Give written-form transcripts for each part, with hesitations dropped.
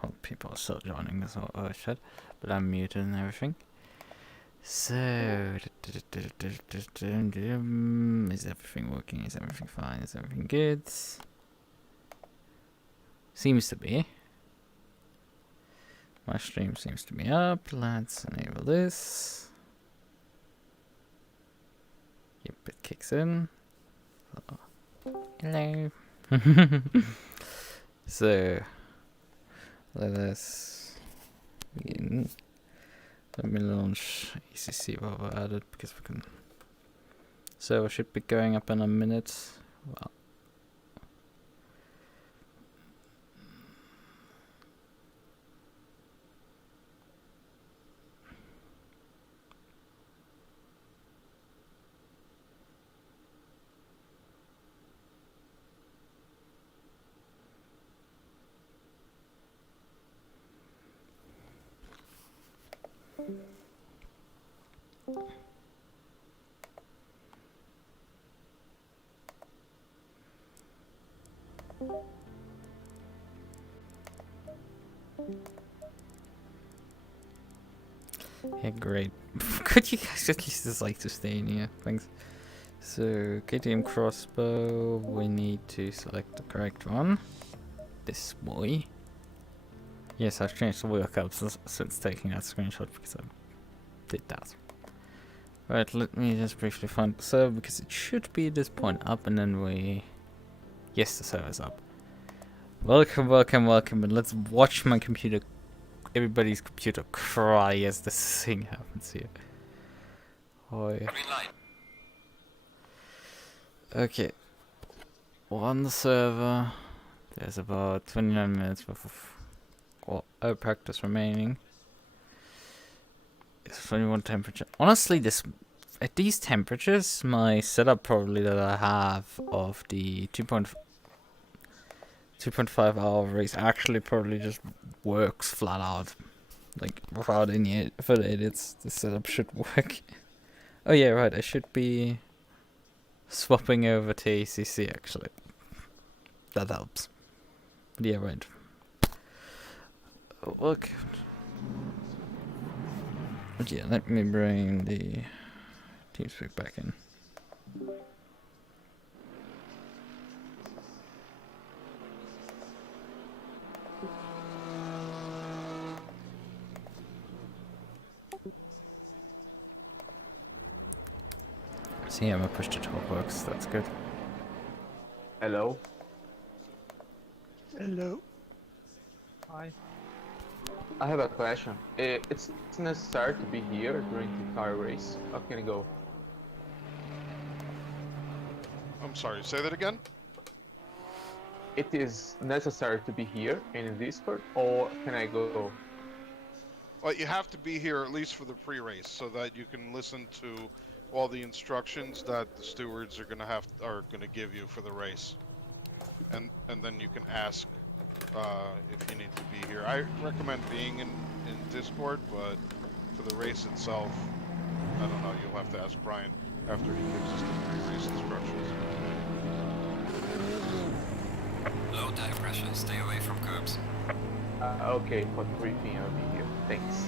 Hope people are still joining as well. Oh shit, but I'm muted and everything. So, is everything working? Is everything fine? Is everything good? Seems to be. My stream seems to be up. Let's enable this. Yep, it kicks in. Oh. Hello. So, let us begin. Let me launch ACC while we're at it, because we can. Server should be going up in a minute. Well. Yeah, great. Could you guys at least just like to stay in here? Thanks. So, KTM crossbow, we need to select the correct one. This boy. Yes, I've changed the wheel cups since taking that screenshot because I did that. Right, let me just briefly find the server because it should be at this point up and then we... Yes, the server's up. Welcome, welcome, welcome, and let's watch my computer, everybody's computer cry as this thing happens here. Oi. Okay. On the server, there's about 29 minutes worth of practice remaining. It's 21 temperature. Honestly, at these temperatures, my setup probably that I have of the 2.5 hour race actually probably just works flat out. Like, without any further edits, the setup should work. Oh yeah, right, I should be swapping over to ACC actually. That helps. Yeah, right. Look. Yeah, let me bring the TeamSpeak back in. So yeah, my push to talk works, that's good. Hello. Hello. Hi. I have a question. It's necessary to be here during the car race. How can I go? I'm sorry, say that again? It is necessary to be here in Discord, or can I go? Well, you have to be here at least for the pre-race so that you can listen to all the instructions that the stewards are gonna give you for the race, and then you can ask if you need to be here. I recommend being in Discord, but for the race itself, I don't know. You'll have to ask Brian after he gives us the pre-race instructions. Low tire pressure. Stay away from curbs. Okay, for the briefing I'll be here. Thanks.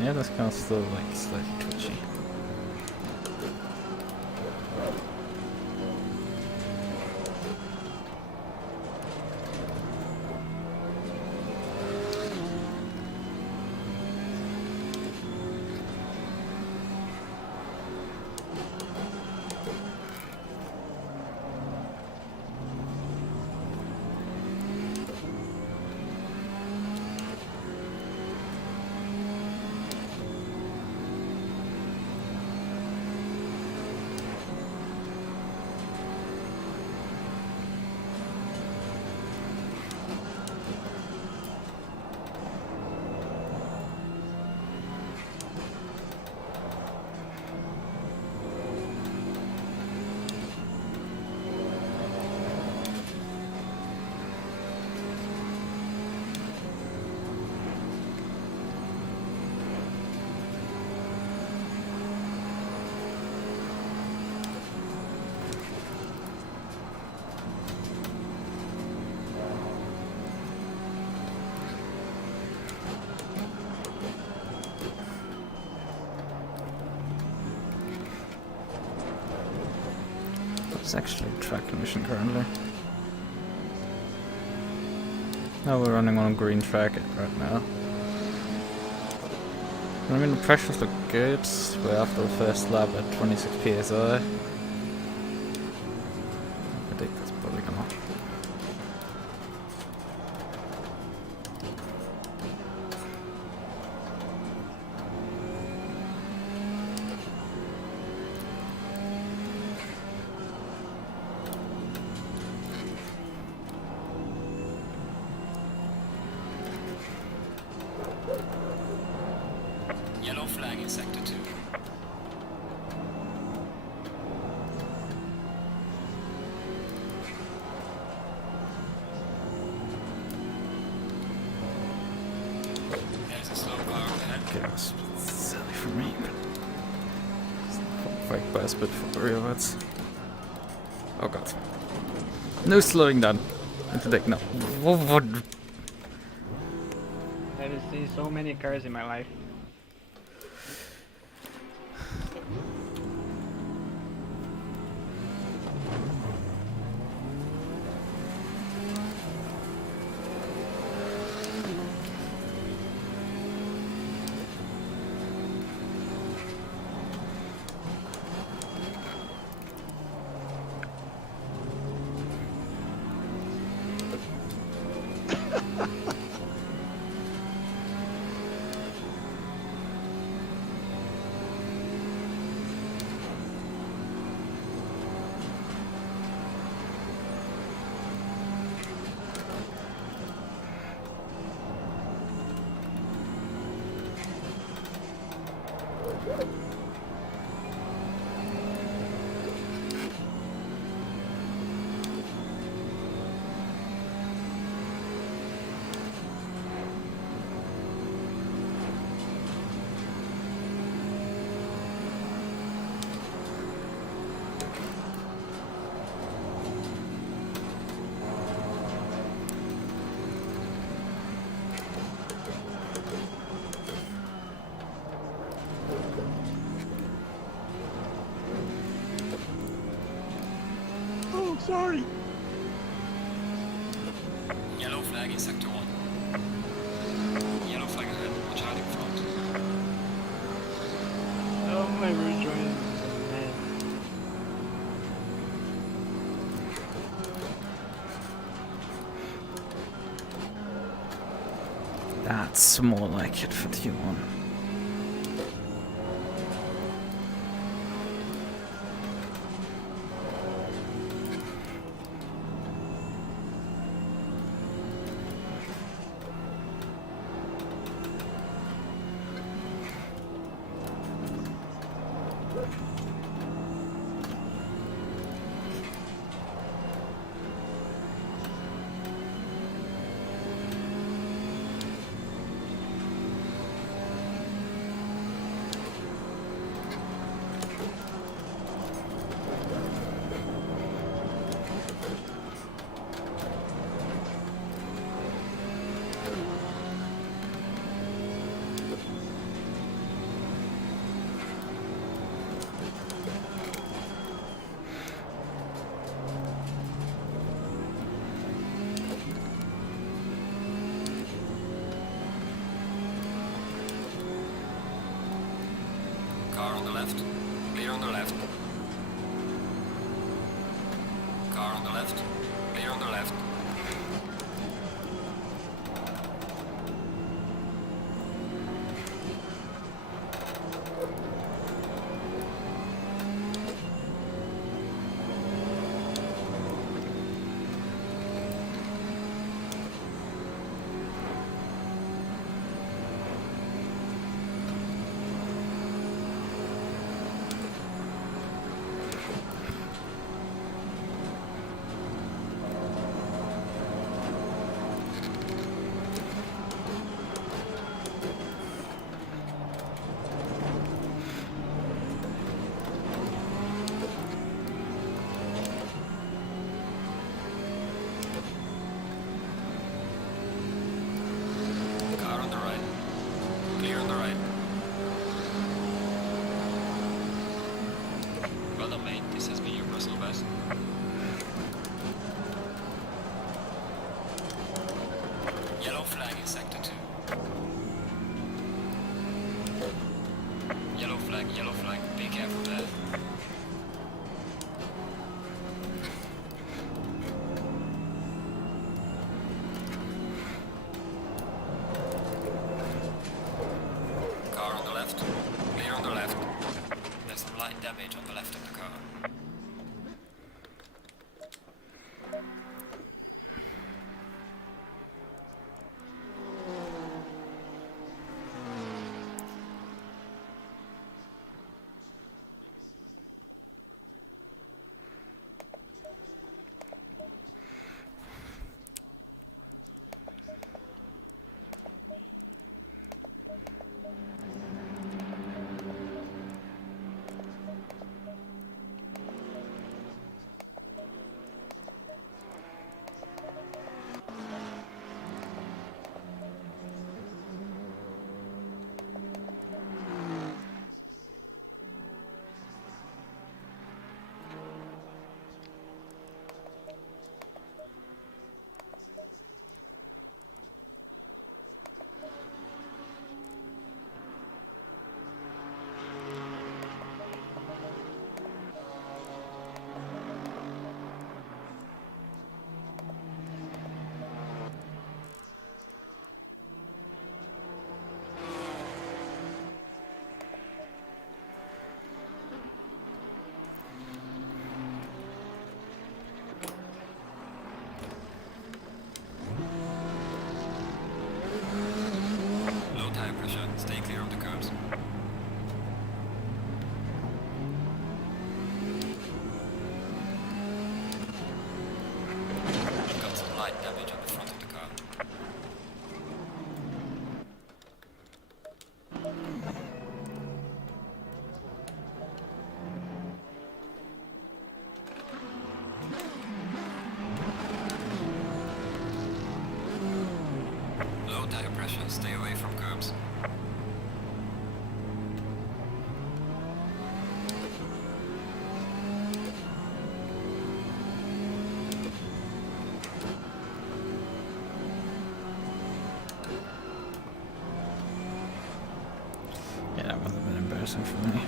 Yeah, this car's still like slightly twitchy. It's actually a track mission currently. Now we're running on a green track right now. I mean, the pressures look good. We're after the first lap at 26 psi. I think that's probably gonna. Yellow flag in sector 2. There's a slow car ahead. Okay, that's silly for me, but it's like best bit for the real ones. Oh god. No slowing down. Into deck now. What? I have seen so many cars in my life. Sorry. Yellow flag in sector 1. Yellow flag ahead. Watch out in front. Oh, my rejoin. Man. That's more like it for the one. Car on the left. Clear on the left. Car on the left. Clear on the left. Yellow flag in sector 2. Yellow flag, be careful there. Car on the left, clear on the left. There's some light damage on the left of the car. Low tire pressure, stay clear of the curbs. Got some light damage on the front of the car. Low tire pressure, stay away from curbs. Yeah, that was a bit embarrassing for me.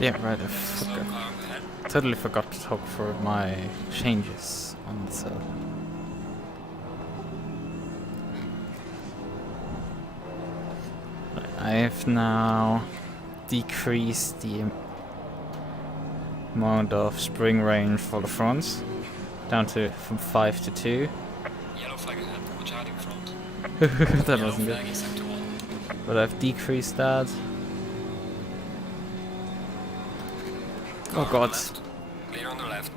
Yeah, right, I Slow forgot. car ahead. Totally forgot to talk for my changes on the cell. I have now decreased the amount of spring range for the fronts down to from 5 to 2. Yellow flag ahead, watch out in front. That Yellow wasn't good. flag in sector 1. But I've decreased that. Car Oh on god. the left. Clear on the left.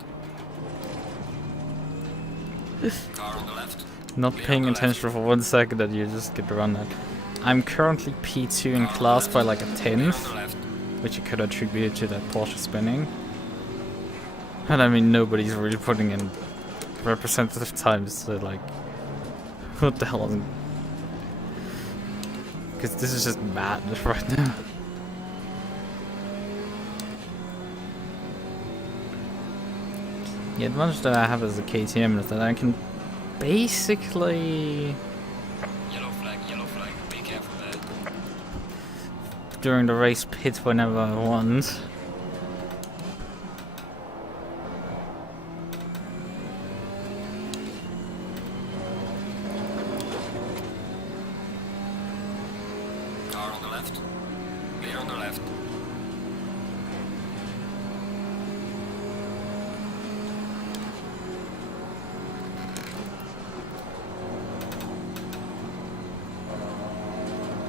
Car on the left. Not Clear on paying the left. attention for 1 second and you just get run at. I'm currently P2 in class by like a Clear on the 10th, left. which you could attribute to that Porsche spinning. And I mean, nobody's really putting in representative times, so like, what the hell? Because this is just madness right now. The advantage that I have as a KTM is that I can basically, Yellow flag, be careful there. during the race, pit whenever I want. Car on the left. Clear on the left.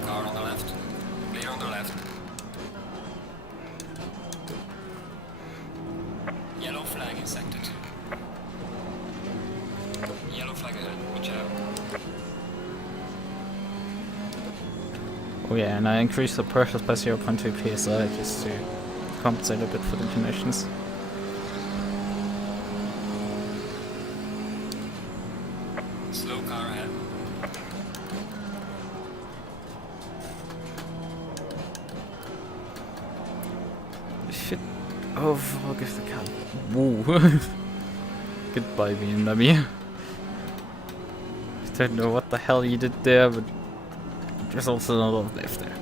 Car on the left. Clear on the left. Yellow flag in sector 2. Yellow flag ahead, watch out. Oh yeah, and I increased the pressure by 0.2 psi just to compensate a bit for the conditions. Slow car ahead. Shit. Oh, fuck if the cat. Woo. Goodbye, BMW. Don't know what the hell you did there, but there's also a lot of left there.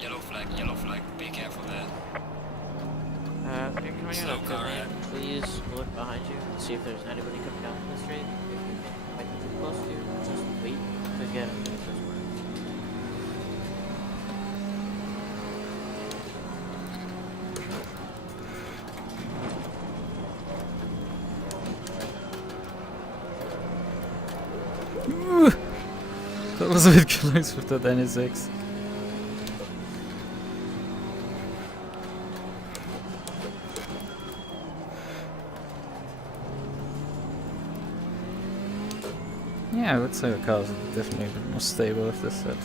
Yellow flag, be careful there. If you're coming Slow out of car pit lane, ahead. please look behind you and see if there's anybody coming down the street. If you might be too close to, just wait to get into the first one. Ooh, that was a bit close with that NSX. Yeah, I would say the cars are definitely a bit more stable with this set.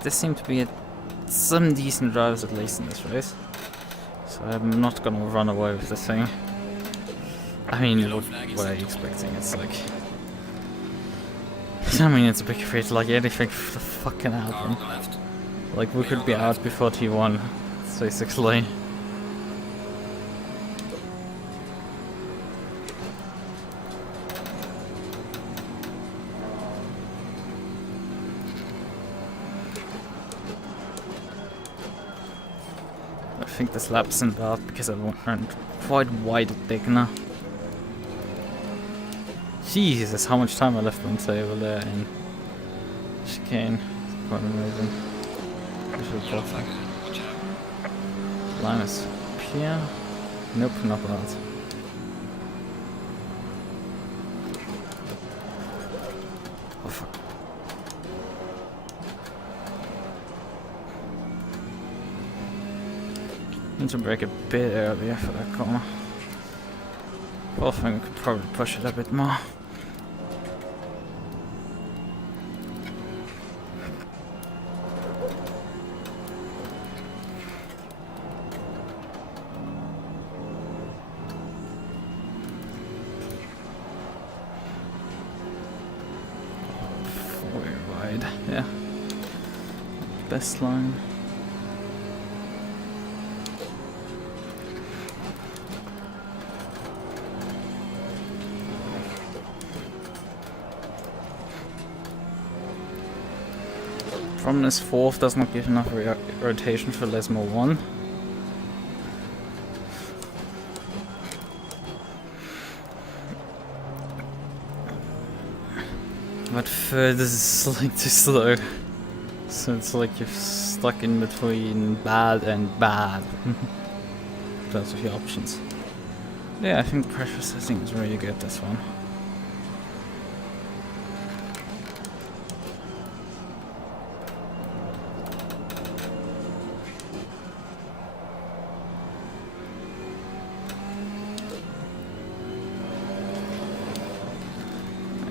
There seem to be some decent drivers at least in this race, so I'm not gonna run away with this thing. I mean, what are you expecting? It's like, I mean, it's a big race like anything for the fucking Car album. on the left. Like, we could be out before T1, say 6 lane. I think this lap's in bad because I went quite wide at Digna. Jesus, how much time I left on table there in chicane. It's quite amazing. Yellow flag ahead, watch out. Line is clear. Nope, not bad. Oh fuck. Need to brake a bit earlier for that corner. I think we could probably push it a bit more. Wide, yeah. Best line. From this fourth does not give enough rotation for Lesmo 1. But third is like too slow. So it's like you're stuck in between bad and bad. Those are your options. Yeah, I think pressure setting is really good this one.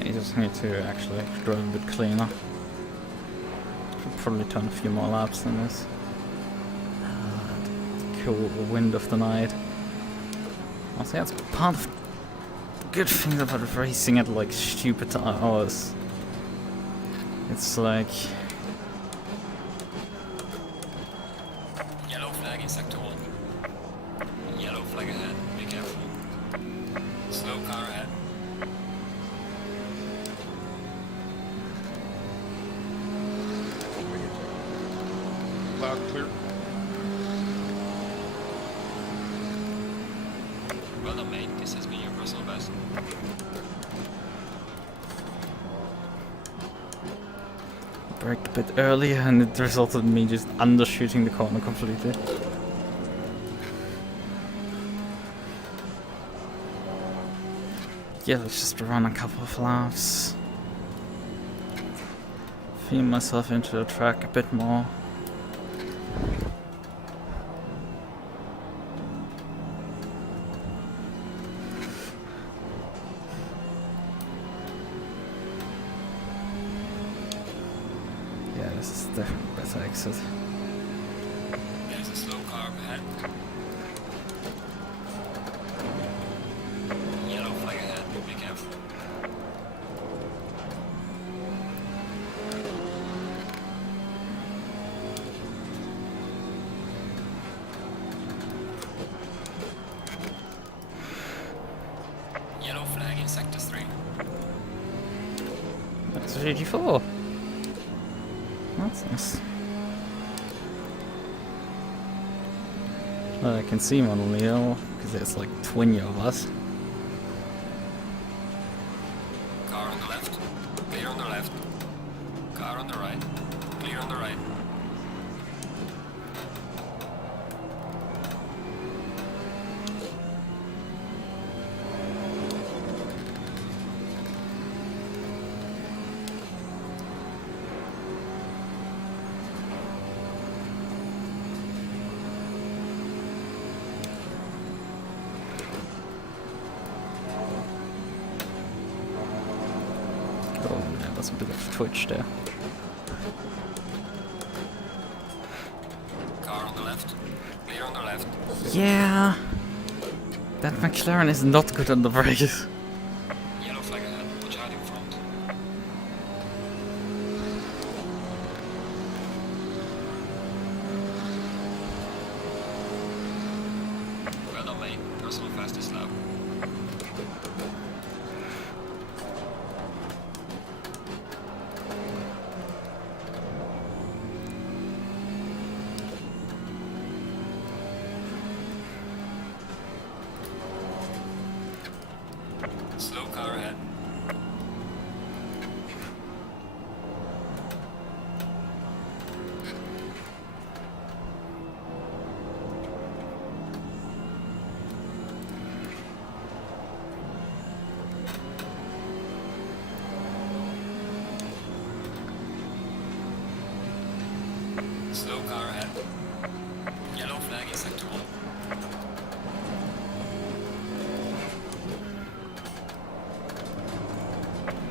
You just need to actually drive a bit cleaner. Could probably turn a few more laps than this. Cool wind of the night. I think that's part of the good thing about racing at like stupid hours. It's like Yellow flag in sector 1. Yellow flag ahead, be careful. Slow car ahead. Loud and clear. Well done, mate. This has been your personal best. braked a bit earlier and it resulted in me just undershooting the corner completely. Yeah, let's just run a couple of laps. Feel myself into the track a bit more. Yeah, this is definitely a better exit. There's a slow car up ahead. Yellow flag ahead, be careful. sector 3. That's a GT4. That's nice. Well, I can see model Leo because there's like 20 of us. Car on the left, clear on the left. Car on the right, clear on the right. Oh, that was a bit of twitch there. Car on the left, clear on the left. Yeah, that McLaren is not good on the brakes. Yellow flag ahead, watch out in front. Well done, mate. Personal fastest lap. Slow car ahead. Slow car ahead. Yellow flag in sector 1.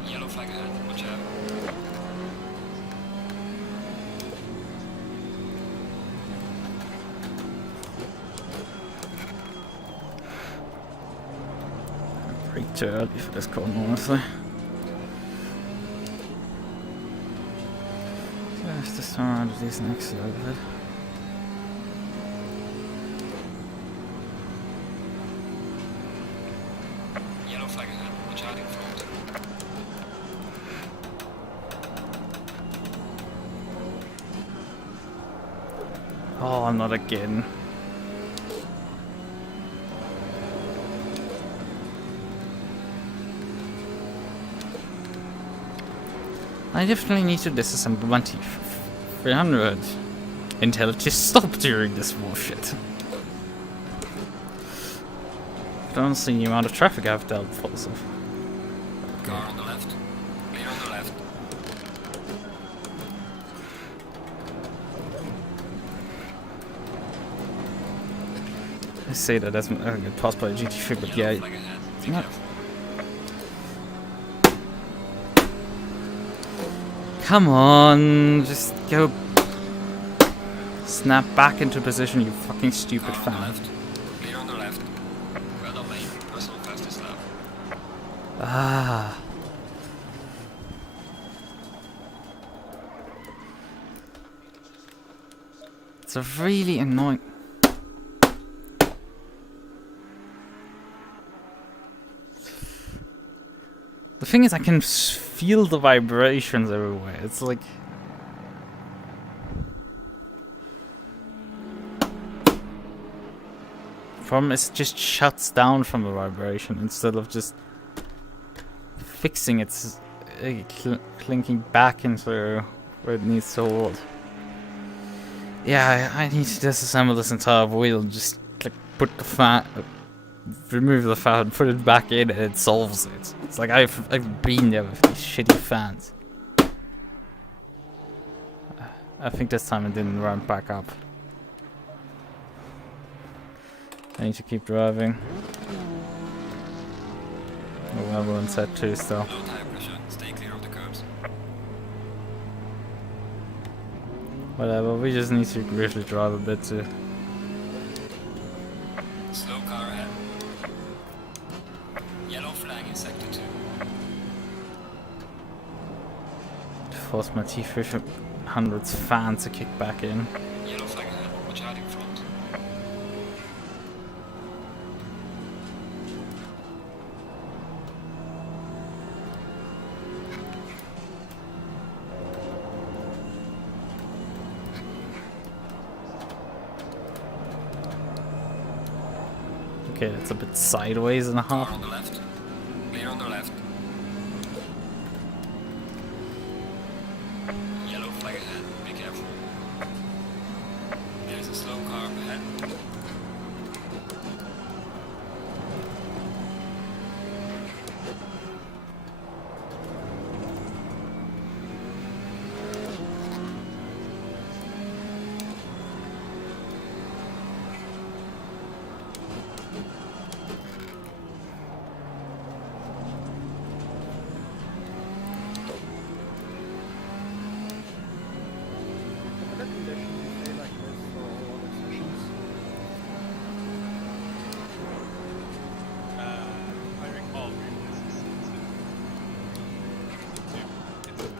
Yellow flag ahead, watch out. Pretty too early for this corner, honestly. Just to start around with these next over it. Yellow flag ahead, watch out in front. Oh, not again. I definitely need to disassemble my T300 until it just stops during this bullshit. I don't see the amount of traffic I've dealt with also. Car on the left, clear on the left. I say that as I get passed by a GT3, but Yellow yeah, flag ahead, it's be not. careful. Come on, just go snap back into position, you fucking stupid Car on the fan. left, clear on the left. Well done, mate. Personal fastest lap. Ah. It's a really annoying. The thing is, I can feel the vibrations everywhere. It's like. Problem is, it just shuts down from the vibration instead of just fixing its clinking back into where it needs to hold. Yeah, I need to disassemble this entire wheel and just like put the fan, remove the fan, put it back in, and it solves it. It's like I've been there with these shitty fans. I think this time it didn't ramp back up. I need to keep driving. Oh, level in set 2 still. Low tire pressure, stay clear of the curbs. Whatever, we just need to really drive a bit too. Slow car ahead. Yellow flag in sector 2. Force my T300's fan to kick back in. Yellow flag ahead, watch out in front. Okay, that's a bit sideways and a Car half. on the left. Clear on the left. Yellow flag ahead. Be careful. There's a slow car up ahead. I recall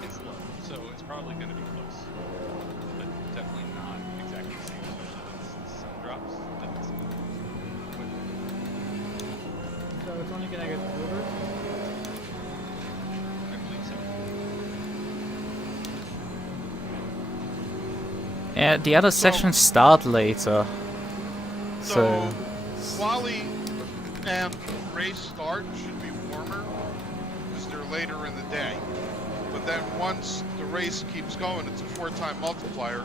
it's low, so it's probably going to be close, but definitely not exactly the same, especially when the sun drops. Then it's quick. So it's only gonna get over. I believe so. Yeah, the other sessions start later. So, Qualy and race start should be warmer because they're later in the day. But then once the race keeps going, it's a 4-time multiplier,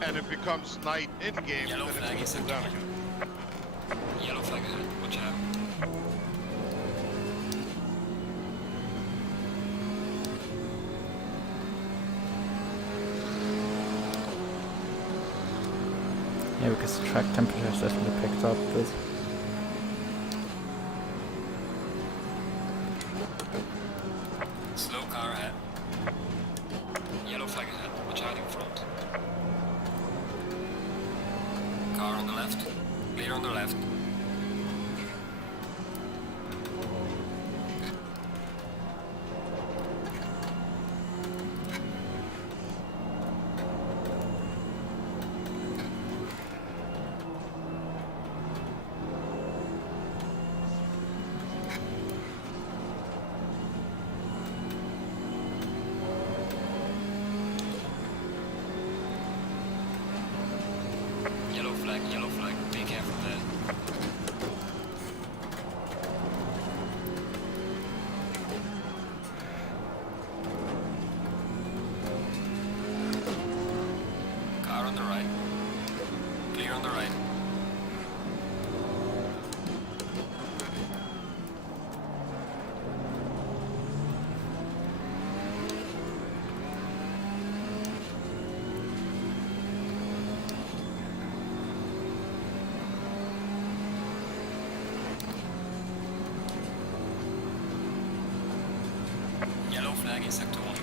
and it becomes night in game, Yellow then flag it's is going to cool down active. again. Yellow flag ahead. Watch out. yeah, because the track temperature has definitely picked up. But Slow car ahead. Yellow flag ahead. Watch out in front. Car on the left. Clear on the left. Yellow flag. Be careful there. Car on the right. Clear on the right. Yellow flag in sector 1.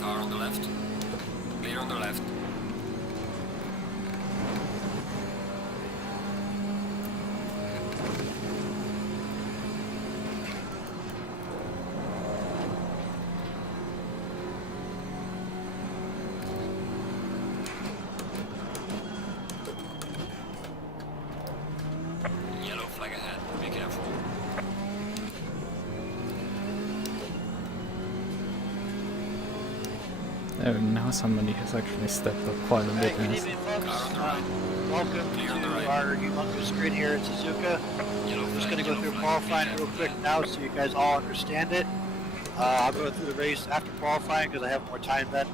Car on the left. Clear on the left. Yellow flag ahead. Be careful. oh, now somebody has actually stepped up quite a bit. Good Now. evening, folks. Car on the right. Welcome Clear on the to right. our humongous grid here at Suzuka. Yellow I'm just flag. going to go Yellow through flag. qualifying Be real careful quick there. now so you guys all understand it. I'll go through the race after qualifying because I have more time then.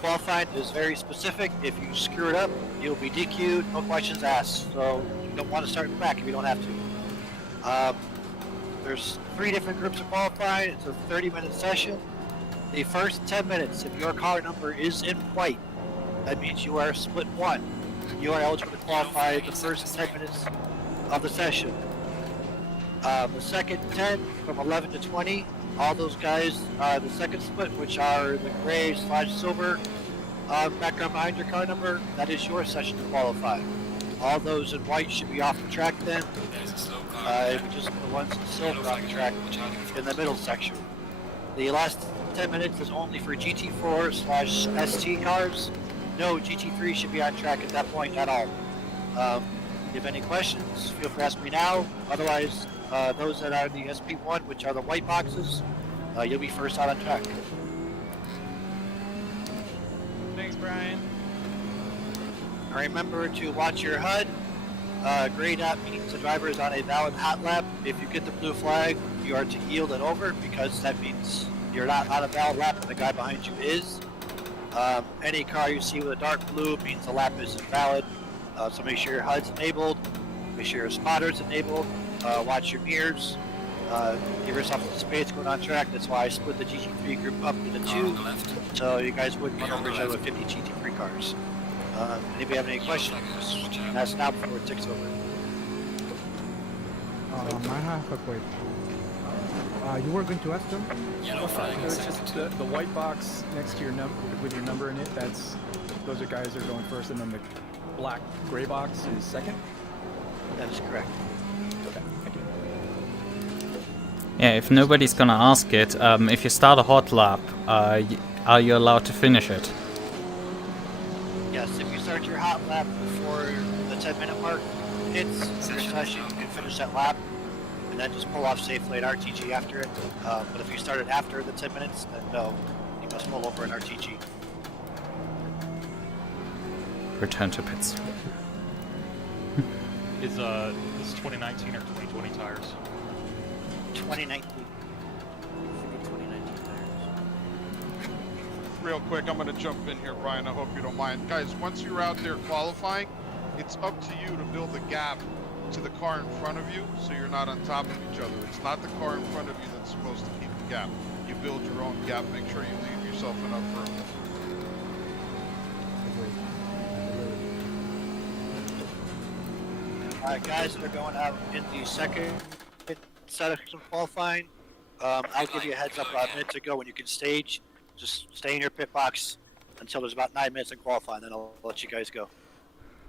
Qualifying is very specific. If you screw it up, you'll be DQ'd, no questions asked. So you don't want to start back if you don't have to. There's 3 different groups of qualifying. It's a 30-minute session. The first 10 minutes, if your car number is in white, that means you are split 1. You are eligible to qualify the first 10 minutes of the session. The second 10, from 11 to 20, all those guys, the second split, which are the gray/silver background behind your car number, that is your session to qualify. All those in white should be off the track then. There's a slow car ahead. Just the ones in Yellow silver flag on the track ahead. Watch out in in front. the middle section. The last 10 minutes is only for GT4/ST cars. No GT3 should be on track at that point at all. If you have any questions, feel free to ask me now. Otherwise, those that are the SP1, which are the white boxes, you'll be first out on track. Thanks, Brian. Remember to watch your HUD. Gray dot means the driver is on a valid hot lap. If you get the blue flag, you are to yield it over because that means you're not on a valid lap and the guy behind you is. Any car you see with a dark blue means the lap is invalid. So make sure your HUD's enabled. Make sure your spotter's enabled. Watch your mirrors. Give yourself some space going on track. That's why I split the GT3 group up into Car on two, the left. so you guys wouldn't run Clear on over the each other left. with 50 GT3 cars. If you have any Yellow questions, flag is watch out. that's now before it ticks over. I have a quick. You were going to ask them? Yellow flag is It's just second. the white box next to your with your number in it. Those are guys that are going first, and then the black gray box is second. That is correct. Okay, thank you. Yeah, if nobody's gonna ask it, if you start a hot lap, are you allowed to finish it? Yes, if you start your hot lap before the 10-minute mark hits your session, you can finish that lap and then just pull off safely at RTG after it. But if you started after the 10 minutes, then no, you must pull over at RTG. Return to pits. Is this 2019 or 2020 tires? 2019. Should be 2019 tires. Real quick, I'm going to jump in here, Brian. I hope you don't mind. Guys, once you're out there qualifying, it's up to you to build a gap to the car in front of you so you're not on top of each other. It's not the car in front of you that's supposed to keep the gap. You build your own gap. Make sure you leave yourself enough room. Alright guys that are going out in the second section of qualifying, I'll give you a heads up about minutes ago when you can stage. Just stay in your pit box until there's about 9 minutes in qualifying, then I'll let you guys go.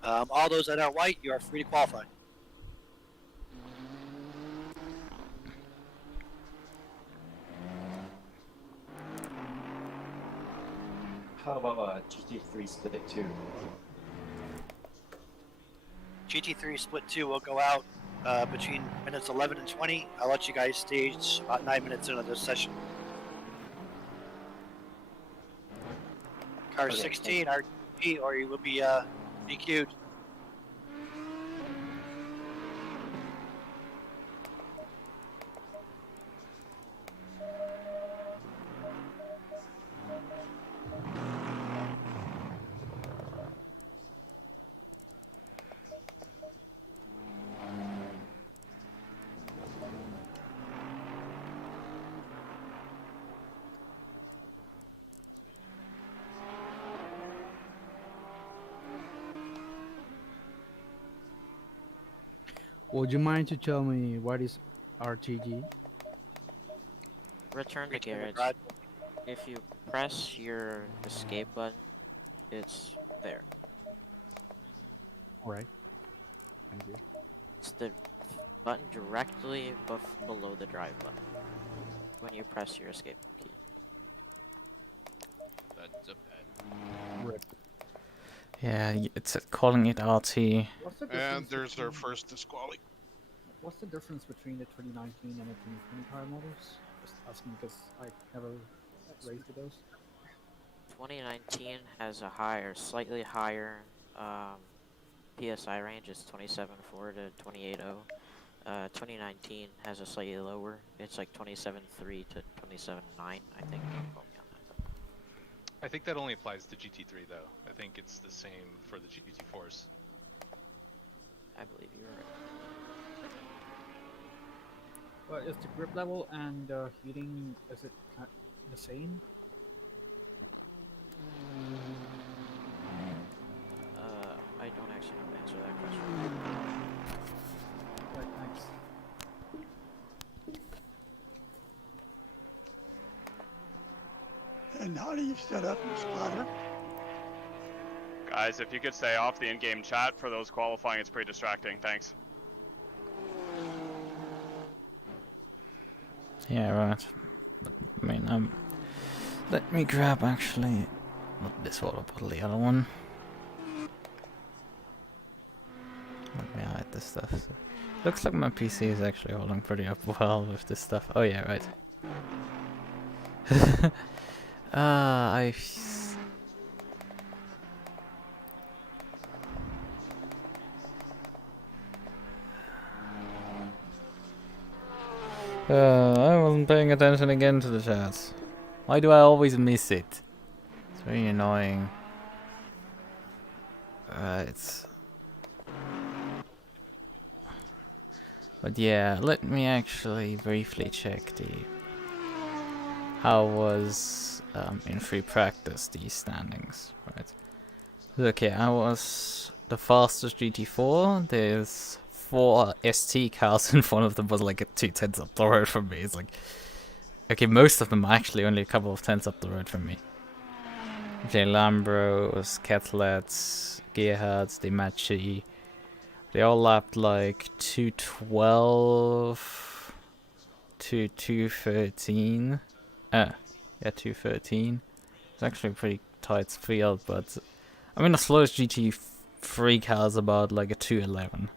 All those that are white, you are free to qualify. How about GT3 Split 2? GT3 Split 2 will go out between minutes 11 and 20. I'll let you guys stage about 9 minutes into this session. Car Okay, 16, RP, or you will be DQ'd. Would you mind to tell me what is RTG? Return to garage. Right. If you press your escape button, it's there. Alright. Thank you. It's the button directly below the drive button when you press your escape key. That's a bad. Rip. Yeah, it's calling it RT. What's the And difference there's our between- first disqualify. What's the difference between the 2019 and the 2020 car models? Just asking because I never raced with those. 2019 has a higher, slightly higher PSI range. It's 27.4 to 28.0. 2019 has a slightly lower. It's like 27.3 to 27.9, I think. Quote me on that. I think that only applies to GT3 though. I think it's the same for the GT4s. I believe you're right. But is the grip level and heating, is it the same? I don't actually know to answer that question. Right, thanks. And how do you set up your spotter? Guys, if you could stay off the in-game chat for those qualifying, it's pretty distracting. Thanks. Yeah, right. But, I mean, let me grab actually not this water bottle, the other one. Let me stuff. So. Looks like my PC is actually holding pretty up well with this stuff. Oh yeah, right. I... I wasn't paying attention again to the chat. Why do I always miss it? It's very annoying. Right. But yeah, let me actually briefly check how was in free practice these standings, right? Okay, I was the fastest GT4. There's 4 ST cars in front of them, was like 2 tenths up the road from me. It's like, okay, most of them are actually only a couple of tenths up the road from me. J Lambros, Catlets, Gerhards, Demachi. They all lapped like 212 to 213. Yeah, 213. It's actually a pretty tight field, but I mean the slowest GT3 car is about like a 211.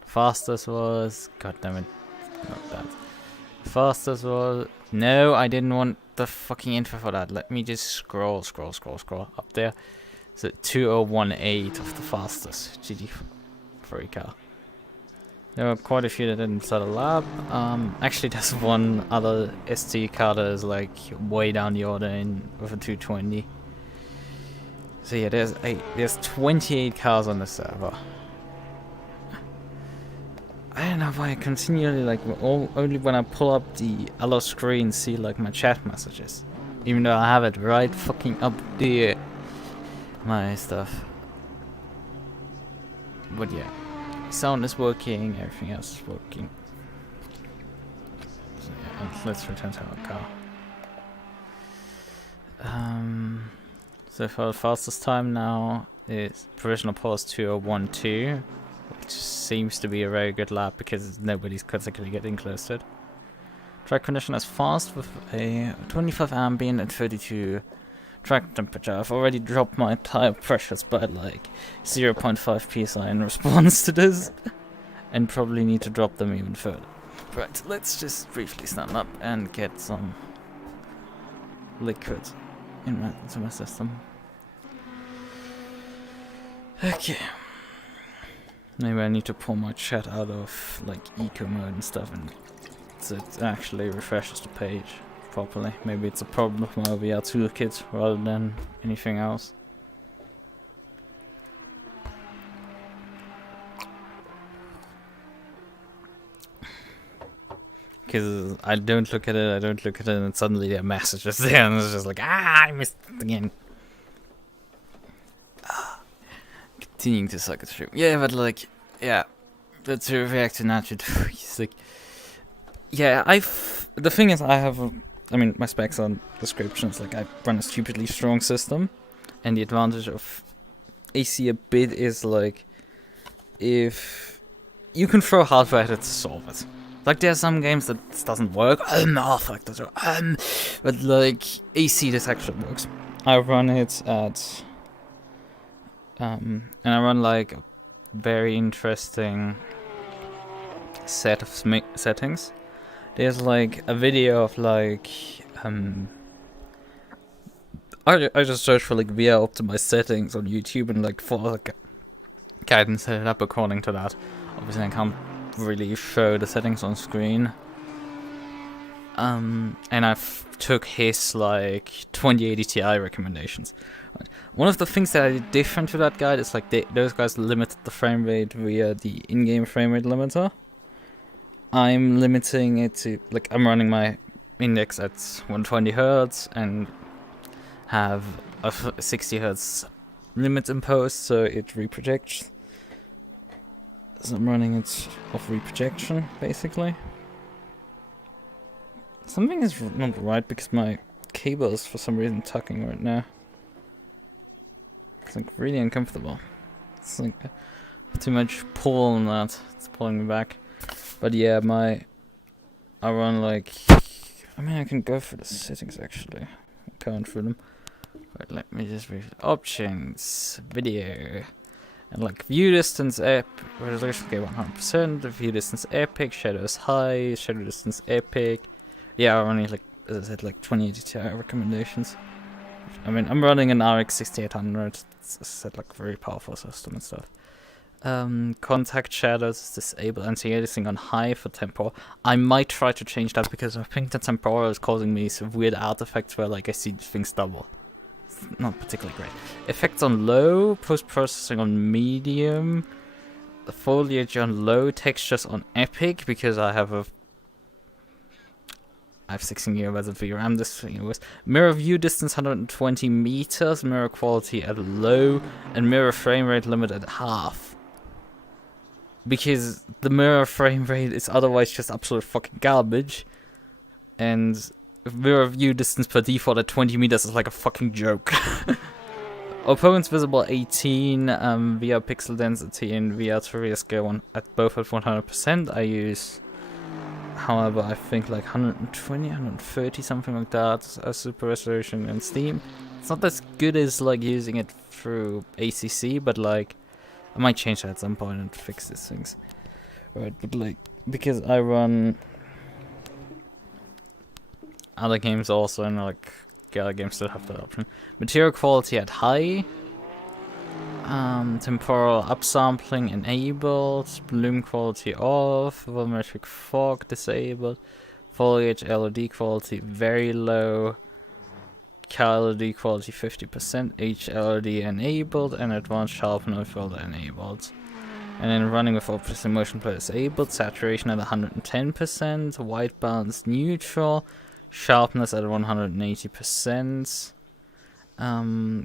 The fastest was, god damn it, not that. The fastest was, no, I didn't want the fucking info for that. Let me just scroll up there. So 2018 of the fastest GT3 car. There were quite a few that didn't set a lap. Actually, there's one other ST car that is like way down the order with a 220. So yeah, there's 28 cars on the server. I don't know why I continually like only when I pull up the other screen see like my chat messages, even though I have it right fucking up there. My stuff. But yeah. Sound is working, everything else is working. So yeah, let's return to our car. So for the fastest time now is provisional pause 2012, which seems to be a very good lap because nobody's consecutively getting close to it. Track condition is fast with a 25 ambient and 32 track temperature. I've already dropped my tire pressures by like 0.5 psi in response to this, and probably need to drop them even further. Right, let's just briefly stand up and get some liquid into my system. Okay. Maybe I need to pull my chat out of like eco mode and stuff, and so it actually refreshes the page properly. Maybe it's a problem with my VR toolkit rather than anything else. Because I don't look at it, and suddenly there are messages there, and it's just like, I missed it again. Continuing to suck at stream. Yeah, but like, yeah, that's a reaction to it's like, yeah, the thing is, I mean, my specs on descriptions, like, I run a stupidly strong system, and the advantage of AC a bit is, like, if you can throw hardware at it to solve it. Like, there are some games that this doesn't work, but, like, AC, this actually works. I run it at, and I run, like, a very interesting set of settings. There's like a video of like I just searched for like VR optimized settings on YouTube and like for like guide and set it up according to that. Obviously I can't really show the settings on screen. And I've took his like 2080 Ti recommendations. One of the things that I did different to that guide is like those guys limited the frame rate via the in-game frame rate limiter. I'm limiting it to, like, I'm running my index at 120 Hz and have a 60 Hz limit imposed, so it reprojects. So I'm running it off reprojection, basically. Something is not right because my cable is for some reason tucking right now. It's like really uncomfortable. It's like too much pull on that. It's pulling me back. But yeah, I run like, I mean I can go for the settings actually. I'm going through them. But let me just read options, video, And like view distance resolution, okay, 100%. View distance epic, shadows high, shadow distance epic. Yeah, I'm running like, as I said, like 2080 Ti recommendations. I mean, I'm running an RX 6800. It's said like very powerful system and stuff. Contact shadows is disabled. Anti-aliasing on high for temporal. I might try to change that because I think the temporal is causing me some weird artifacts where like I see things double. It's not particularly great. Effects on low, post-processing on medium, the foliage on low, textures on epic because I have 16 GB of VRAM. This thing was mirror view distance 120 meters, mirror quality at low, and mirror frame rate limit at half. Because the mirror frame rate is otherwise just absolute fucking garbage, and mirror view distance per default at 20 meters is like a fucking joke. Opponents visible 18, VR pixel density and VR to scale at both at 100%. I use, however, I think like 120, 130, something like that as super resolution in Steam. It's not as good as like using it through ACC, but like I might change that at some point and fix these things. Right, but like because I run other games also, and like other games that have that option. Material quality at high. Temporal upsampling enabled, bloom quality off, volumetric fog disabled, foliage LED quality very low, LED quality 50%, HLED enabled, and advanced sharpener filter enabled. And then running with opposite motion play disabled, saturation at 110%, white balance neutral, sharpness at 180%,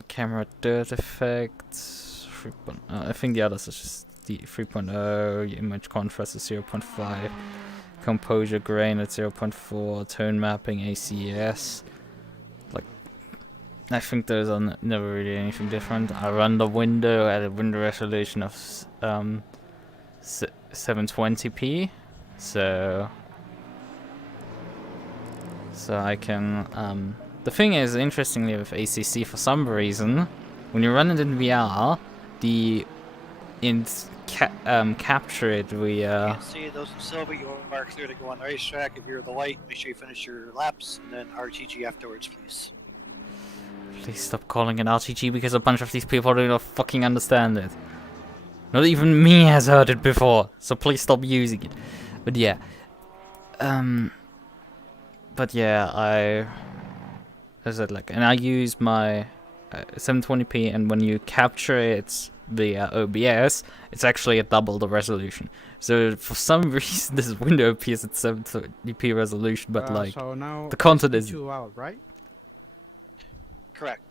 camera dirt effect. I think the others are just the 3.0, image contrast is 0.5, composure grain at 0.4, tone mapping ACS. Like, I think those are never really anything different. I run the window at a window resolution of 720p, so I can. The thing is, interestingly, with ACC, for some reason, when you run it in VR, capture it via. Can't see those in silver. You are clear to go on the racetrack. If you're the white, make sure you finish your laps and then RTG afterwards, please. Please stop calling it RTG because a bunch of these people do not fucking understand it. Not even me has heard it before, so please stop using it. But yeah, I said like, and I use my 720p, and when you capture it via OBS, it's actually at double the resolution. So for some reason, this window appears at 720p resolution, but like so now the content is out, right? Correct.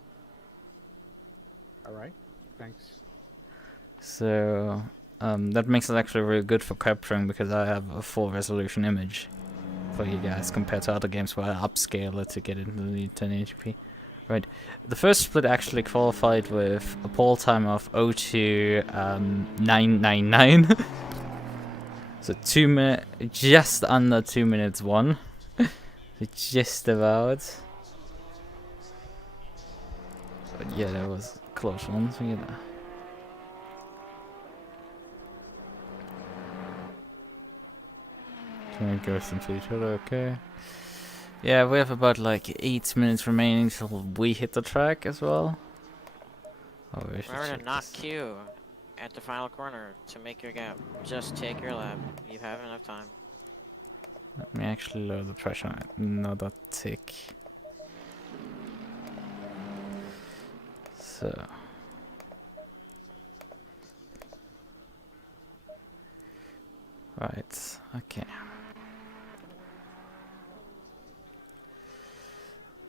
All right. Thanks. So that makes it actually really good for capturing because I have a full resolution image for you guys compared to other games where I upscale it to get into the 1080p. Right, the first split actually qualified with a pole time of 0.299. So 2 minutes, just under 2 minutes one. Just about. But yeah, that was a close one. So yeah. Can we go into each other? Okay. Yeah, we have about like 8 minutes remaining till we hit the track as well. Oh, Remember to not queue at the final corner to make your gap. Just take your lap. You have enough time. Let me actually lower the pressure on it. Another tick. So. Right, okay.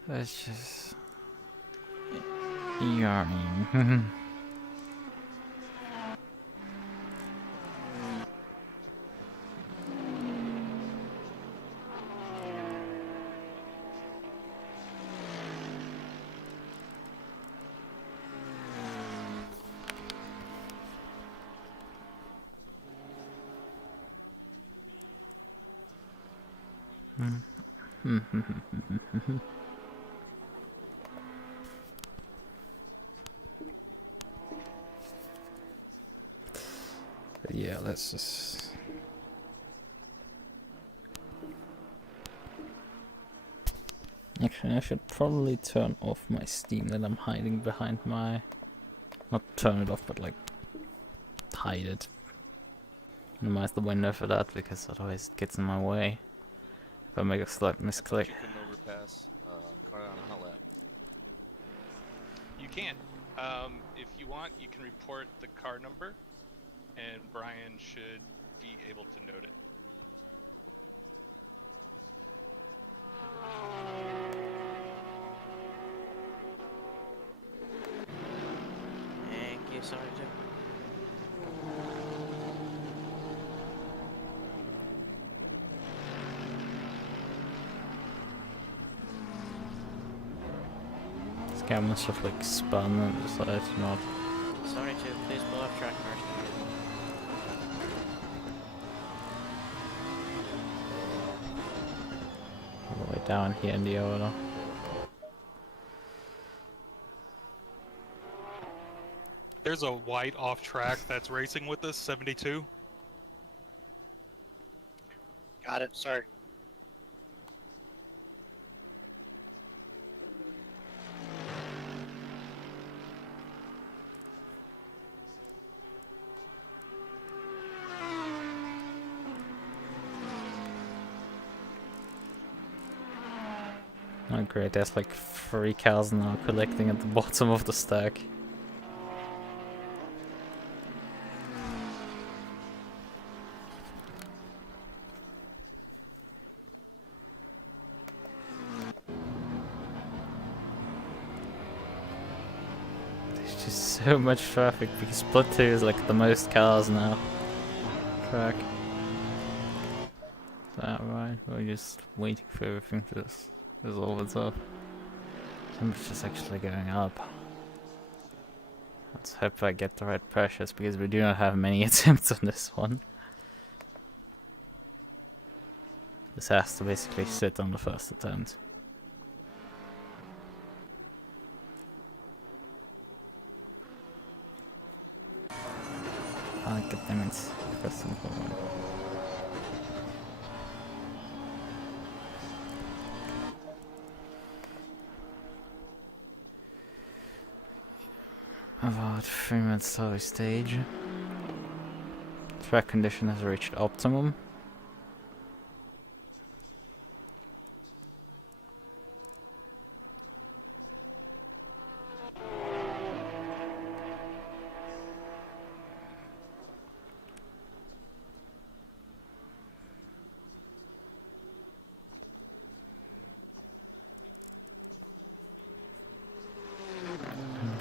Let's just yarning. let's just... Actually, I should probably turn off my Steam that I'm hiding behind my... Not turn it off, but like... hide it. Minimize the window for that, because otherwise it gets in my way. If I make a slight misclick. You can overpass car on a hot lap. You can. If you want, you can report the car number, and Brian should be able to note it. Thank you, sorry, Jim. This guy must have like spun and decided to not. Sorry, too. Please pull off track first. All the way down here in the order. There's a white off track that's racing with us, 72. Got it. Sorry. Oh great, there's like 3 cows now collecting at the bottom of the stack. There's just so much traffic because Split 2 is like the most cars now. Track. Is that right? We're just waiting for everything to just resolve itself. Temperature's actually going up. Let's hope I get the right pressures because we do not have many attempts on this one. This has to basically sit on the first attempt. Ah, goddammit. First and foremost. About 3 minutes to stage. Track condition has reached optimum.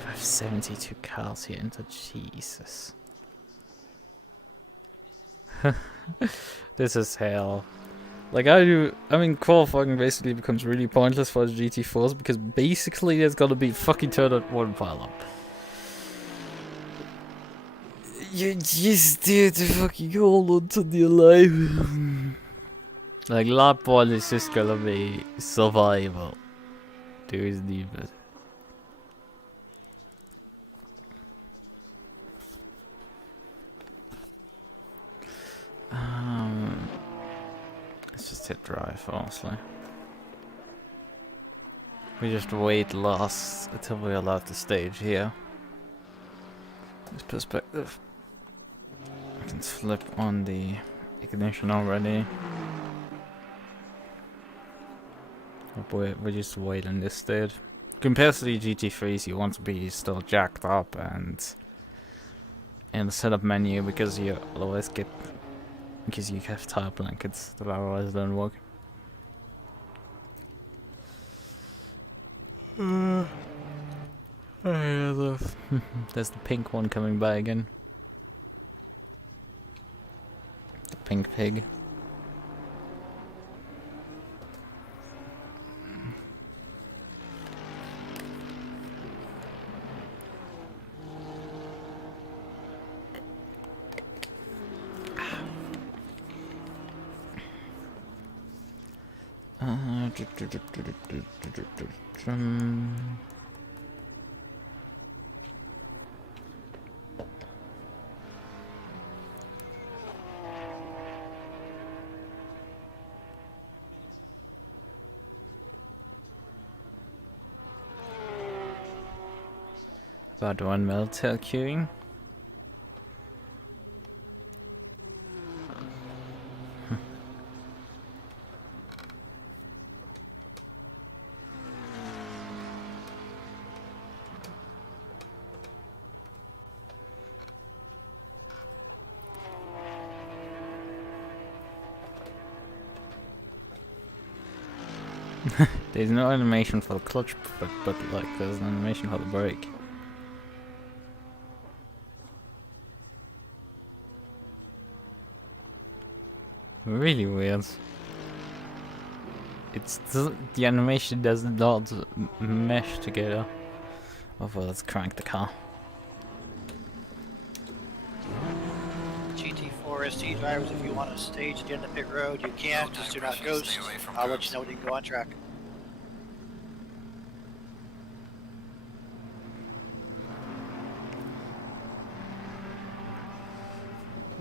I have 72 cars here into Jesus. This is hell. Like I mean qualifying basically becomes really pointless for the GT4s because basically there's gotta be fucking turned at one pile up. You just did to fucking hold on to the alive. Like lap 1 is just gonna be survival. There is needed. Let's just hit drive, honestly. We just wait last until we're allowed to stage here. This perspective. I can flip on the ignition already. We just wait in this state. Compared to the GT3s, you want to be still jacked up and in the setup menu because you otherwise get. Because you have tire blankets that otherwise don't work. There's the pink one coming by again. The pink pig. About one Meltail queuing. There's no animation for the clutch, but like there's an animation for the brake. Really weird. The animation does not mesh together. Oh well, let's crank the car. GT4 ST drivers, if you want to stage at the end of pit road, you can. Just do not ghost. I'll let you know when you can go on track.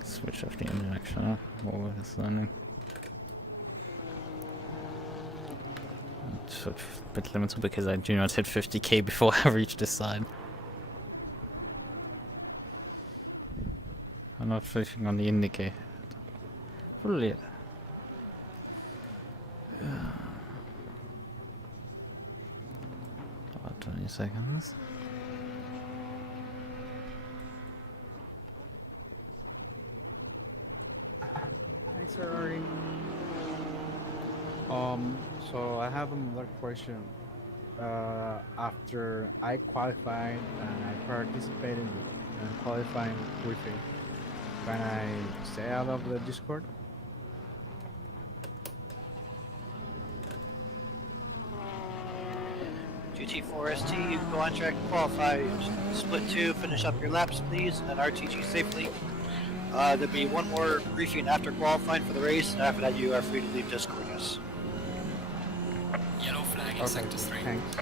Switch off the engine actually. What was this learning? Sort of a bit limited because I do not hit 50k before I reach this side. I'm not fishing on the indicator. Fully. 20 seconds. Thanks, Ferrari. So I have another question. After I qualified and I participated in qualifying briefing, can I stay out of the Discord? GT4 ST, you can go on track and qualify. Split 2, finish up your laps, please, and RTG safely. There'll be one more briefing after qualifying for the race, and after that you are free to leave Discord, yes. Yellow flag in sector 3. Thanks.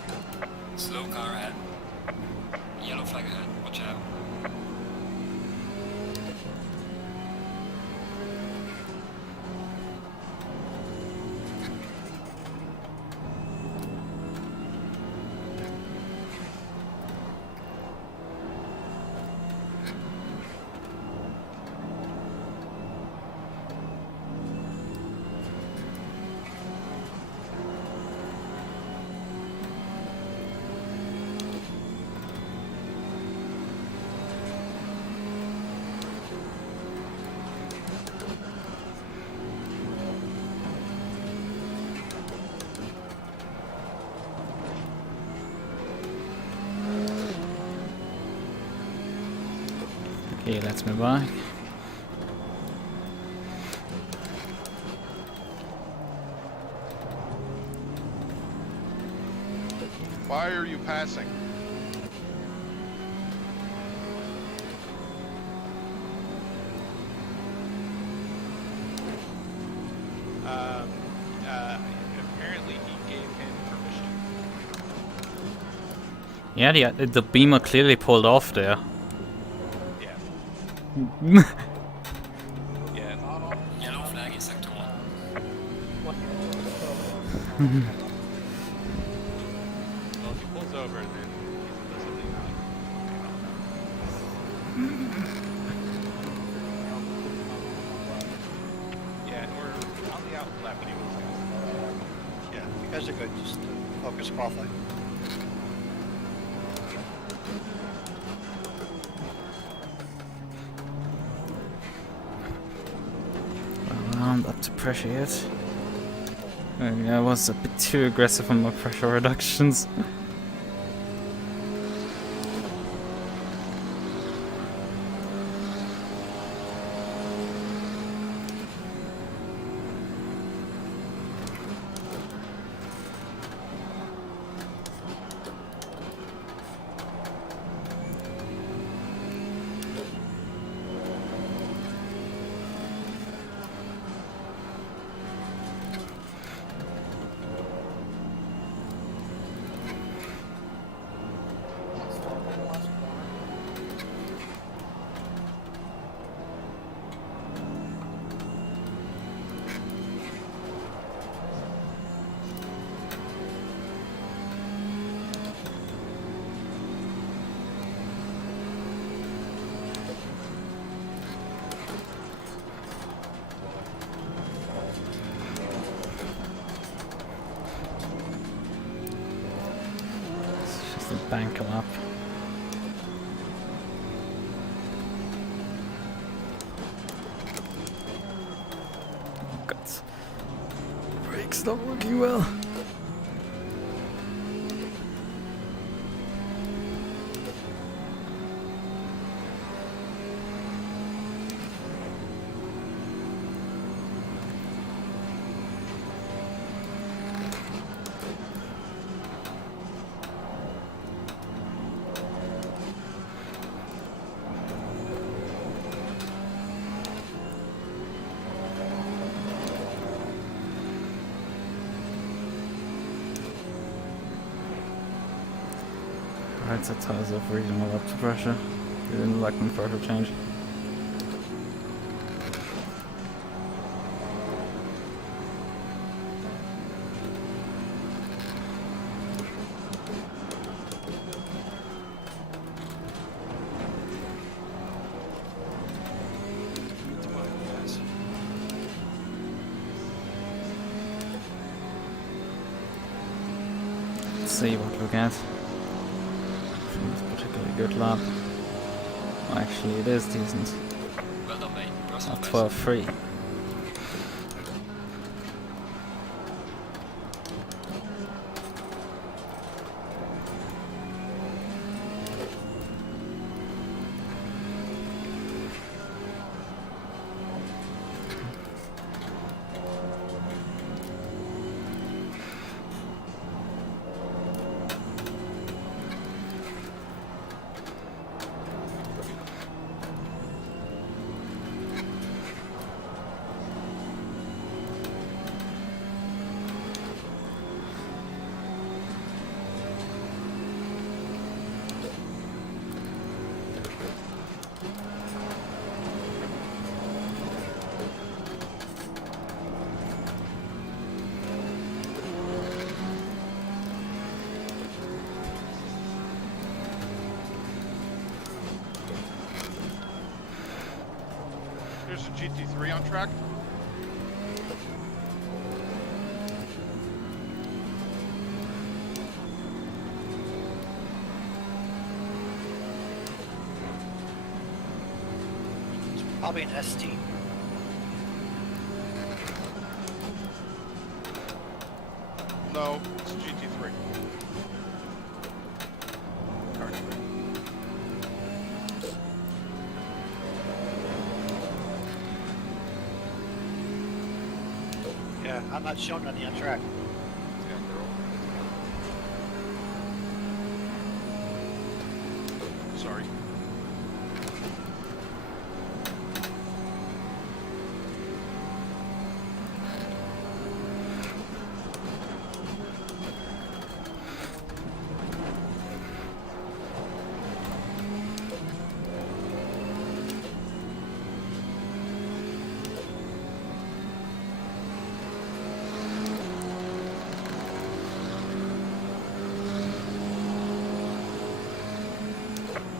Slow car ahead. Yellow flag ahead, watch out. Okay, let's move on. Why are you passing? Apparently he gave him permission. Yeah, the beamer clearly pulled off there. Yeah. Yeah. Yellow flag in sector 1. Well, if he pulls over, then he's implicitly not. Yeah, and we're on the out lap anyways, guys. Yeah, you guys are good. Just focus qualify. Well, up to pressure yet. I was a bit too aggressive on my pressure reductions. bank a lap. Oh god. Brakes not working well. Right, that tires off regional up to pressure. They didn't like them further change. Let's see what we get. Particularly good lap. Well, actually, it is decent. Well done, mate. Personal At best. 12.3. There's a GT3 on track. Probably an ST. No, it's a GT3. Yeah, I'm not showing any on track. Sorry.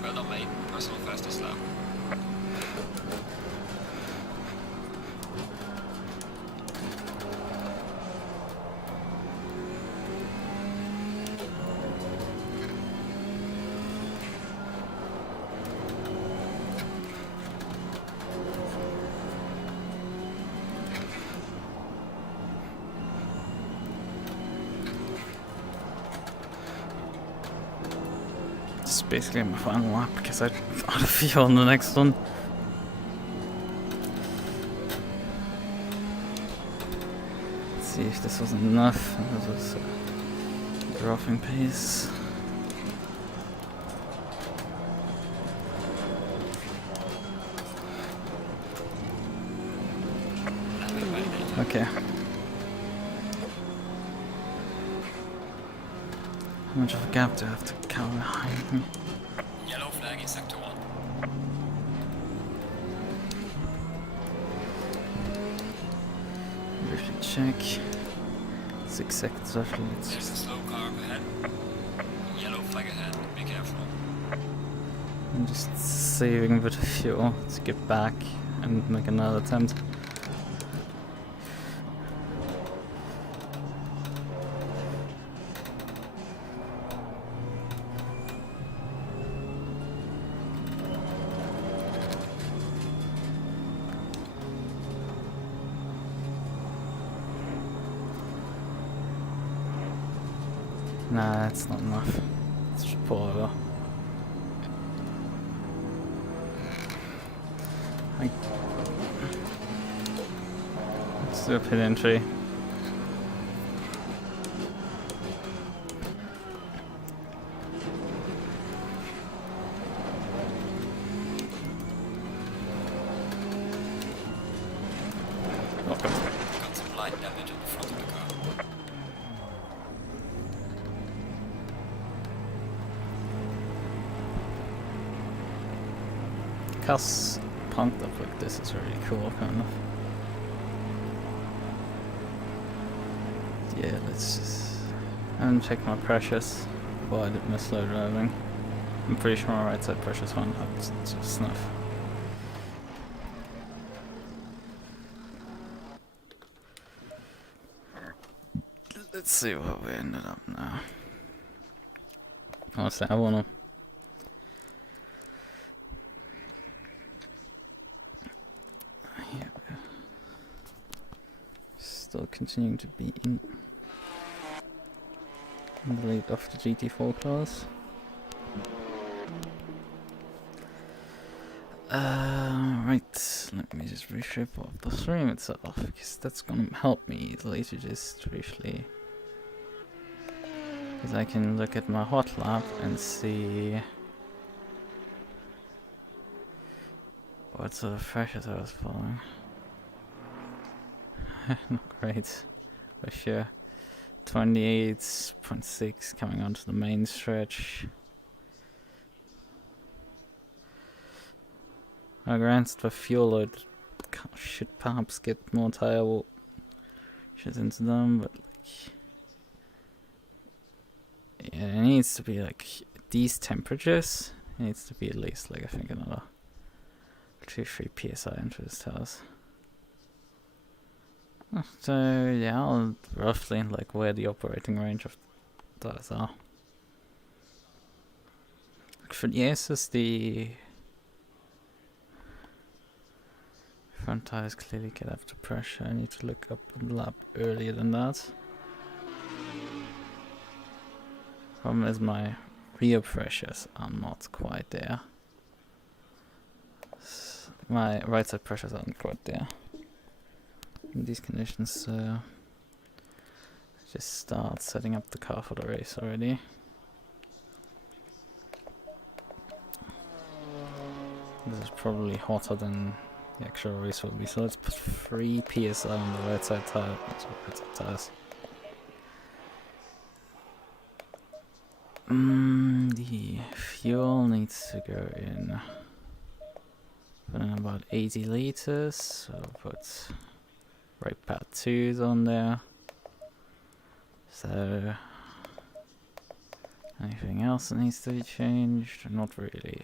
Well done, mate. Personal fastest lap. This is basically my final lap because I'm out of fuel on the next one. Let's see if this wasn't enough. This was dropping pace. Okay. How much of a gap do I have to count behind me? Yellow flag in sector 1. Briefly check. 6 seconds roughly. There's a slow car up ahead. Yellow flag ahead. Be careful. I'm just saving a bit of fuel to get back and make another attempt. Nah, that's not enough. Let's just pull over. Let's do a pit entry. Got some light damage on the front of the car. Car's punked up like this is really cool, kind of. Yeah, let's just... I haven't checked my pressures before I did my slow driving. I'm pretty sure my right side pressures went up to snuff. Let's see what we ended up now. Honestly, I wanna... Yeah. Still continuing to be in the lead of the GT4 class. Right, let me just reshape off the stream itself, because that's gonna help me easily to just briefly... Because I can look at my hot lap and see what sort of pressures I was following. Not great, for sure. 28.6 coming onto the main stretch. Granted, the fuel load should perhaps get more tire shit into them, but like, yeah, it needs to be like these temperatures. It needs to be at least like I think another 2-3 psi into this tires. So yeah, I'll roughly like where the operating range of tires are. For the Aces, the front tires clearly get up to pressure. I need to look up a lap earlier than that. Problem is my rear pressures are not quite there. My right side pressures aren't quite there. In these conditions, just start setting up the car for the race already. This is probably hotter than the actual race will be, so let's put 3 psi on the right side tire. Right side tires. The fuel needs to go in. Put in about 80 liters, so put brake pad 2s on there. So anything else that needs to be changed? Not really.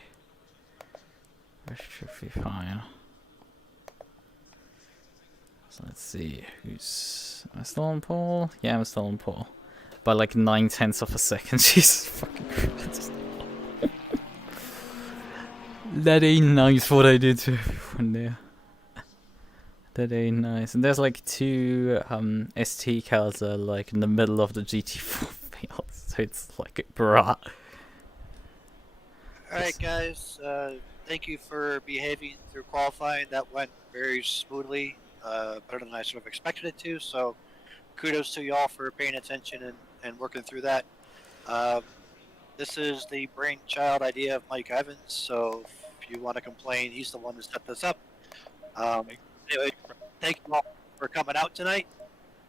That should be fine. So let's see, am I still on pole? Yeah, I'm still on pole. By like 9/10 of a second. Jesus fucking Christ. That ain't nice what I did to everyone there. That ain't nice. And there's like 2 ST cars that are like in the middle of the GT4 field. So it's like, bruh. Alright guys, thank you for behaving through qualifying. That went very smoothly, better than I sort of expected it to, so kudos to y'all for paying attention and working through that. This is the brainchild idea of Mike Evans, so if you want to complain, he's the one that set this up. Anyway, thank you all for coming out tonight.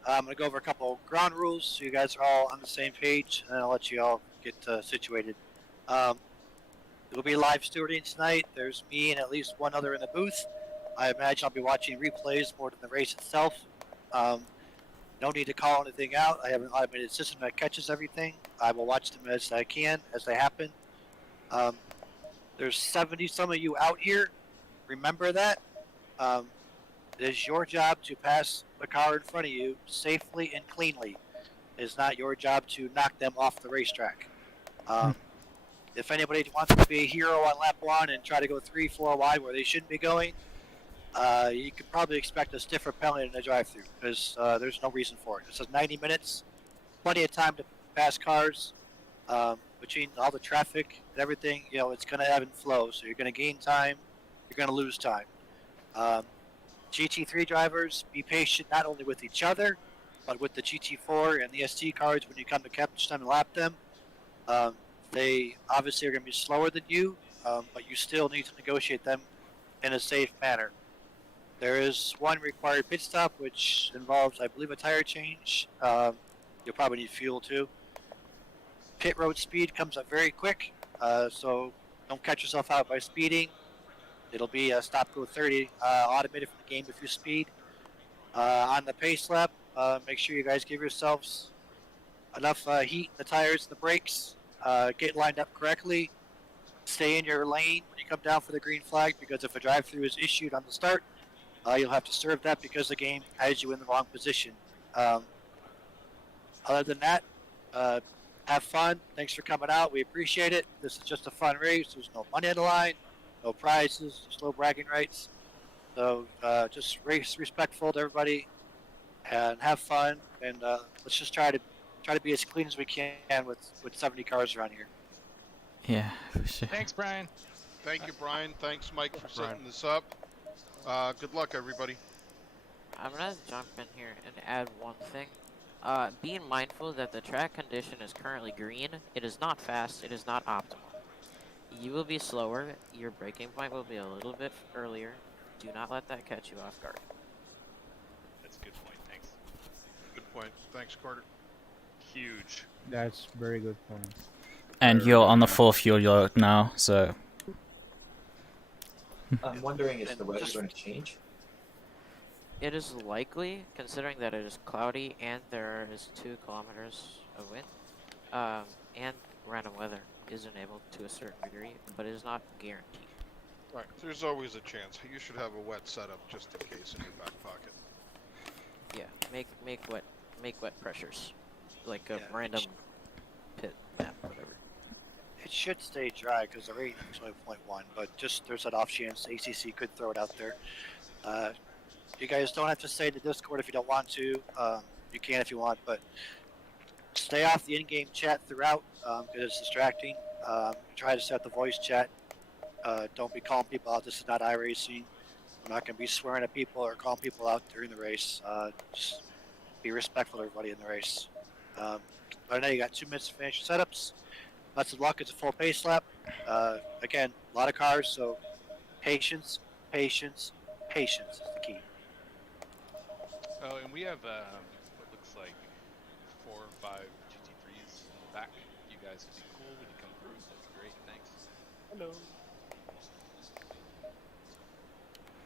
I'm going to go over a couple ground rules so you guys are all on the same page, and I'll let you all get situated. There will be live stewarding tonight. There's me and at least one other in the booth. I imagine I'll be watching replays more than the race itself. No need to call anything out. I have an automated system that catches everything. I will watch them as I can, as they happen. There's 70 some of you out here. Remember that. It is your job to pass the car in front of you safely and cleanly. It is not your job to knock them off the racetrack. If anybody wants to be a hero on lap 1 and try to go 3-4 wide where they shouldn't be going, you could probably expect a stiffer penalty in the drive-thru because there's no reason for it. It says 90 minutes, plenty of time to fast cars. Between all the traffic and everything, you know, it's going to ebb and flow. So you're going to gain time, you're going to lose time. GT3 drivers, be patient not only with each other, but with the GT4 and the ST cars when you come to catch them and lap them. They obviously are going to be slower than you, but you still need to negotiate them in a safe manner. There is one required pit stop, which involves, I believe, a tire change. You'll probably need fuel too. Pit road speed comes up very quick, so don't catch yourself out by speeding. It'll be a stop go 30 automated from the game if you speed. On the pace lap, make sure you guys give yourselves enough heat in the tires and the brakes. Get lined up correctly. Stay in your lane when you come down for the green flag, because if a drive-through is issued on the start, you'll have to serve that because the game has you in the wrong position. Other than that, have fun. Thanks for coming out. We appreciate it. This is just a fun race. There's no money on the line, no prizes, just no bragging rights. So just race respectful to everybody and have fun. And let's just try to be as clean as we can with 70 cars around here. Yeah, for sure. Thanks, Brian. Thank you, Brian. Thanks, Mike, for setting this up. Good luck, everybody. I'm gonna jump in here and add one thing. Being mindful that the track condition is currently green. It is not fast. It is not optimal. You will be slower. Your braking point will be a little bit earlier. Do not let that catch you off guard. That's a good point. Thanks. Good point. Thanks, Carter. Huge. That's very good point. And you're on the full fuel load now, so I'm wondering, is the weather going to change? It is likely, considering that it is cloudy and there is 2 kilometers of wind, and random weather is enabled to a certain degree, but it is not guaranteed. Right. There's always a chance. You should have a wet setup just in case in your back pocket. Yeah, make wet pressures, like a random pit map, whatever. It should stay dry because the rating is only 0.1, but just there's an off chance ACC could throw it out there. You guys don't have to stay in the Discord if you don't want to. You can if you want, but stay off the in-game chat throughout because it's distracting. Try to set the voice chat. Don't be calling people out. This is not iRacing. I'm not going to be swearing at people or calling people out during the race. Just be respectful to everybody in the race. Right now you got 2 minutes to finish your setups. Lots of luck. It's a full pace lap. Again, a lot of cars, so patience, patience, patience is the key. Oh, and we have what looks like 4 or 5 GT3s in the back. You guys would be cool when you come through. That'd be great. Thanks. Hello.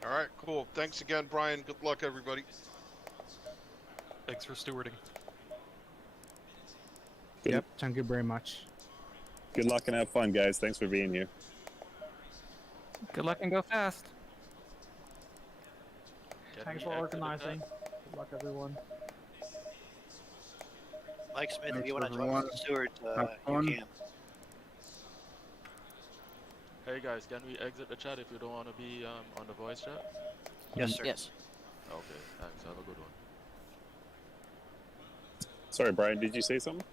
All right, cool. Thanks again, Brian. Good luck, everybody. Thanks for stewarding. Yep, thank you very much. Good luck and have fun, guys. Thanks for being here. Good luck and go fast. Thanks for organizing. Good luck, everyone. Mike Smith, if Thanks, you want to everyone. join the Stewart, Have fun. you can. Hey guys, can we exit the chat if you don't want to be on the voice chat? Yes, sir. Yes. Okay, thanks. Have a good one. Sorry, Brian, did you say something?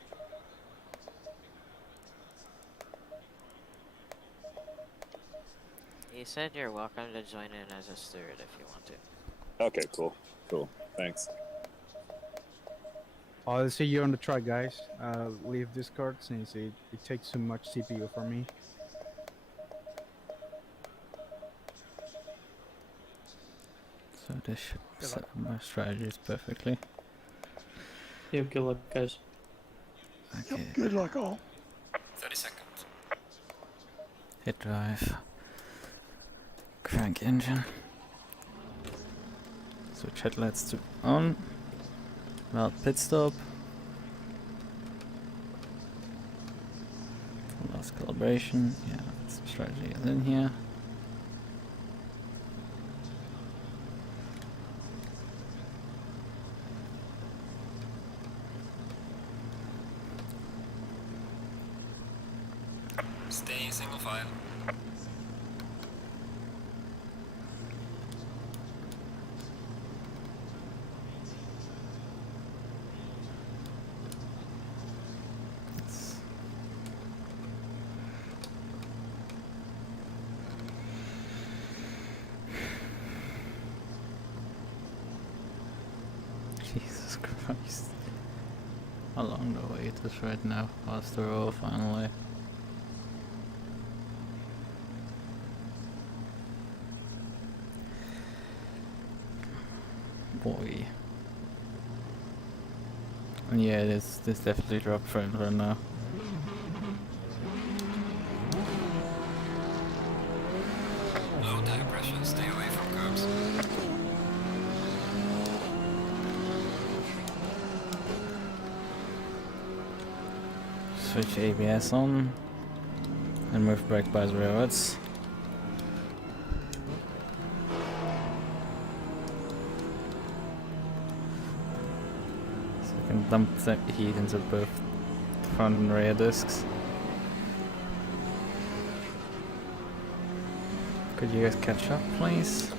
He said you're welcome to join in as a steward if you want to. Okay, cool. Cool. Thanks. I'll see you on the track, guys. Leave Discord since it takes too much CPU for me. so this should set up my strategies perfectly. Yeah, good luck, guys. Okay. Good luck, all. 30 seconds. Hit drive. Crank engine. Switch headlights to on. Melt pit stop. Last calibration. Yeah, some strategy is in here. Stay in single file. Christ. How long the wait is right now? Past the row finally. Boy. Yeah, this definitely dropped frames right now. Low tire pressure, stay away from curbs. Switch ABS on and move brake bars rearwards. So I can dump the heat into both front and rear discs. Could you guys catch up, please?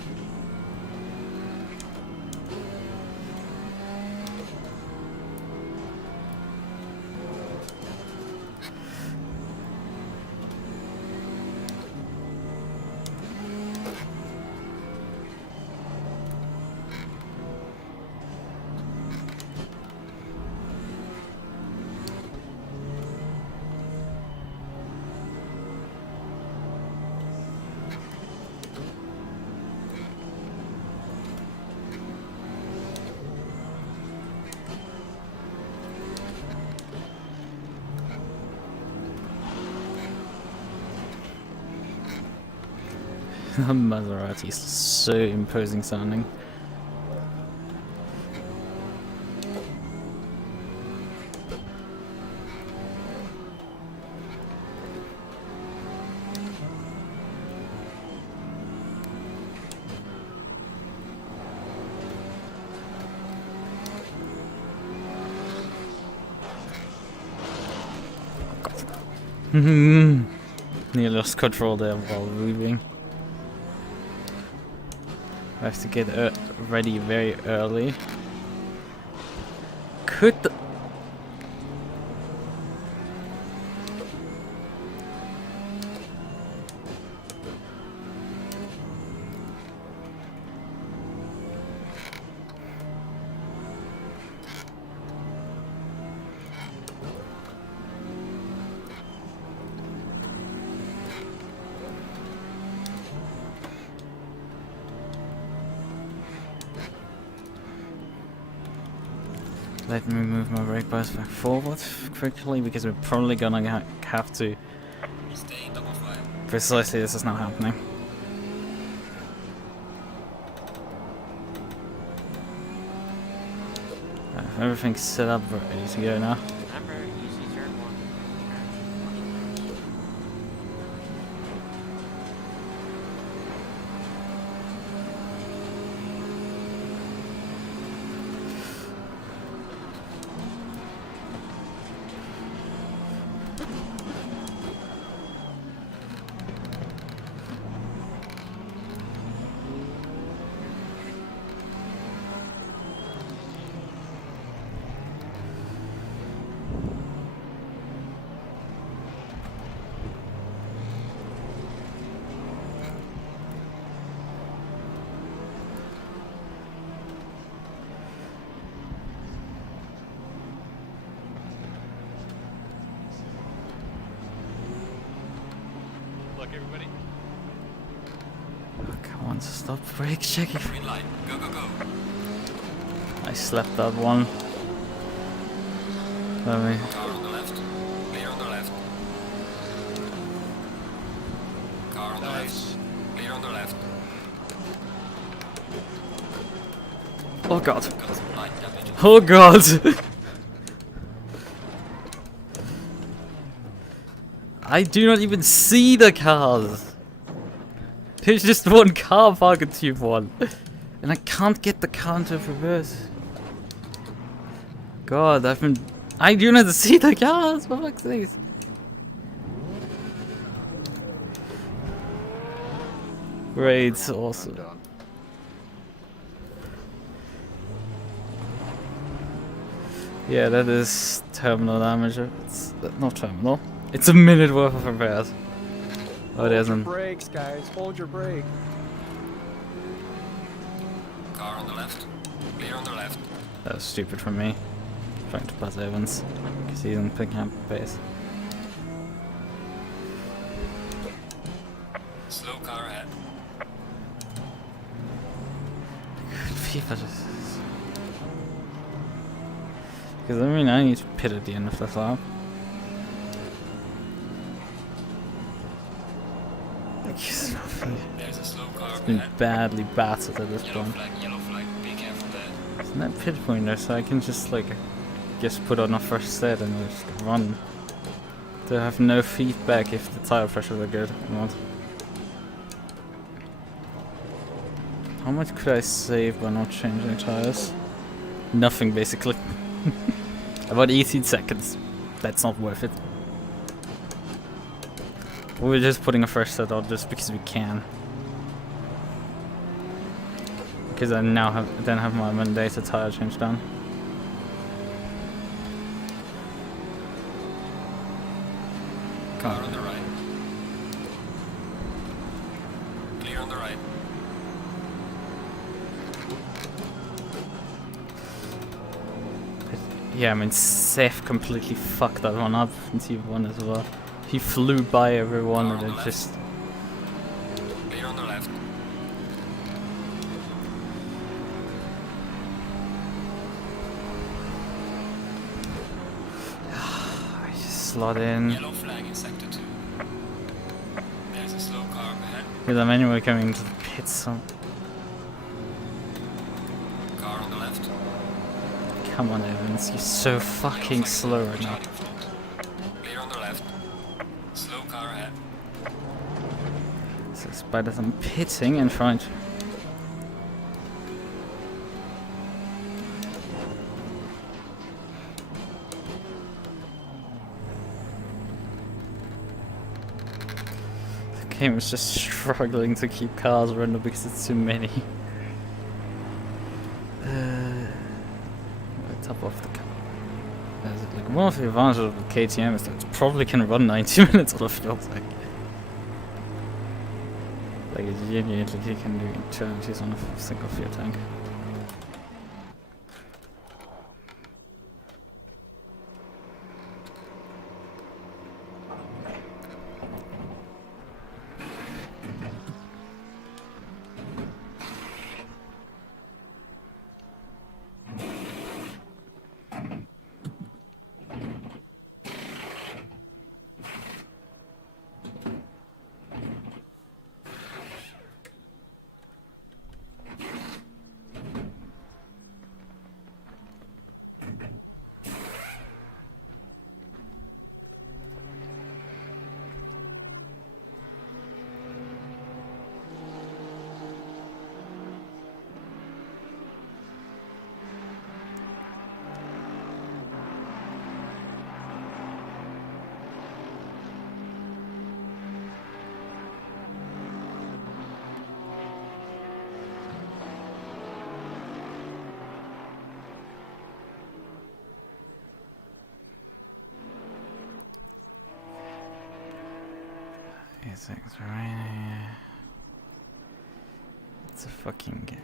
Maserati is so imposing sounding. Nearly lost control there while moving. I have to get ready very early. Could the let me move my brake bars back forward quickly because we're probably gonna have to. Stay double fire. Precisely, this is not happening. Everything's set up, ready to go now. Remember, easy turn 1. Look, everybody. Oh, come on, stop brake checking. Green light, go, go, go. I slept that one. Let me. Car on the left, clear on the left. Car on the left, clear on the left. Oh god. Got some light damage. Oh god. I do not even see the cars. There's just one car parked in Tube 1. And I can't get the car into reverse. God, I do not see the cars, for fuck's sake. Great, awesome. Yeah, that is terminal damage. It's not terminal. It's a minute worth of repairs. Oh, it isn't. Brakes, guys. Hold your brake. Car on the left, clear on the left. That was stupid from me. Trying to buzz Evans. Because he isn't picking up pace. Slow car ahead. FIFA just... Because I mean, I need to pit at the end of the lap. There's a slow car It's been ahead. badly battered at this Yellow point. flag, yellow flag. Be careful there. Isn't that pit pointer, so I can just like just put on a first set and just run. To have no feedback if the tire pressures are good or not. How much could I save by not changing tires? Nothing basically. About 18 seconds. That's not worth it. We're just putting a fresh set on just because we can. Because I now have my mandated tire change done. Car on the right. Clear on the right. Yeah, I mean, Seth completely fucked that one up in T1 as well. He flew by everyone and it just... Clear on the left. I just slot in. Yellow flag in sector 2. There's a slow car ahead. Because I'm anyway coming into the pits, so... Car on the left. Come on, Evans, you're so fucking slow right now. Clear on the left. Slow car ahead. So it's better than pitting in front. The game is just struggling to keep cars running because it's too many. Top of the car. Like one of the advantages of the KTM is that it probably can run 90 minutes on a fuel tank. Like it genuinely can do eternities on a single fuel tank. Things right. It's a fucking game.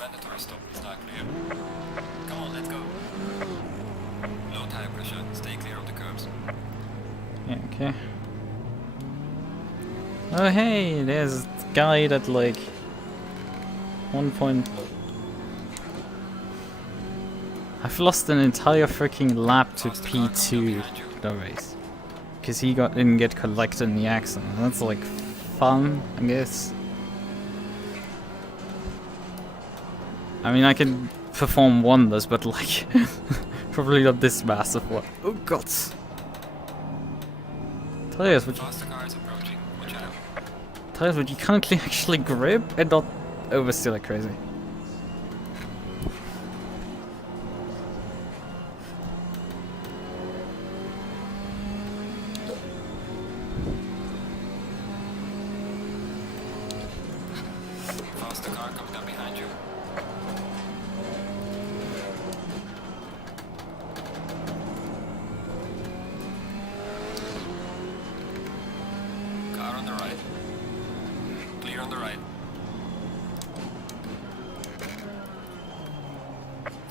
Mandatory stop, it's not clear. Come on, let's go. Low tire pressure, stay clear of the curbs. Yeah, okay. Oh hey, there's a guy that like 1 point. I've lost an entire freaking lap to P2 the race. Because he didn't get collected in the accident. That's like fun, I guess. I mean, I can perform wonders, but like, probably not this massive one. Oh god. Tires, which tires, which you can't actually grip and not oversteer like crazy. Faster car coming up behind you. Car on the right. Clear on the right.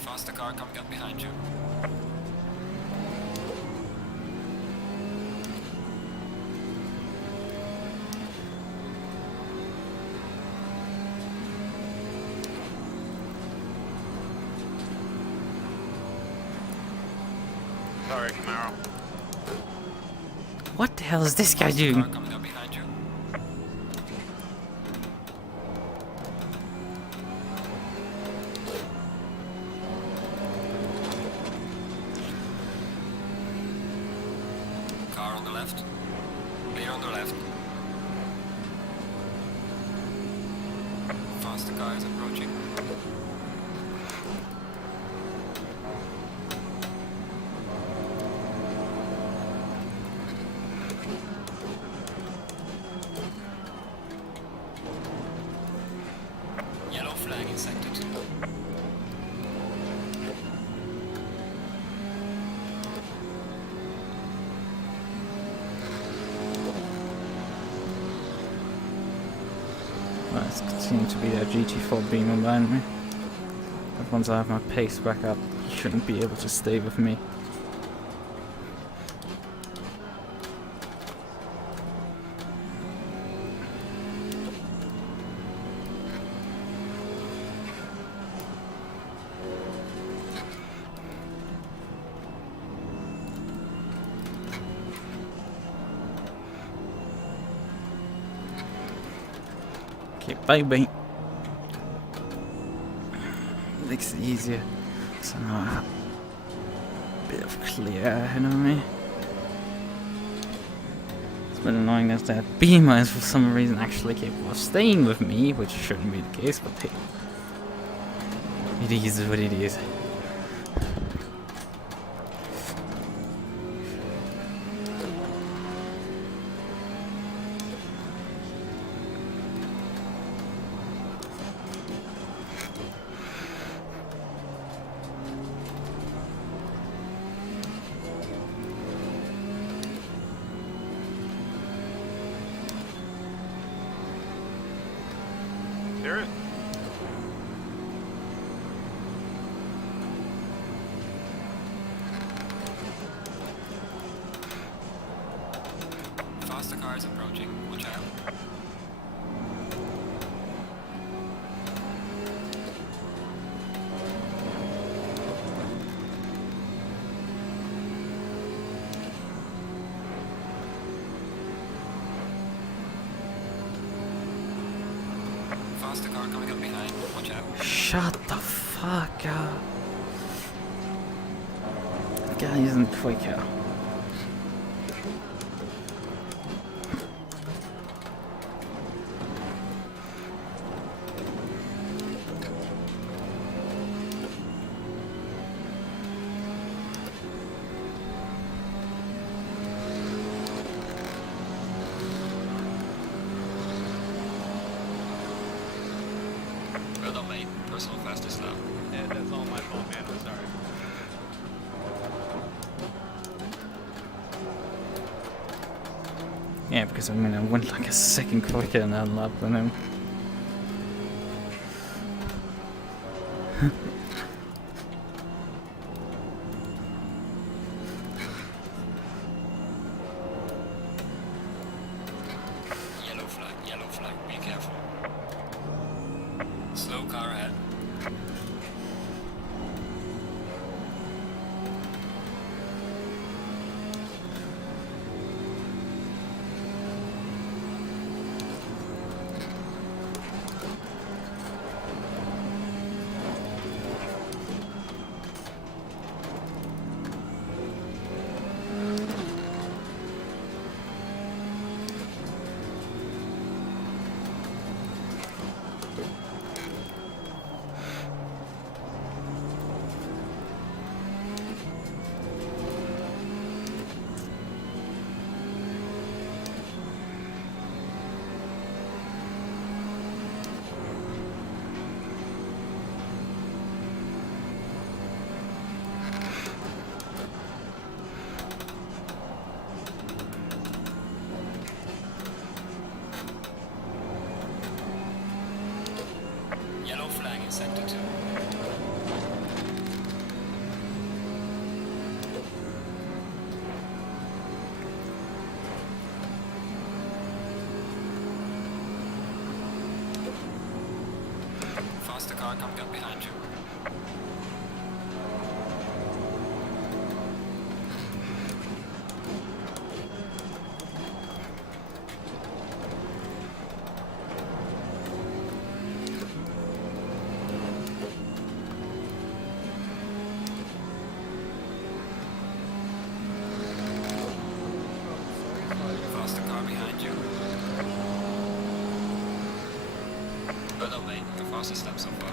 Faster car coming up behind you. Sorry, Camaro. What the hell is this guy doing? Car coming up behind you. Car on the left. Clear on the left. Faster car is approaching. Yellow flag in sector 2. Well, it's continuing to be that GT4 beaming behind me. But once I have my pace back up, he shouldn't be able to stay with me. Okay, bye. Makes it easier. So now I have a bit of clear ahead of me. It's been annoying that that beamer is for some reason actually capable of staying with me, which shouldn't be the case, but hey, it is what it is. Hear it? Faster car is approaching. Watch out. Faster car coming up behind. Watch out. Shut the fuck up. The guy isn't quicker. Well done, mate. Personal fastest lap. And that's all my fault, man. I'm sorry. Yeah, because I mean I went like a second quicker in that lap than him. Yellow flag, be careful. Slow car ahead. Yellow flag in sector 2. car coming up behind you. Faster car behind you. Oh no, mate, the fastest lap so far.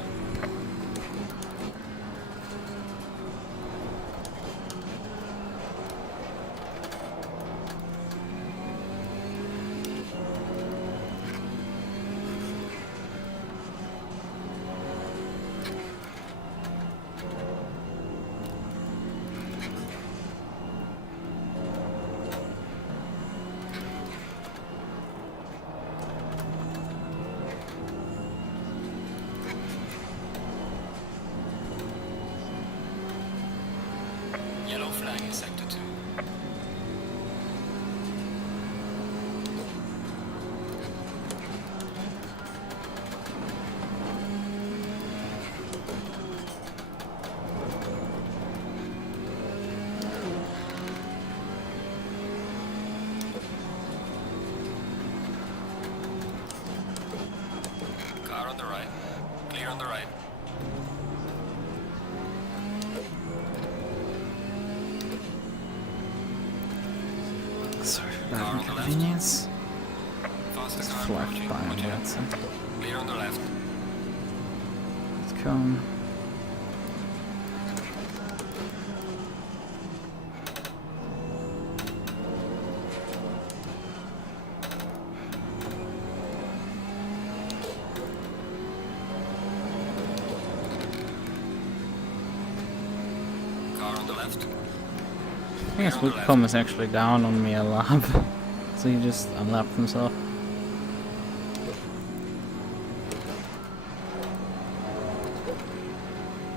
Yellow flag in sector 2. Car on the right. Clear on the right. Sorry for that inconvenience. Faster Just car flash approaching. by on Watch that out. side. Clear on the left. Let's come. Car on the left. I guess Lukas is actually down on me a lap. So he just unlapped himself.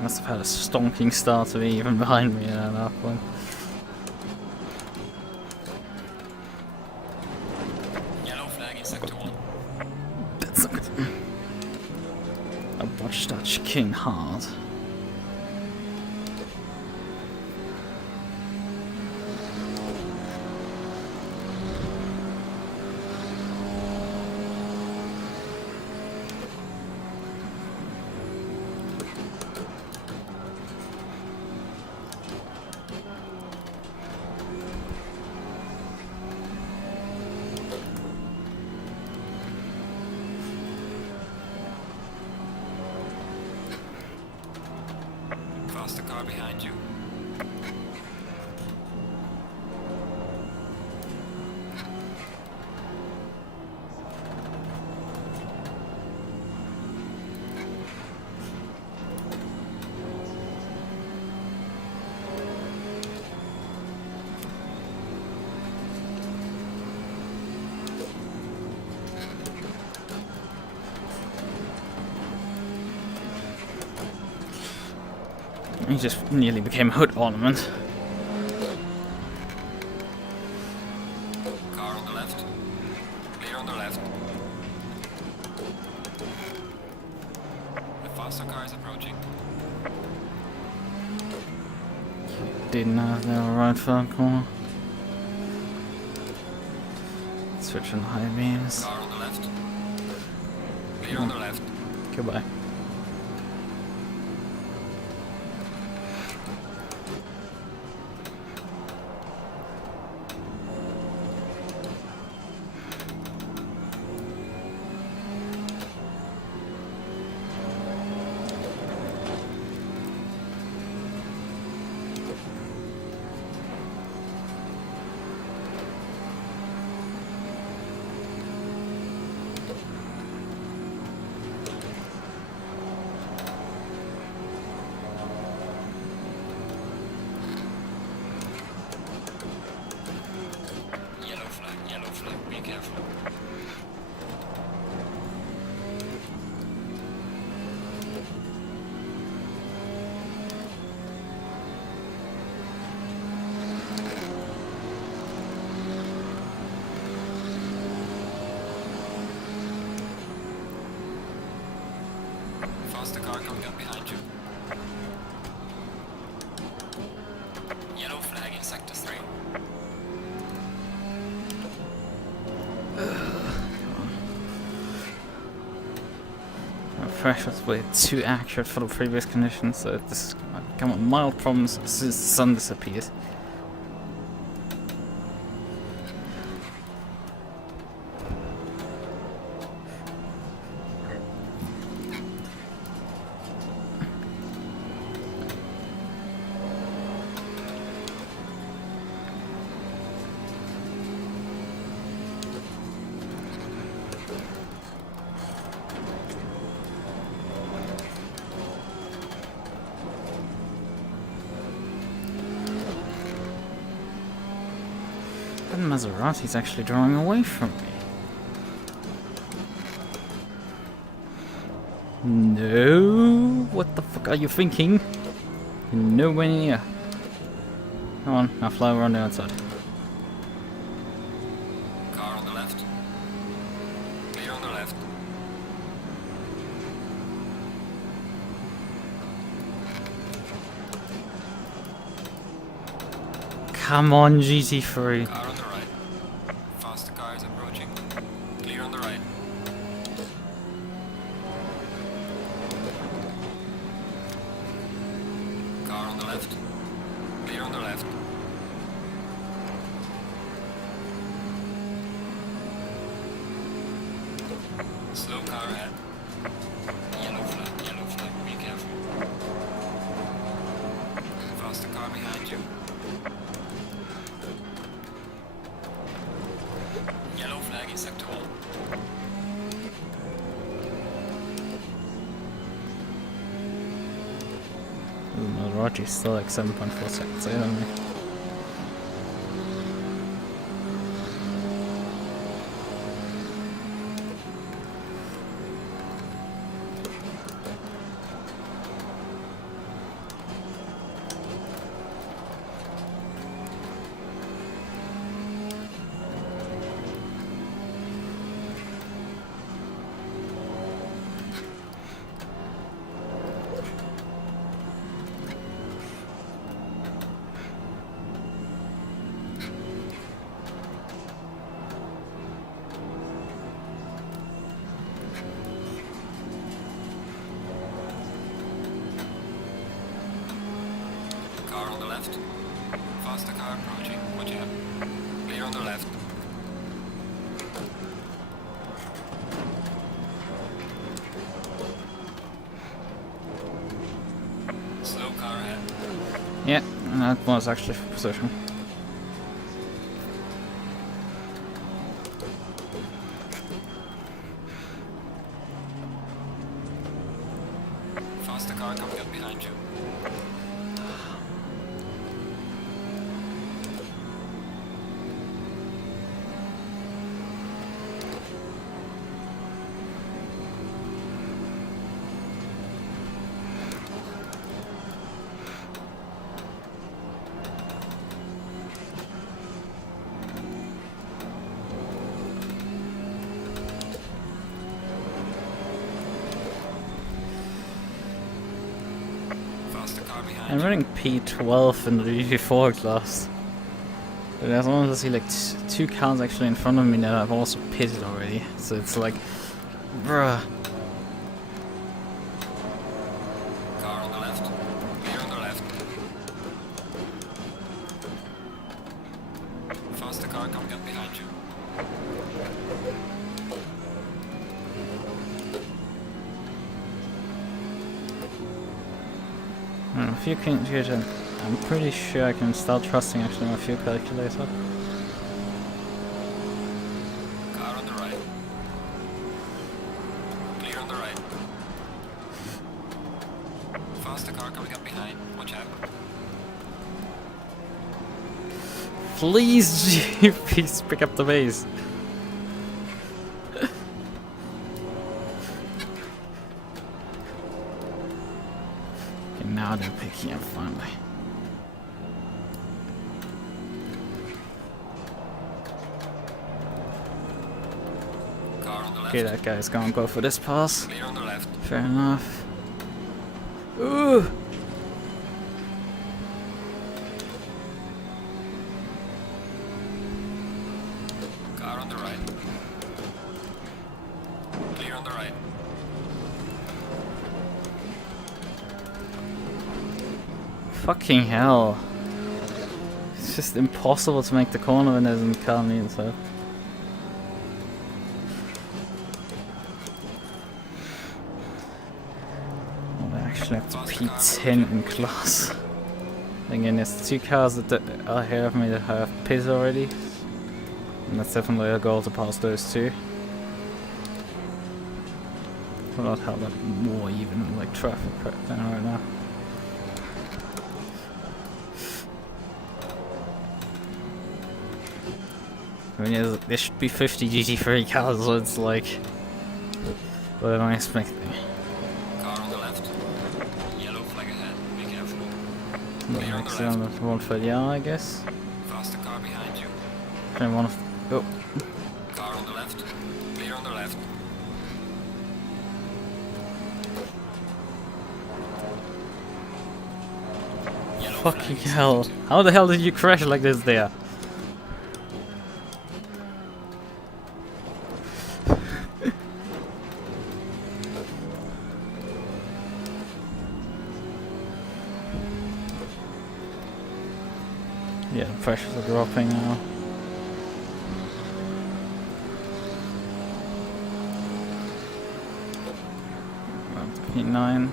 Must have had a stonking start to be even behind me at that point. Yellow flag in sector 1. That's not good. I watched that chicane hard. Faster car behind you. He just nearly became a hood ornament. Car on the left. Clear on the left. The faster car is approaching. Didn't have the right front corner. Switch on high beams. Car on the left. Clear on the left. Goodbye. Faster car coming up behind you. Yellow flag in sector 3. Fresh was way too accurate for the previous conditions, so this is gonna come on mild problems as soon as the sun disappears. And Maserati's actually drawing away from me. No, what the fuck are you thinking? Nowhere near. Come on, now fly around the outside. Car on the left. Clear on the left. Come on, GT3. Car on the right. Faster car is approaching. Clear on the right. Car on the left. Clear on the left. Slow car ahead. Yellow flag, be careful. Faster car behind you. Yellow flag in sector 1. Maserati's still like 7.4 seconds ahead of me. Car on the left. Faster car approaching. Watch out. Clear on the left. Slow car ahead. Yeah, and that was actually for position. Faster car coming up behind you. Faster car behind I'm you. running P12 in the GT4 class. But there's honestly like two cars actually in front of me that I've also pitted already. So it's like, bruh. Car on the left. Clear on the left. Faster car coming up behind you. If you can do it, I'm pretty sure I can start trusting actually my fuel calculator. Car on the right. Clear on the right. Faster car coming up behind. Watch out. Please, please pick up the base. Okay, now they're picking up finally. Car on the left. Okay, that guy's gonna go for this pass. Clear on the left. Fair enough. Ooh. Car on the right. Clear on the right. Fucking hell. It's just impossible to make the corner when there's a car on the inside. Oh, I actually have to P10 in class. Again, there's 2 cars that are ahead of me that have PIS already. And that's definitely a goal to pass those 2. Will not have that more even like traffic right now. I mean, there should be 50 GT3 cars, so it's like, what am I expecting? Car on the left. Yellow flag ahead. Be careful. Not Clear on next the left. on the one for the I guess. Faster car behind you. And one of oh. Car on the left. Clear on the left. Yellow Fucking flag is hell. set. How the hell did you crash like this there? Yeah, the pressures are dropping now. P9.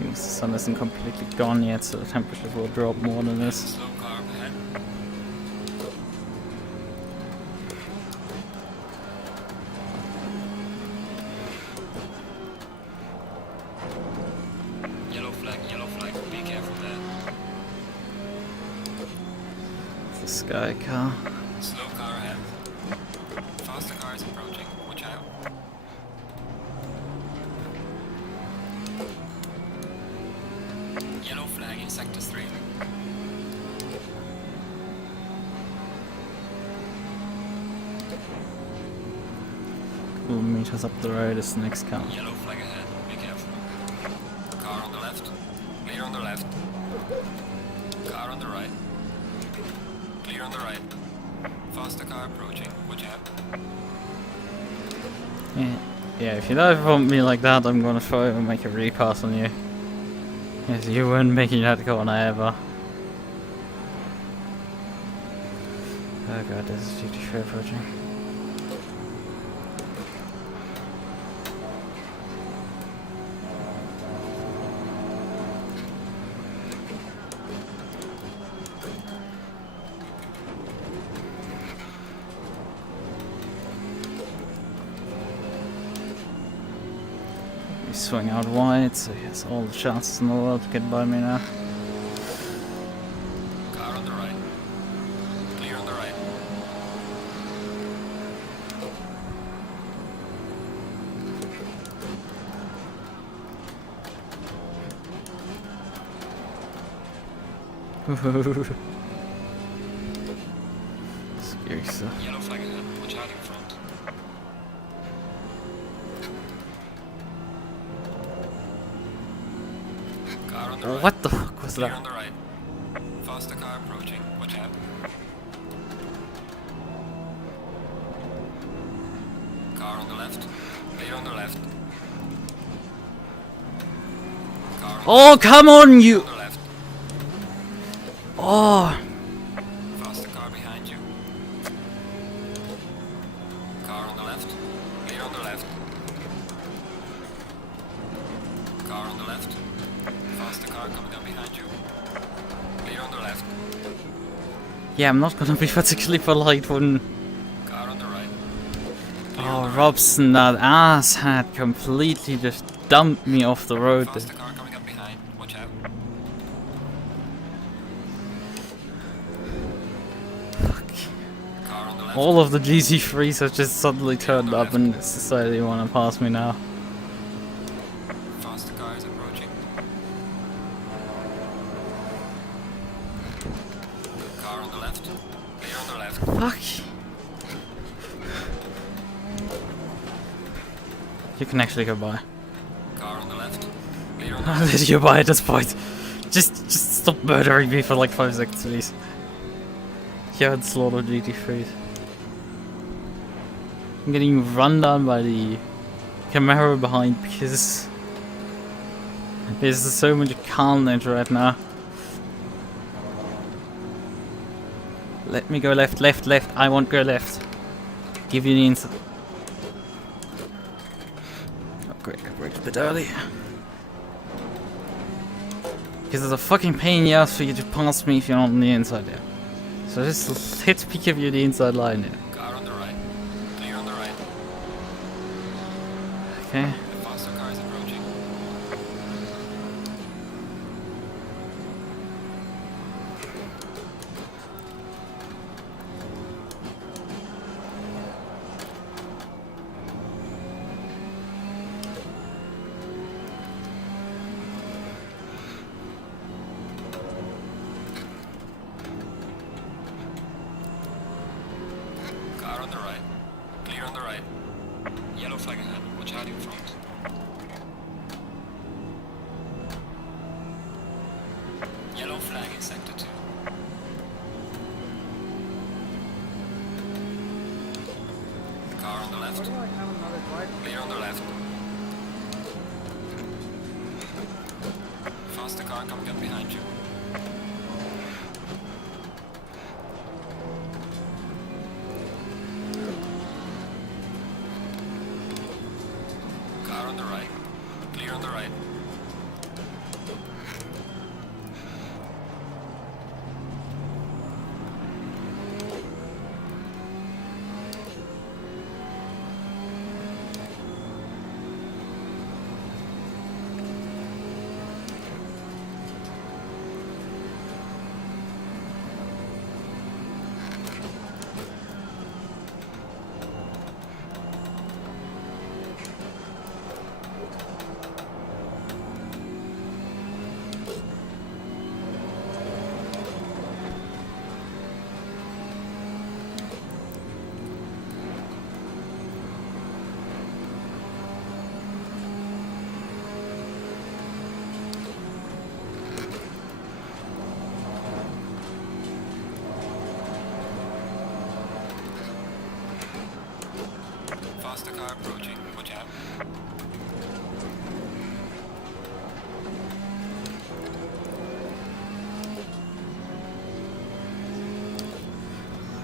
The sun isn't completely gone yet, so the temperature will drop more than this. Slow car ahead. Yellow flag, be careful there. It's a sky car. Slow car ahead. Faster car is approaching, watch out. Yellow flag in sector 3. Couple meters up the road is the next car. Yellow flag ahead, be careful. Car on the left. Clear on the left. Car on the right. Clear on the right. Faster car approaching, watch out. Yeah, if you dive on me like that, I'm gonna try and make a repass on you. Yes, you weren't making that corner ever. Oh god, this is GT3 approaching. We swing out wide, so he has all the chances in the world to get by me now. Car on the right. Clear on the right. Scary stuff. Yellow flag ahead, watch out in front. Car on the right. What the fuck was Clear that? on the right. Faster car approaching, watch out. Car on the left. Clear on the left. Car on Oh, come on, you! the left. Oh, Faster car behind you. Car on the left. Clear on the left. Car on the left. Faster car coming up behind you. Clear on the left. yeah, I'm not gonna be particularly polite when... Car on the right. Oh, drops and that ass had completely just dumped me off the road. Faster car coming up behind. Watch out. Car on the left. All of the GT3s have just suddenly turned up and decided they want to pass me now. Faster car is approaching. Car on the left. Clear on the left. Fuck. You can actually go by. Car on the left. Clear on the How left. did you buy at this point? Just stop murdering me for like 5 seconds, please. You haven't slaughtered GT3s. I'm getting run down by the camera behind because there's so much carnage right now. Let me go left, left, left. I won't go left. Give you the inside. Oh, great, I braked a bit early. Because it's a fucking pain in the ass for you to pass me if you're not on the inside there. So just let's give you the inside line here. Car on the right. Clear on the right. Okay. The faster car is approaching. Car on the right. Clear on the right. Yellow flag ahead. Watch out in front. Yellow flag in sector 2. Car on the left. Clear on the left. Faster car coming up behind you. Car on the right. Clear on the right. Faster car approaching. Watch out.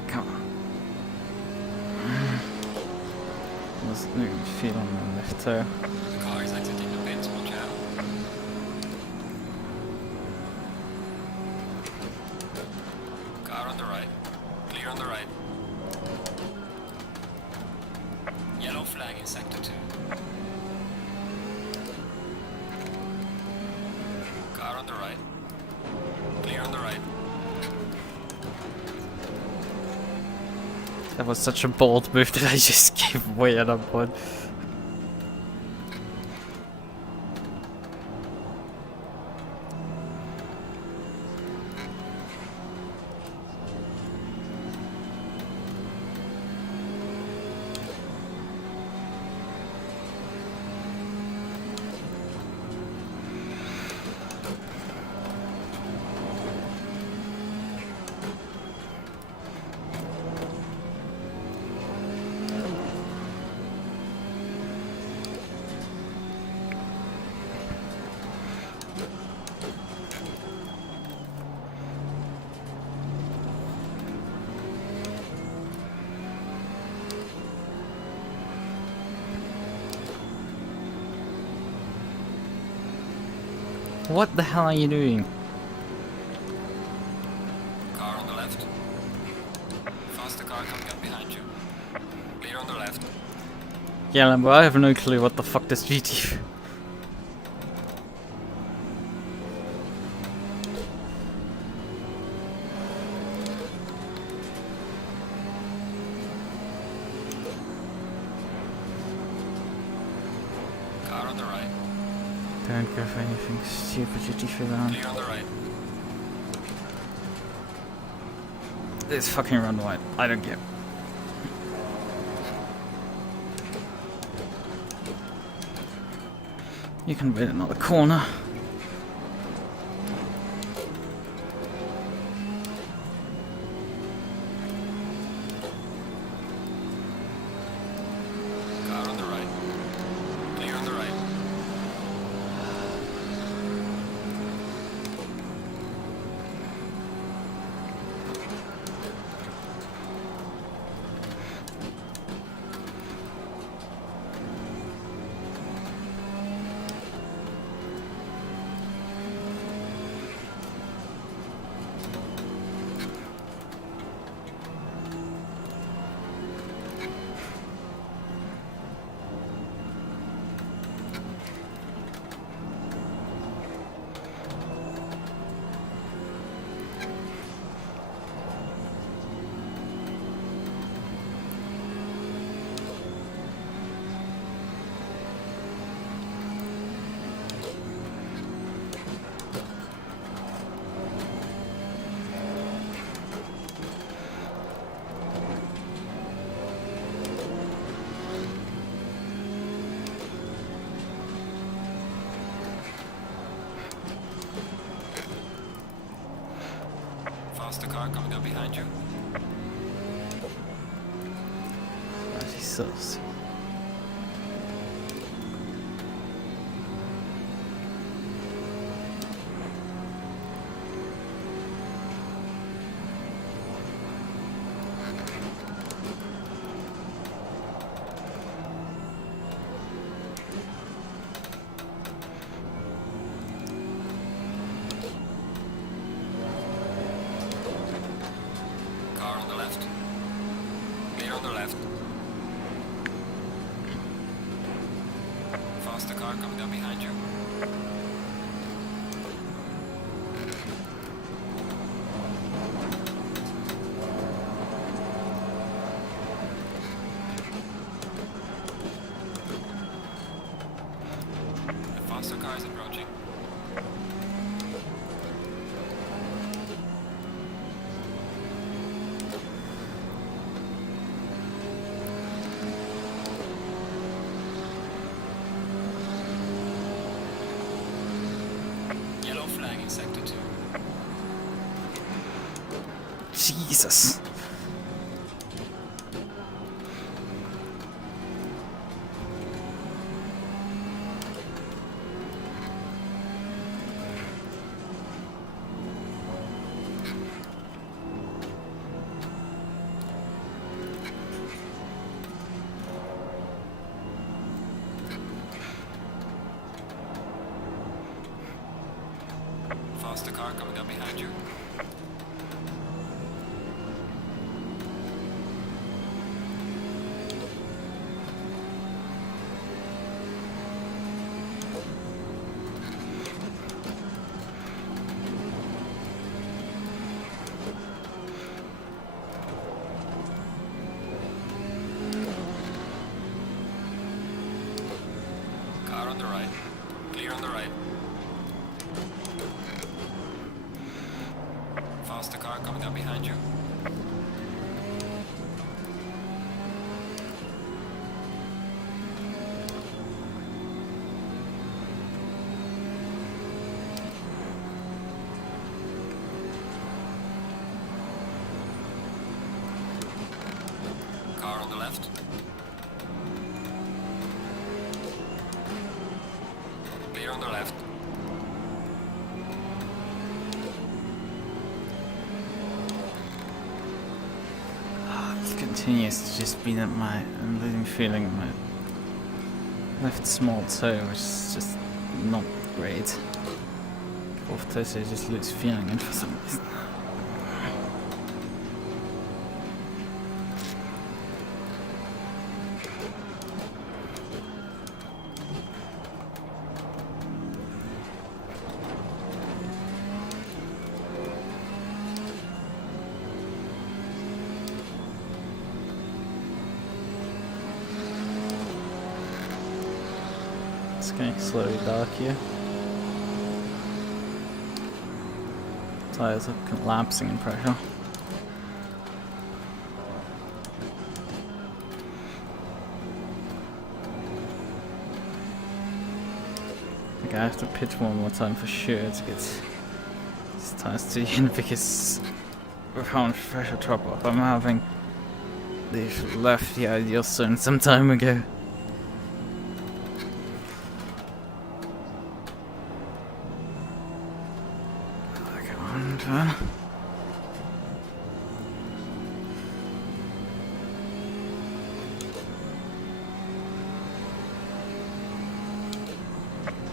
Come on. Was nu feet on the left toe. The car is exiting the pits. Watch out. Car on the right. Clear on the right. Yellow flag in sector 2. Car on the right. Clear on the right. That was such a bold move that I just gave away at that point. What the hell are you doing? Car on the left. Faster car coming up behind you. Clear on the left. Yeah, Lambo, I have no clue what the fuck this GT. Car on the right. Don't go for anything stupid GT4 down. Clear on the right. This fucking run wide. I don't care. You can wait another corner. Car on the right. Clear on the right. Faster car coming up behind you. Bloody sauce. Car on the left. Clear on the left. Faster car coming up behind you. The faster car is approaching. Yellow flag in sector 2. Jesus. Faster car coming up behind you. Car on the right. Clear on the right. Faster car coming up behind you. Car on the left. Clear on the left. It continues to just be that I'm losing feeling my left small toe, which is just not great. Fourth toe, so I just lose feeling it for some reason. getting slowly dark here. Tires are collapsing in pressure. I think I have to pitch one more time for sure to get these tires to the end, because with how much pressure drop off I'm having, they should have left the ideal zone some time ago.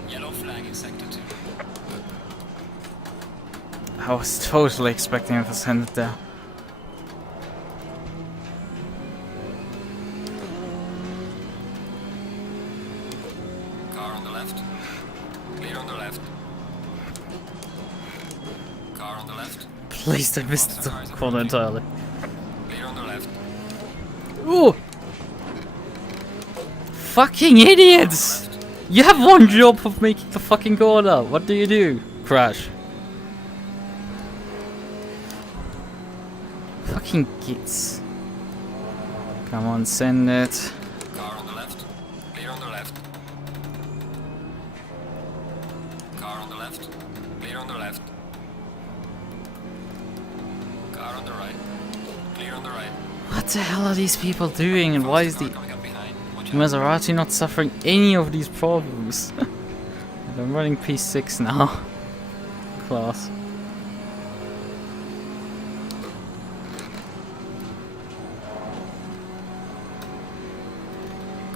Yellow flag in sector 2. I was totally expecting him to send it there. Car on the left. Clear on the left. Car on the left. Please don't miss the corner entirely. Clear on the left. Ooh! Fucking idiots! You have one job of making the fucking corner. What do? Crash. Fucking gits. Come on, send it. Car on the left. Clear on the left. Car on the left. Clear on the left. Car on the right. Clear on the right. What the hell are these people doing, and why is the Maserati not suffering any of these problems? I'm running P6 now. Class.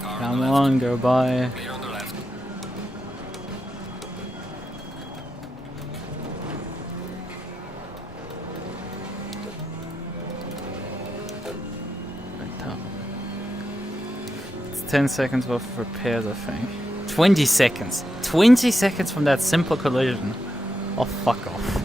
Come on, go by. Clear on the left. It's 10 seconds worth of repairs, I think. 20 seconds. 20 seconds from that simple collision. Oh, fuck off.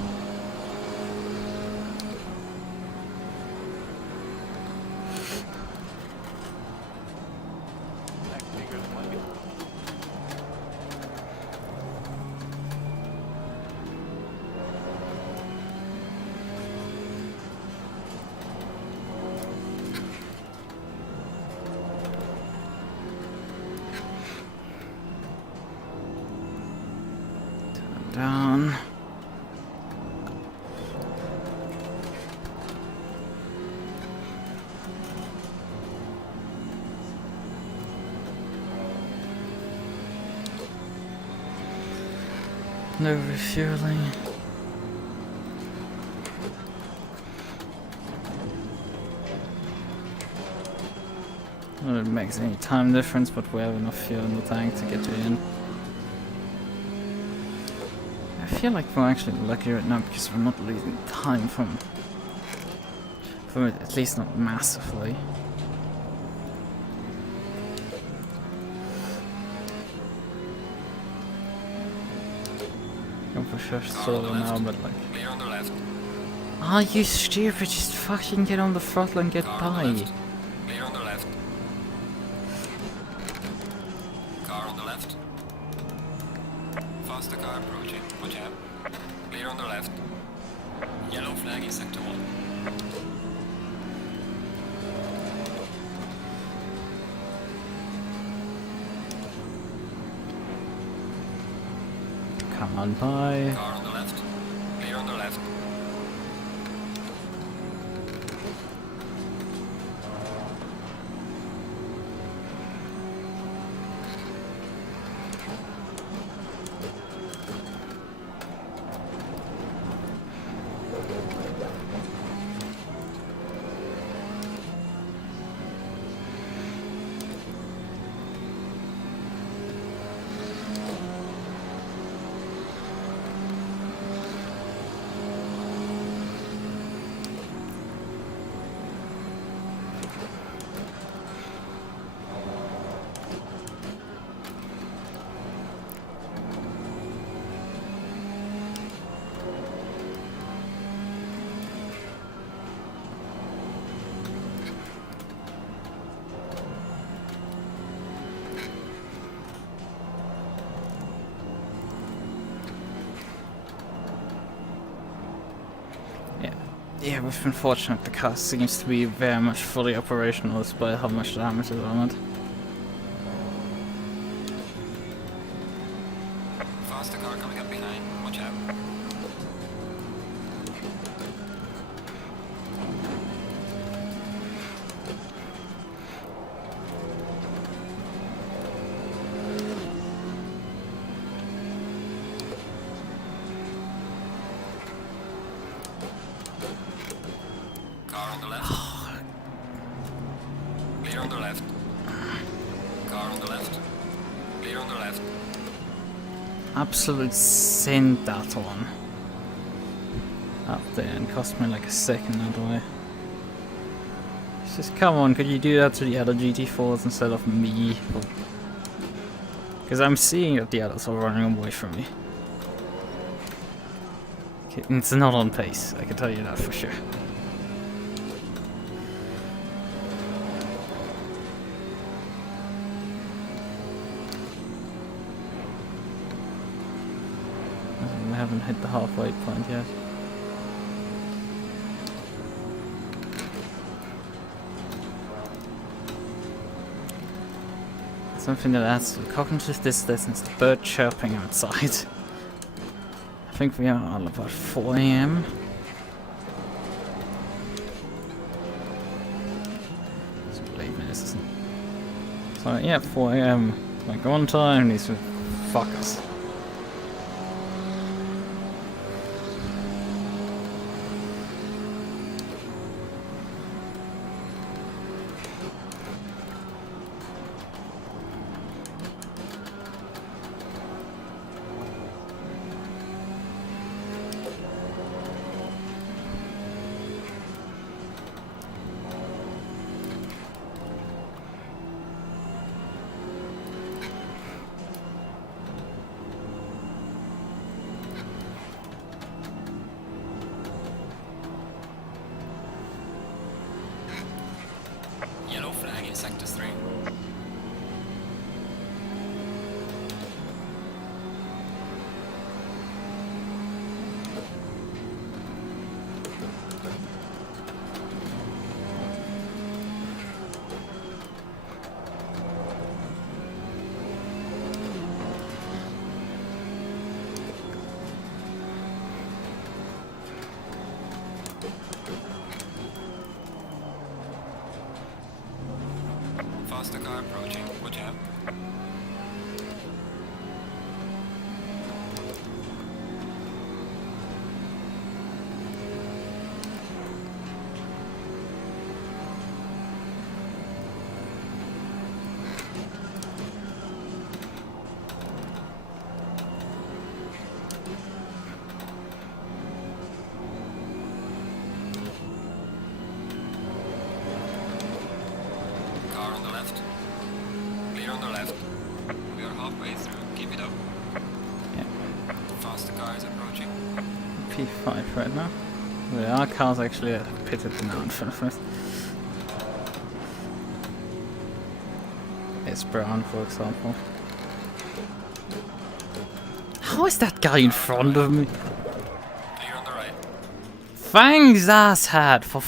Down. No refueling. Not that it makes any time difference, but we have enough fuel in the tank to get to the end. I feel like we're actually lucky right now because we're not losing time from it, at least not massively. Going for sure solo now, but like... Clear on the left. Ah, you stupid, just fucking get on the throttle and get by. Clear on the left. Car on the left. Faster car approaching. Watch out. Clear on the left. Yellow flag in sector 1. Come on by. Car on the left. Clear on the left. Yeah, we've been fortunate. The car seems to be very much fully operational despite how much damage is on it. Faster car coming up behind. Watch out. Car on the left. Clear on the left. Car on the left. Clear on the left. Absolute sin, that one. Up there and cost me like a second that way. It's just, come on, could you do that to the other GT4s instead of me? Because I'm seeing that the others are running away from me. It's not on pace, I can tell you that for sure. I haven't hit the halfway point yet. Something that adds to the cognitive dissonance, the bird chirping outside. I think we are all about 4 AM. So believe me, this isn't. So yeah, 4 AM. Like on time, these fuckers. Yellow flag in sector 3. Faster car approaching. Watch out. Car on the left. Clear on the left. We are halfway through. Keep it up. Yeah. Faster car is approaching. P5 right now. There are cars actually pitted now in front of us. It's brown, for example. How is that guy in front of me? Clear on the right. Thanks, asshat, for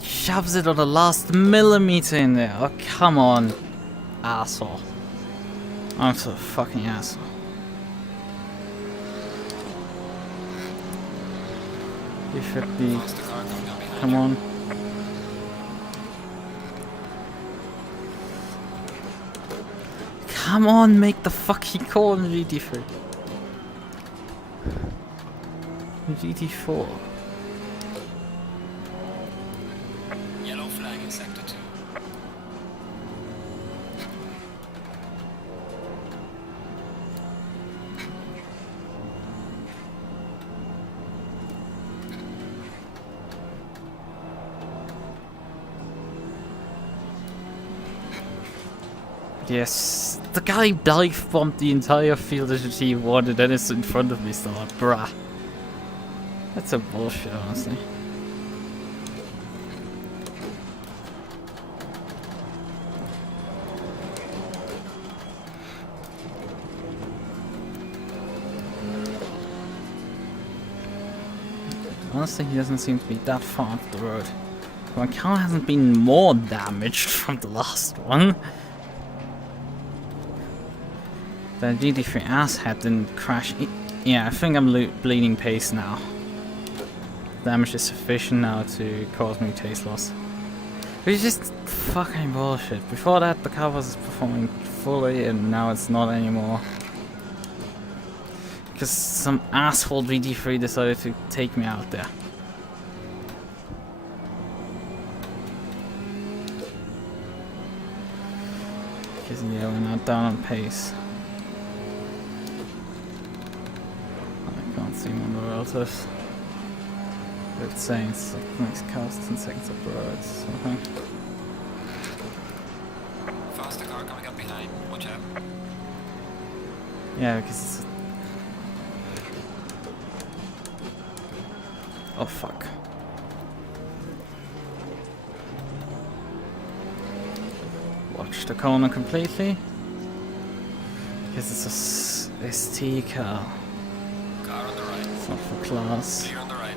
shoves it on the last millimeter in there. Oh, come on, asshole. I'm so fucking asshole. You should be. Faster car coming up behind Come you. on. Come on, make the fucking call in the GT3. GT4. Yellow flag in sector 2. Yes, the guy dive bombed the entire field of GT1 and then it's in front of me still. Bruh. That's a bullshit, honestly. Honestly, he doesn't seem to be that far off the road. My car hasn't been more damaged from the last one. The GT3 asshead didn't crash. Yeah, I think I'm bleeding pace now. Damage is sufficient now to cause me taste loss. Which is just fucking bullshit. Before that, the car was performing fully, and now it's not anymore. Because some asshole GT3 decided to take me out there. Because yeah, we're not down on pace. I can't see my relatives. It's saying it's like next cast 10 seconds up the road, something. Faster car coming up behind. Watch out. Yeah, because it's... Oh fuck. Watch the corner completely. Because it's a ST car. Car on the right. It's not for class. Clear on the right.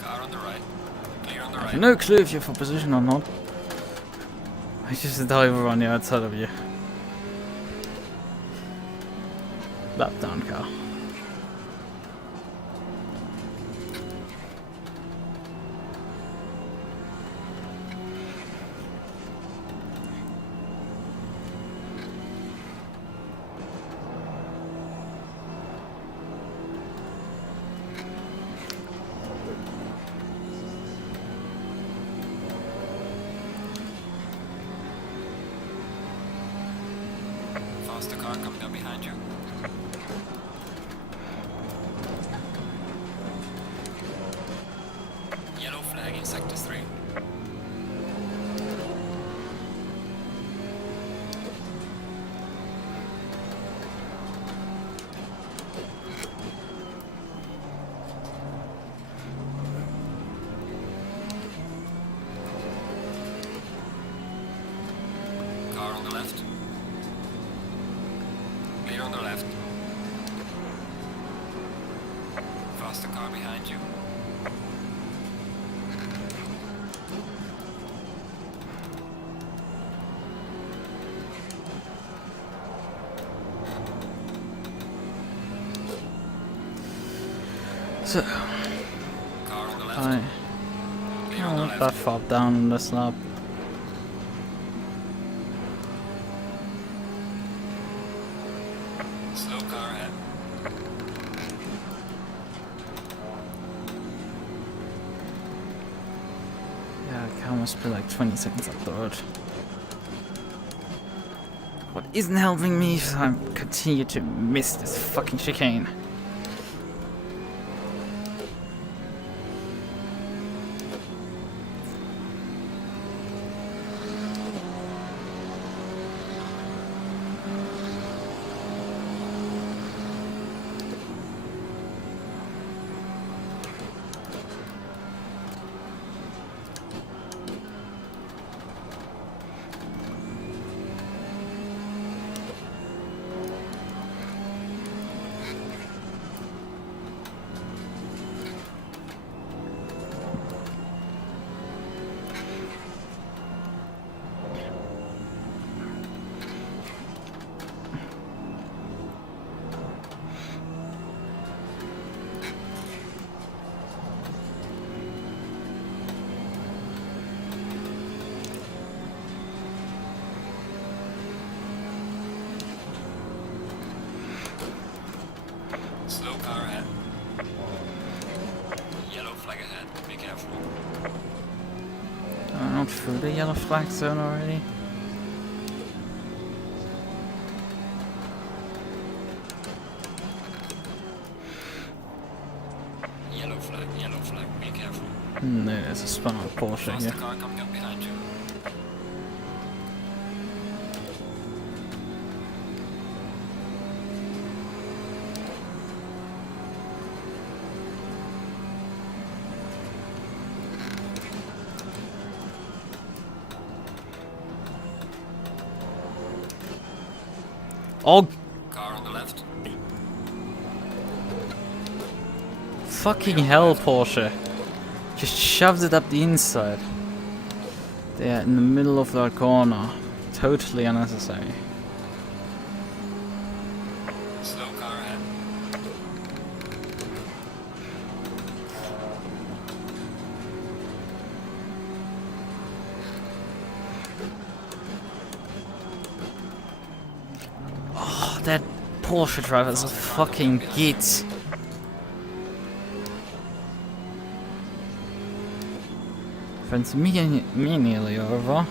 Car on the right. Clear on the I right. have no clue if you're for position or not. I just dive on the outside of you. Lap down car. Faster car coming up behind you. Yellow flag in sector 3. Car on the left. Clear on the left. Faster car behind you. So, Car on the left. I'm Clear on the not left. that far down on this lap. Slow car ahead. Yeah, the car must be like 20 seconds up the road. What isn't helping me is I continue to miss this fucking chicane. Slow car ahead. Yellow flag ahead. Be careful. Not through the yellow flag zone already. Yellow flag. Be careful. No, there's a spun out Porsche Faster here. car coming up behind you. Oh, Car on the left. fucking hell, Porsche. Just shoved it up the inside. There, in the middle of that corner. Totally unnecessary. Slow car ahead. Oh, that Porsche driver is a fucking git. Runs me nearly over.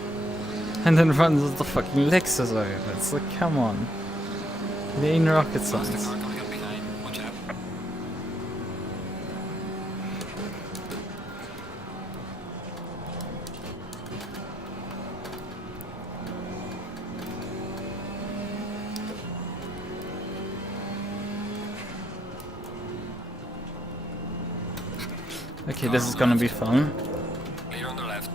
And then runs the fucking Lexus over. It's like, come on. It ain't rocket science. Car coming up behind. Watch out. Okay, this is gonna be fun. Clear on the left.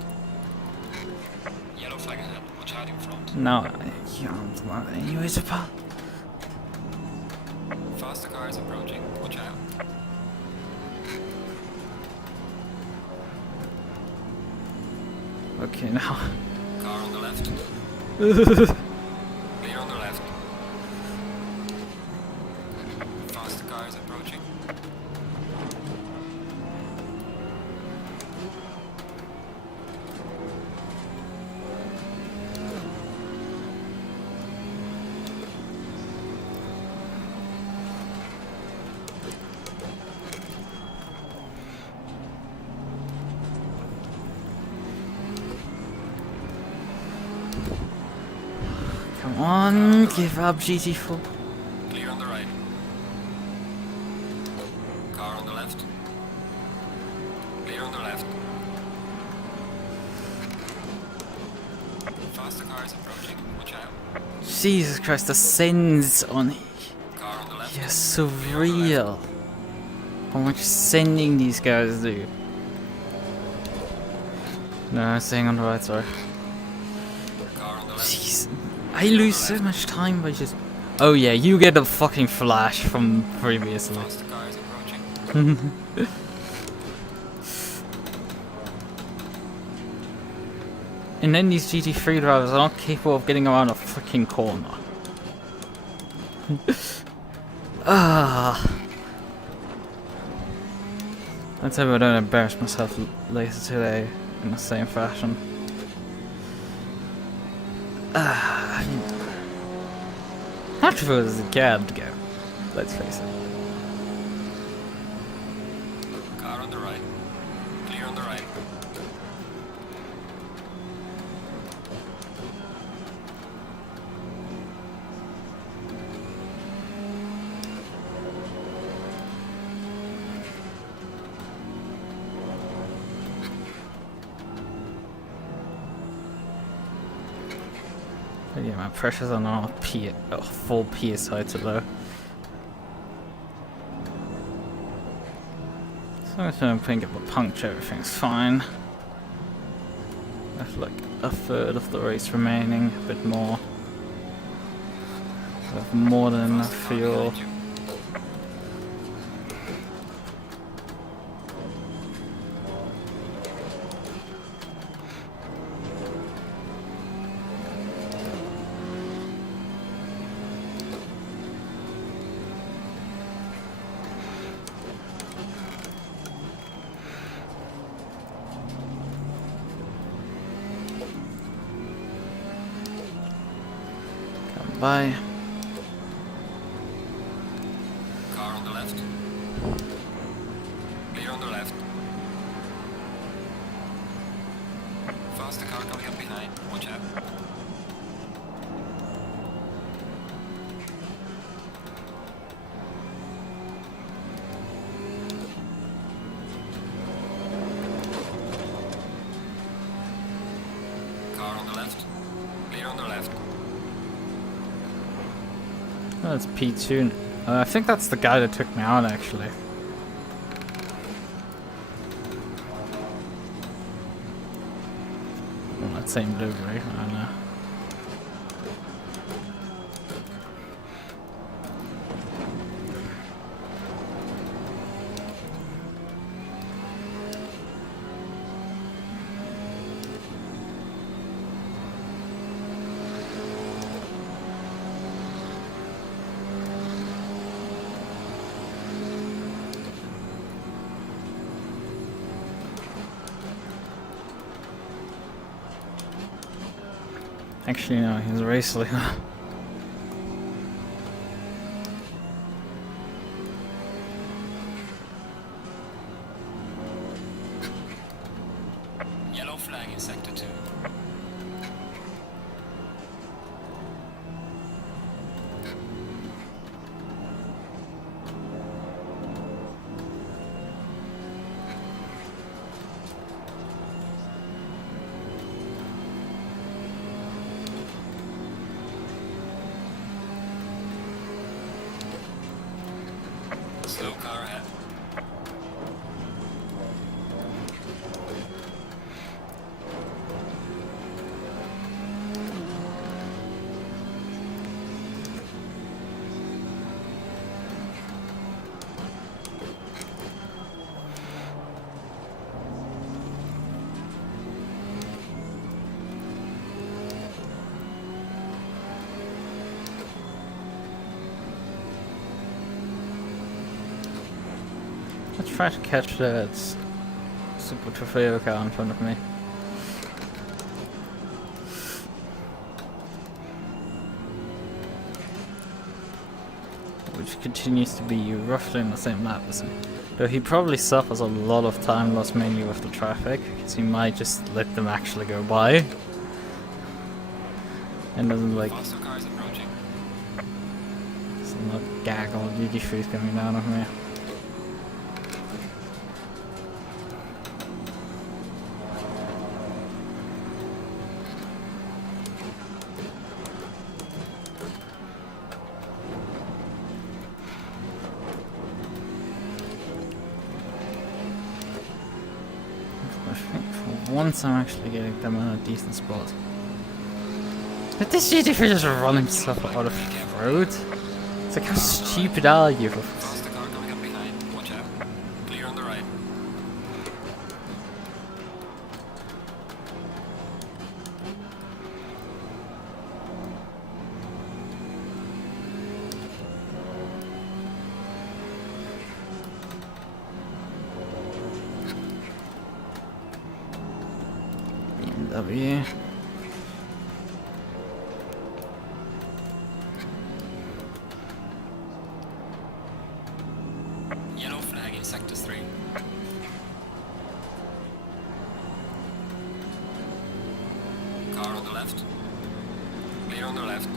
Yellow flag ahead. Watch out in front. No, I can't run anyways, pal. Faster car is approaching. Watch out. Okay, now. Car on the left. Clear on the left. Faster car is approaching. Come on, give up GT4. Clear on the right. Car on the left. Clear on the left. Faster car is approaching. Watch out. Jesus Christ, the sends on it. Car on the left. You're so real. How much sending these guys do. No, I'm staying on the right, sorry. Car on the left. Jeez. I lose so much time by just... Oh yeah, you get a fucking flash from previously. Faster car is approaching. And then these GT3 drivers are not capable of getting around a freaking corner. Ah. Let's hope I don't embarrass myself later today in the same fashion. Ah. How true does it get to go? Let's face it. Car on the right. Clear on the right. Yeah, my pressure's on our full PSI too low. So I'm going to pick up a puncture, everything's fine. I have like a third of the race remaining, a bit more. I have more than enough fuel. Bye. Car on the left. Clear on the left. Faster car coming up behind. Watch out. Car on the left. Clear on the left. Oh, that's P2. I think that's the guy that took me out, actually. Well, that same delivery, I don't know. Actually, no, he's a race leader. Yellow flag in sector 2. Slow car ahead. Let's try to catch that super Trofeo car in front of me. Which continues to be roughly in the same lap as me. Though he probably suffers a lot of time loss mainly with the traffic, because he might just let them actually go by. And doesn't like... Faster cars approaching. Some not gaggle GT3s coming down on me. I think for once I'm actually getting them in a decent spot. But this GT3 just run himself out of the road. It's like, how stupid are you? Faster car coming up behind. Watch out. Clear on the right. BMW. Yellow flag in sector 3. Car on the left. Clear on the left.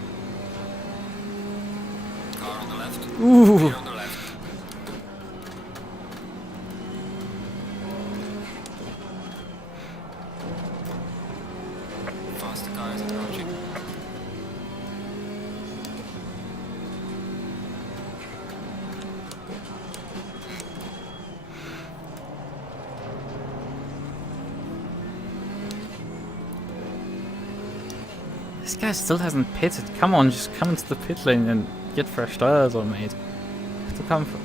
Car on the left. Ooh. Clear on the left. Faster cars approaching. This guy still hasn't pitted. Come on, just come into the pit lane and get fresh tires on, mate. To come for.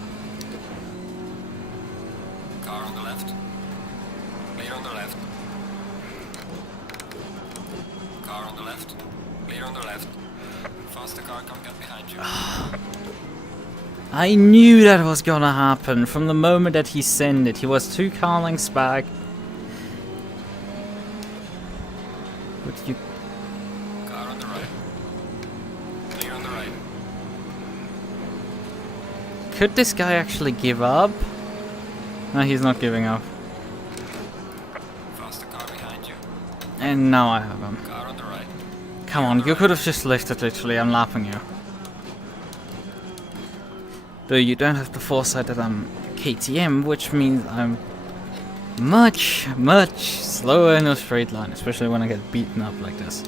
Car on the left. Clear on the left. Car on the left. Clear on the left. Faster car coming up behind you. I knew that was gonna happen from the moment that he sent it. He was 2 car lengths back. But you... Car on the right. Clear on the right. Could this guy actually give up? No, he's not giving up. Faster car behind you. And now I have him. Car on the right. Come on, you could have just lifted literally. I'm lapping you. Though you don't have the foresight that I'm KTM, which means I'm much, much slower in a straight line, especially when I get beaten up like this.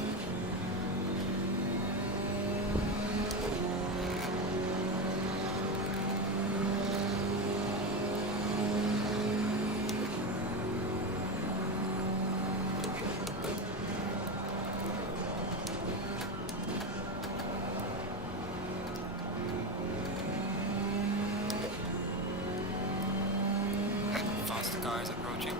Faster cars approaching.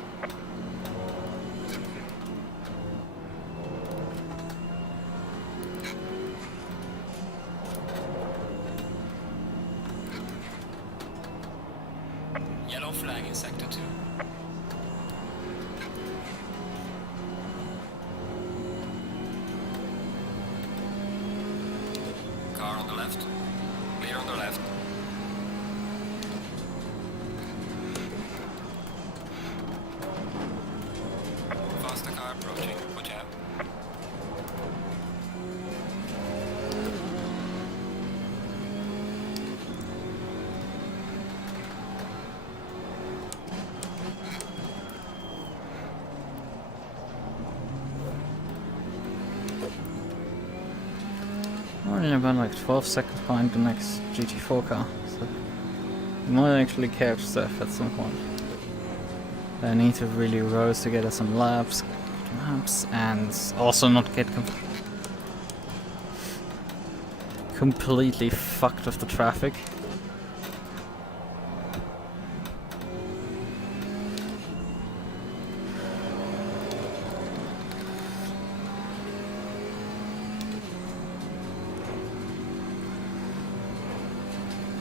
Yellow flag in sector 2. left. Clear on the left. Faster car approaching. Watch out. Only about like 12 seconds behind the next GT4 car, so we might actually catch Seth at some point. I need to really roast to get some laps, and also not get completely fucked with the traffic.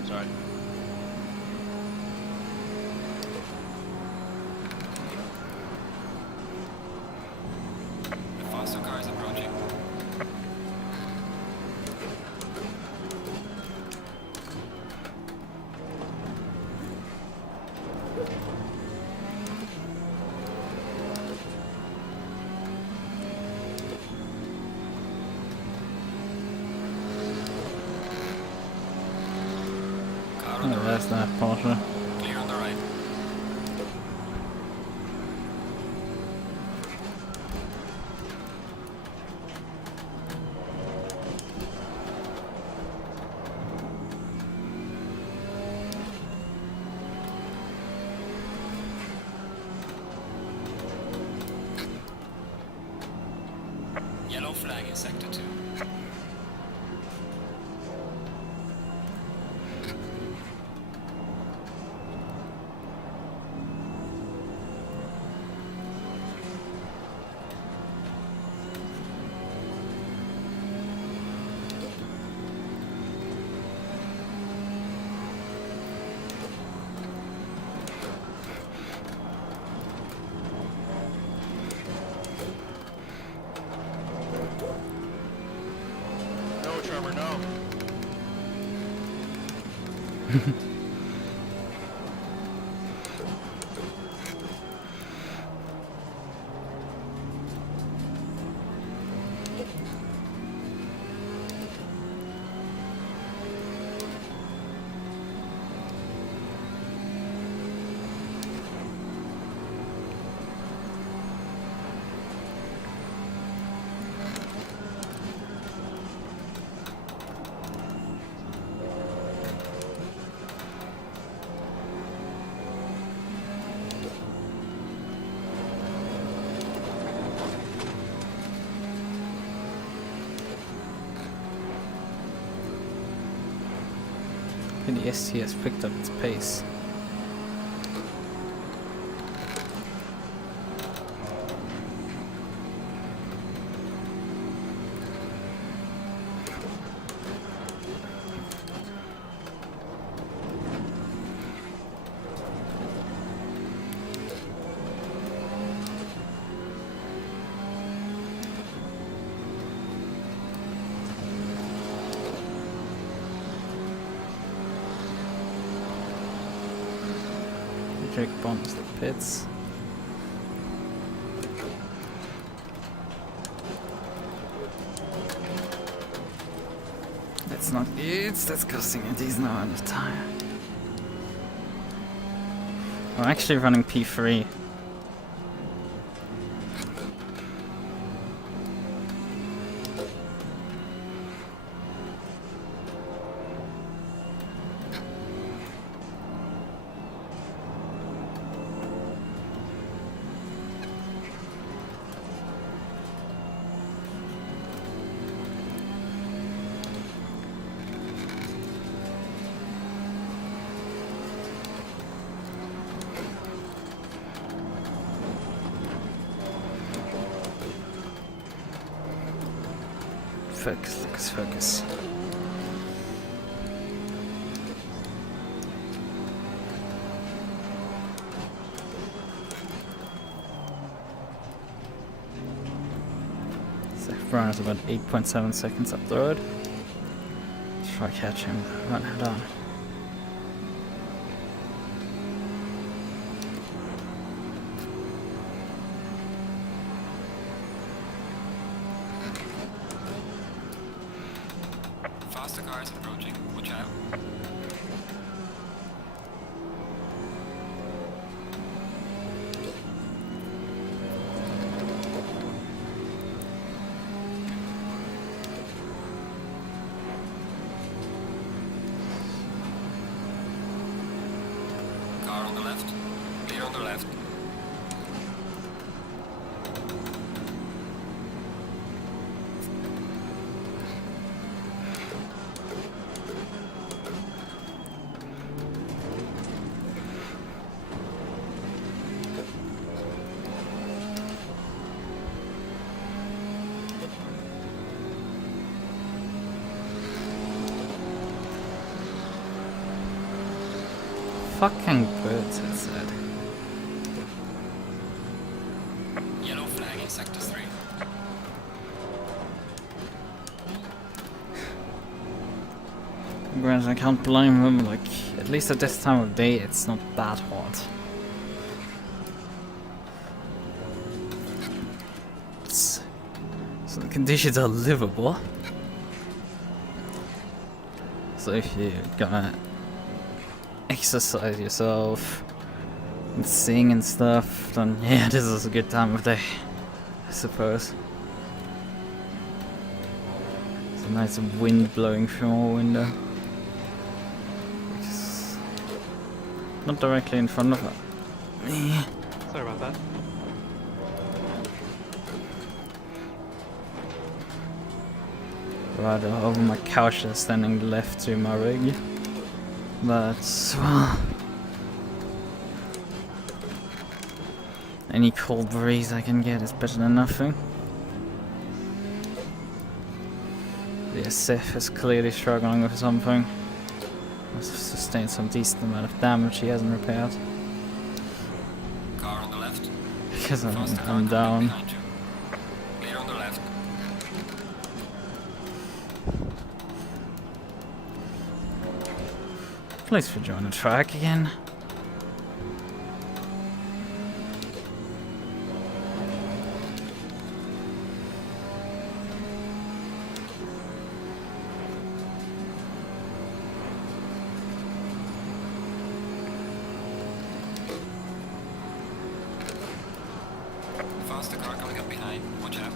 Sorry. The faster car is approaching. Car on the Oh, right. there's that Porsche. Clear on the right. Yellow flag in sector 2. No, Trevor, no. And the ST has picked up its pace. Jake bombs the pits. That's not it, that's costing a decent amount of time. I'm actually running P3. Focus, Lucas, focus. Saphire is about 8.7 seconds up the road. try catch him. Run head on. Faster cars approaching. Watch out. Car on the left. Clear on the left. Fucking birds, it said. Yellow flag in sector 3. Granted, I can't blame them, like, at least at this time of day it's not that hot. So the conditions are livable. So if you're gonna exercise yourself and sing and stuff, then yeah, this is a good time of day, I suppose. There's a nice wind blowing through our window, which is not directly in front of me. Sorry about that. Rather over my couch than standing left to my rig. But, well, any cold breeze I can get is better than nothing. The SF is clearly struggling with something. Must have sustained some decent amount of damage he hasn't repaired. Car on the left. Because Faster car I'm coming down. behind you. Clear on the left. Please rejoin the track again. Faster car coming up behind. Watch out.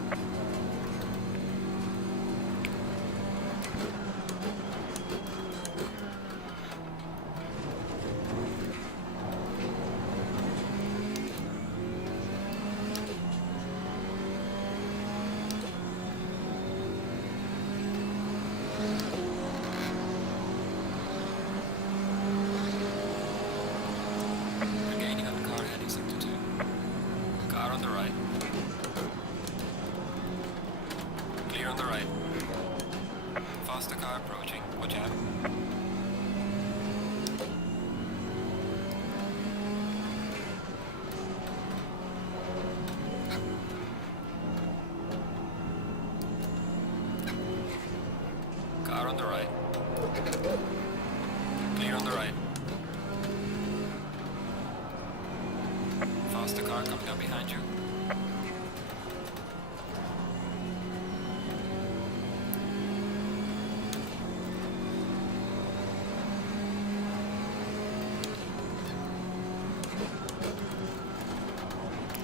Regaining on car heading sector 2. Car on the right. Clear on the right. Faster car approaching. Watch out. Car on the right. Clear on the right. Faster car coming up behind you.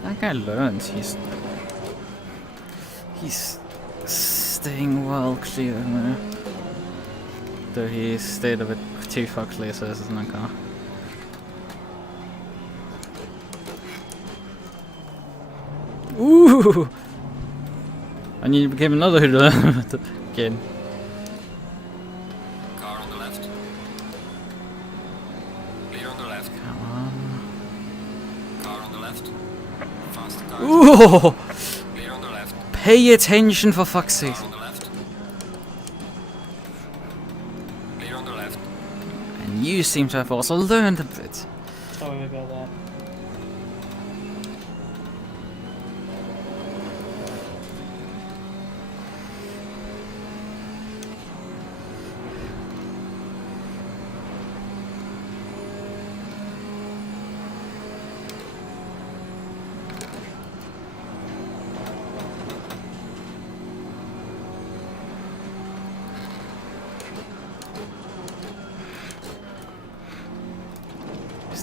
That guy learns. He's staying well clear there. Though he stayed a bit too far clear, so this is not car. Ooh! I need to become another hoodler again. Car on the left. Clear on the left. Come on. Car on the left. Faster car. Ooh! Clear on the left. Pay attention for fuck's sake. Car on the left. Clear on the left. And you seem to have also learned a bit. Sorry about that.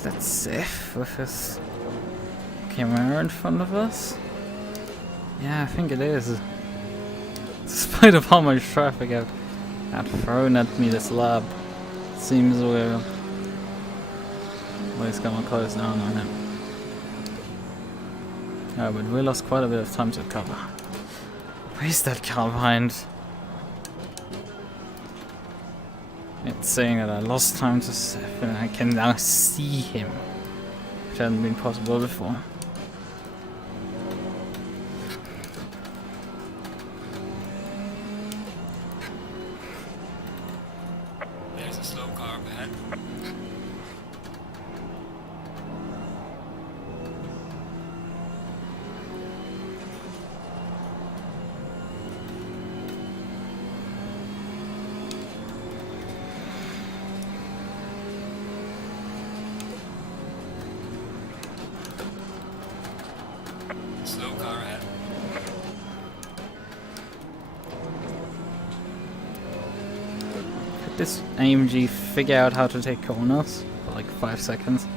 that Seth with his camera in front of us? Yeah, I think it is. Despite of how much traffic I've had thrown at me this lap, it seems we're it's gonna close down on him. Oh, but we lost quite a bit of time to cover. Where's that car behind? It's saying that I lost time to Seth and I can now see him, which hadn't been possible before. There's a slow car up ahead. Slow car ahead. Could this AMG figure out how to take corners for like 5 seconds?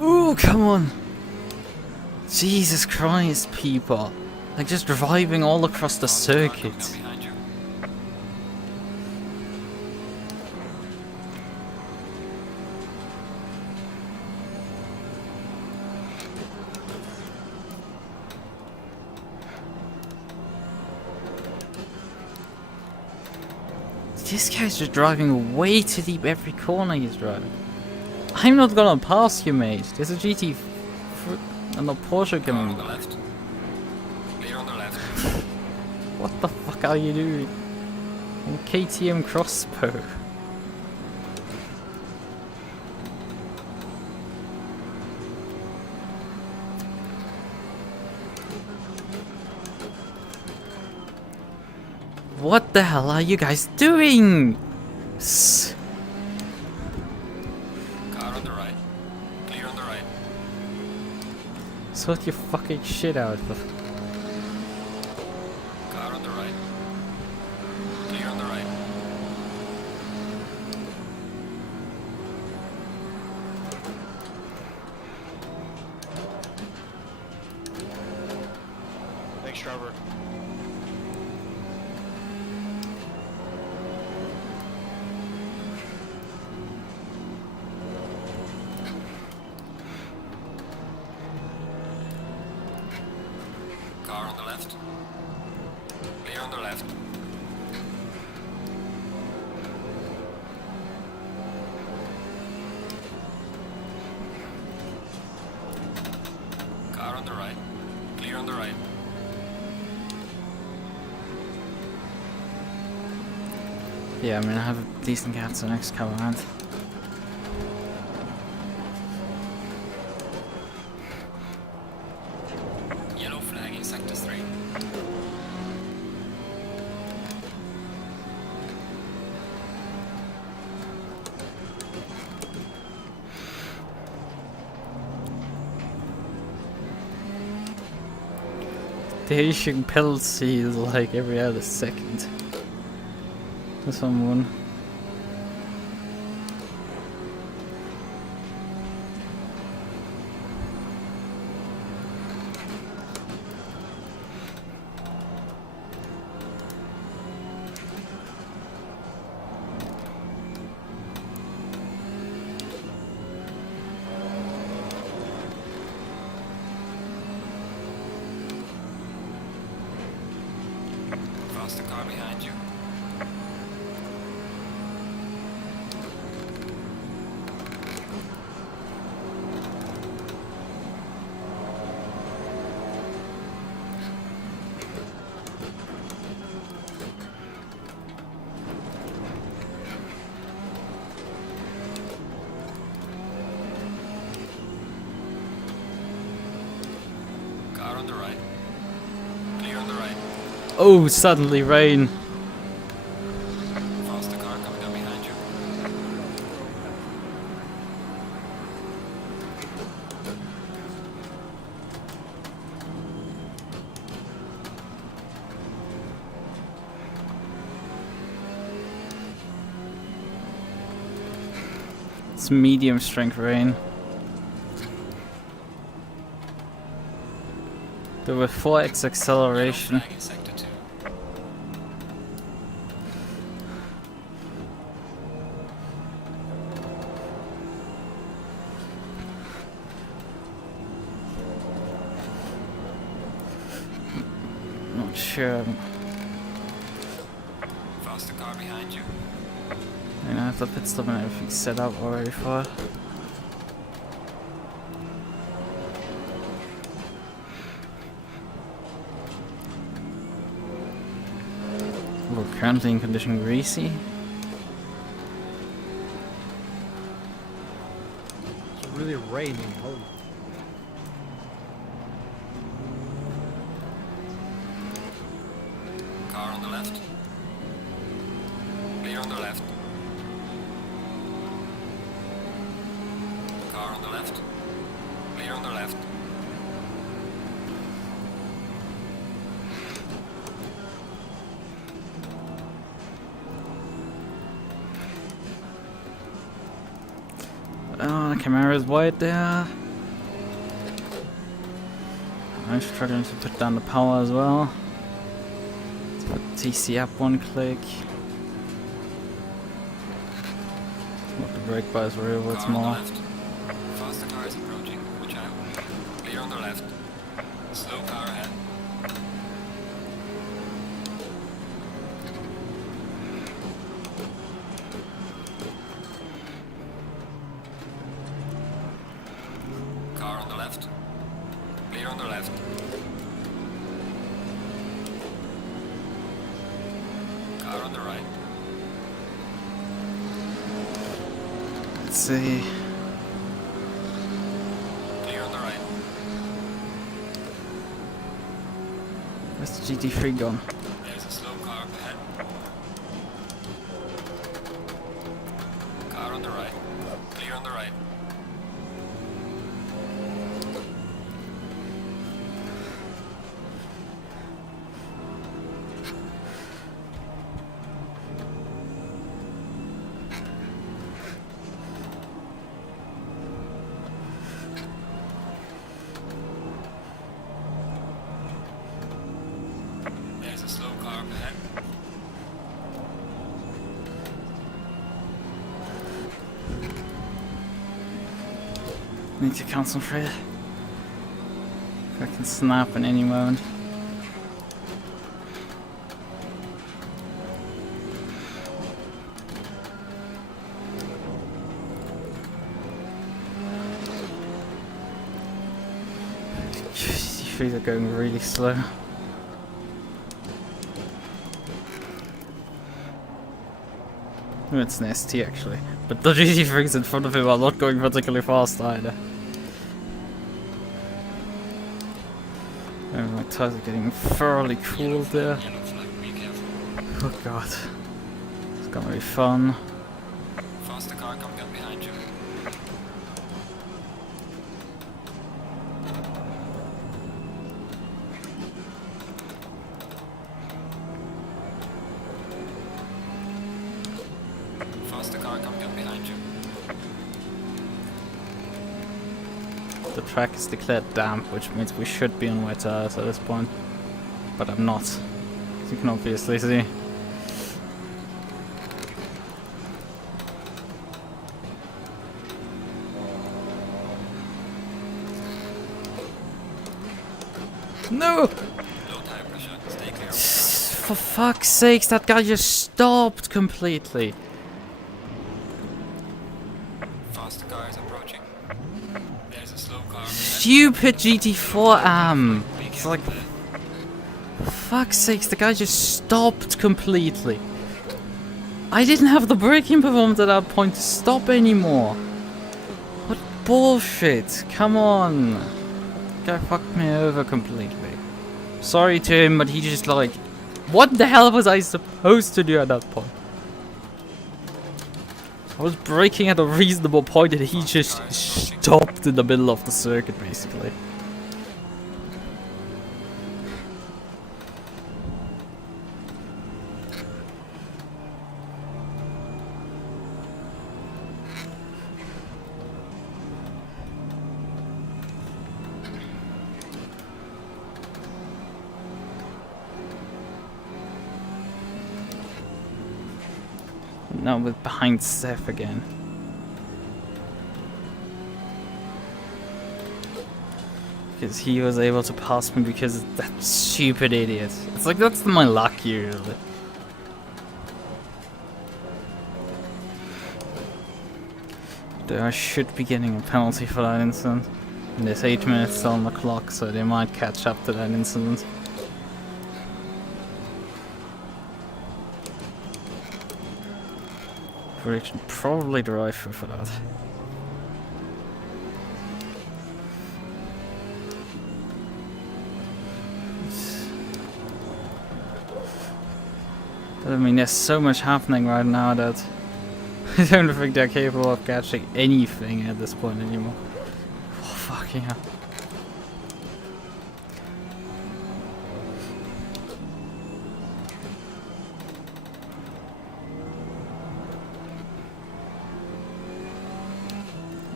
Ooh, come on! Jesus Christ, people! Like just driving all across the circuit. Behind you. This guy's just driving way too deep every corner he's driving. I'm not gonna pass you, mate. There's a GT and a Porsche Car on coming. the left. Clear on the left. What the fuck are you doing? On KTM crossbow. What the hell are you guys doing? Car on the right. Clear on the right. Sort your fucking shit out. Car on the right. Clear on the right. Thanks, Trevor. Car on the left. Clear on the left. Car on the right. Clear on the right. Yeah, I mean, I have a decent gap to the next cover round. Yellow flag in sector 3. The Asian penalty is like every other second. For someone. Faster car behind you. Car on the right. Clear on the right. Oh, suddenly rain. Faster car coming down behind you. It's medium strength rain. There were 4x acceleration. Not sure. Faster car behind you. I have the pit stop and everything set up already for it. We're currently in condition greasy. It's really raining. Holy. Car on the left. Clear on the left. Car on the left. Clear on the left. Oh, the camera is wide there. I'm struggling to put down the power as well. Let's put TC up one click. What the brake bar is real, what's more. Faster car is approaching. Watch out. Clear on the left. Slow car ahead. Car on the left. Clear on the left. Car on the right. Let's see. Clear on the right. Where's the GT3 gone? There's a slow car up ahead. Car on the right. Clear on the right. There's a slow car up ahead. Need to concentrate. I can snap in any moment. GT3s are going really slow. Oh, it's an ST actually, but the GT3s in front of him are not going particularly fast either. Oh, my tires are getting thoroughly cooled there. Oh god, it's gonna be fun. Faster car coming up behind you. Faster car coming up behind you. The track is declared damp, which means we should be on wet tires at this point. But I'm not, as you can obviously see. No! Low tire pressure. Stay clear. For fuck's sakes, that guy just stopped completely. Faster car is approaching. There's a slow car. Stupid GT4 It's like, for fuck's sakes, the guy just stopped completely. I didn't have the braking performance at that point to stop anymore. What bullshit, come on. Guy fucked me over completely. Sorry to him, but he just like, what the hell was I supposed to do at that point? I was braking at a reasonable point and he just stopped in the middle of the circuit basically. now with behind Seth again. Because he was able to pass me because of that stupid idiot. It's like, that's my luck usually. I should be getting a penalty for that incident. And there's 8 minutes still on the clock, so they might catch up to that incident. We should probably drive through for that. I mean, there's so much happening right now that I don't think they're capable of catching anything at this point anymore. Oh, fucking hell.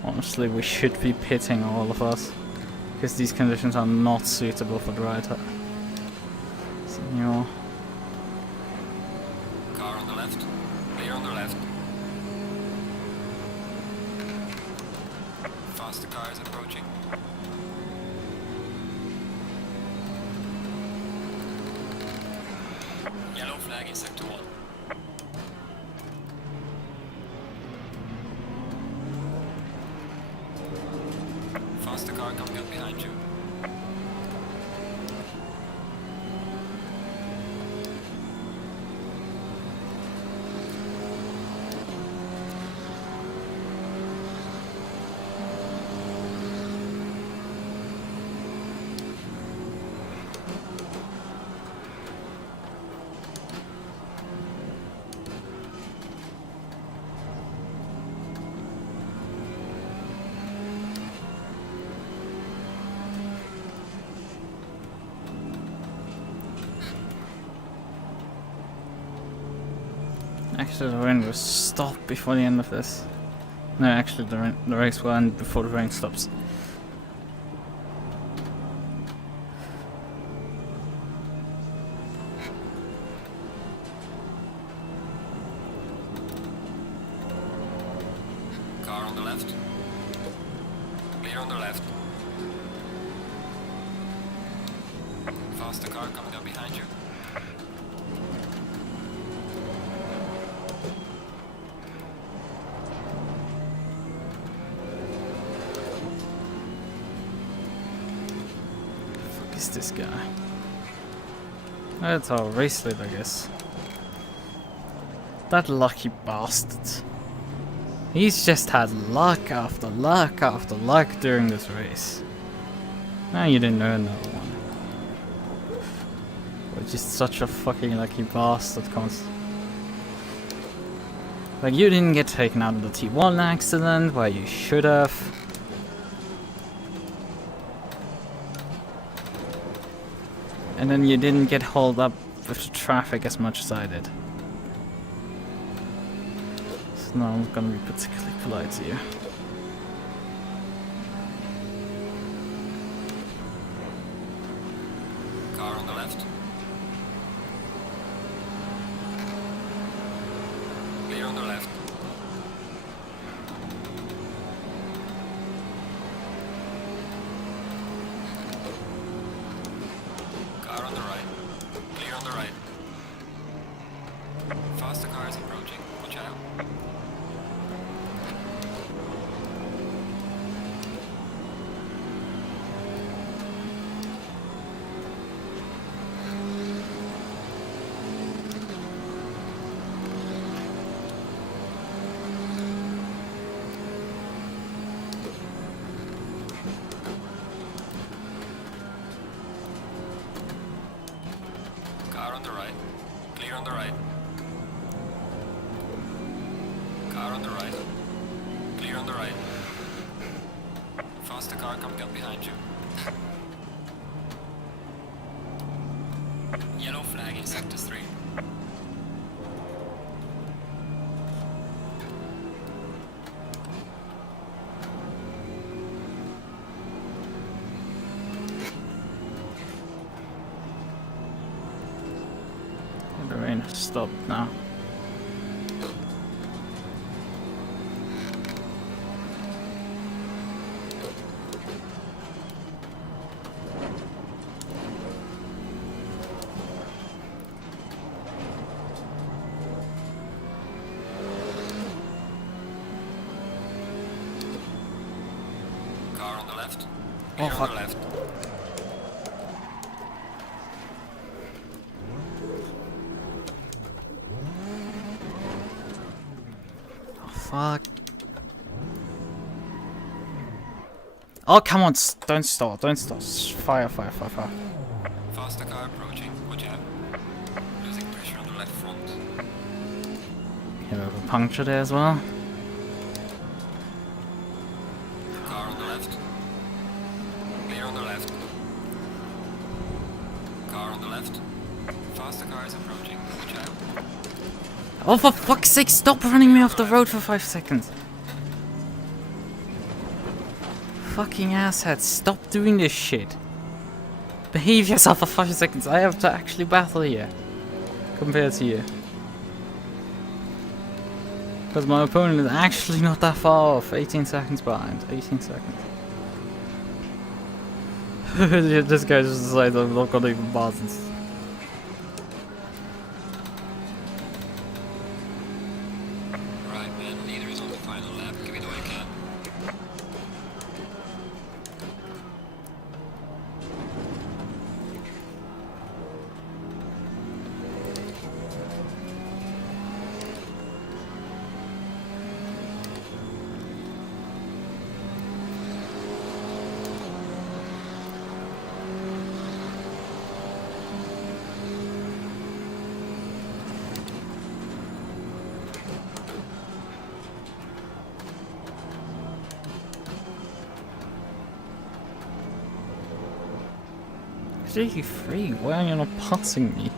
Honestly, we should be pitting all of us, because these conditions are not suitable for the rider. So, you know. Car on the left. Clear on the left. Faster cars approaching. Yellow flag in sector 1. Faster car coming up behind you. Actually, the rain will stop before the end of this. No, actually, the race will end before the rain stops. Car on the left. Clear on the left. Faster car coming up behind you. Is this guy? That's our race lead, I guess. That lucky bastard. He's just had luck after luck after luck during this race. Now you didn't know another one. But just such a fucking lucky bastard comes. Like, you didn't get taken out of the T1 accident where you should have. And then you didn't get hauled up with the traffic as much as I did. So now I'm gonna be particularly polite to you. Car on the left. Clear on the left. Car on the right. Clear on the right. Faster cars approaching. Watch out. Car on the right. Clear on the right. Car on the right. Clear on the right. Faster car coming up behind you. Yellow flag in sector 3. The rain has stopped now. left. Oh Clear on fuck. the left. Oh fuck. Oh come on, don't start, don't start. Fire, fire, fire, fire. Faster car approaching. Watch out. Losing pressure on the left front. Okay, we have a puncture there as well. Car on the left. Clear on the left. Car on the left. Faster car is approaching. Watch out. Oh for fuck's sake, stop running me off the road for 5 seconds. Fucking asshat, stop doing this shit. Behave yourself for 5 seconds. I have to actually battle here. Compared to you. Because my opponent is actually not that far off. 18 seconds behind. 18 seconds. This guy just decided I'm not gonna even bother. Right, man. Leader is on the final lap. Give it all you can. GT3, why are you not passing me?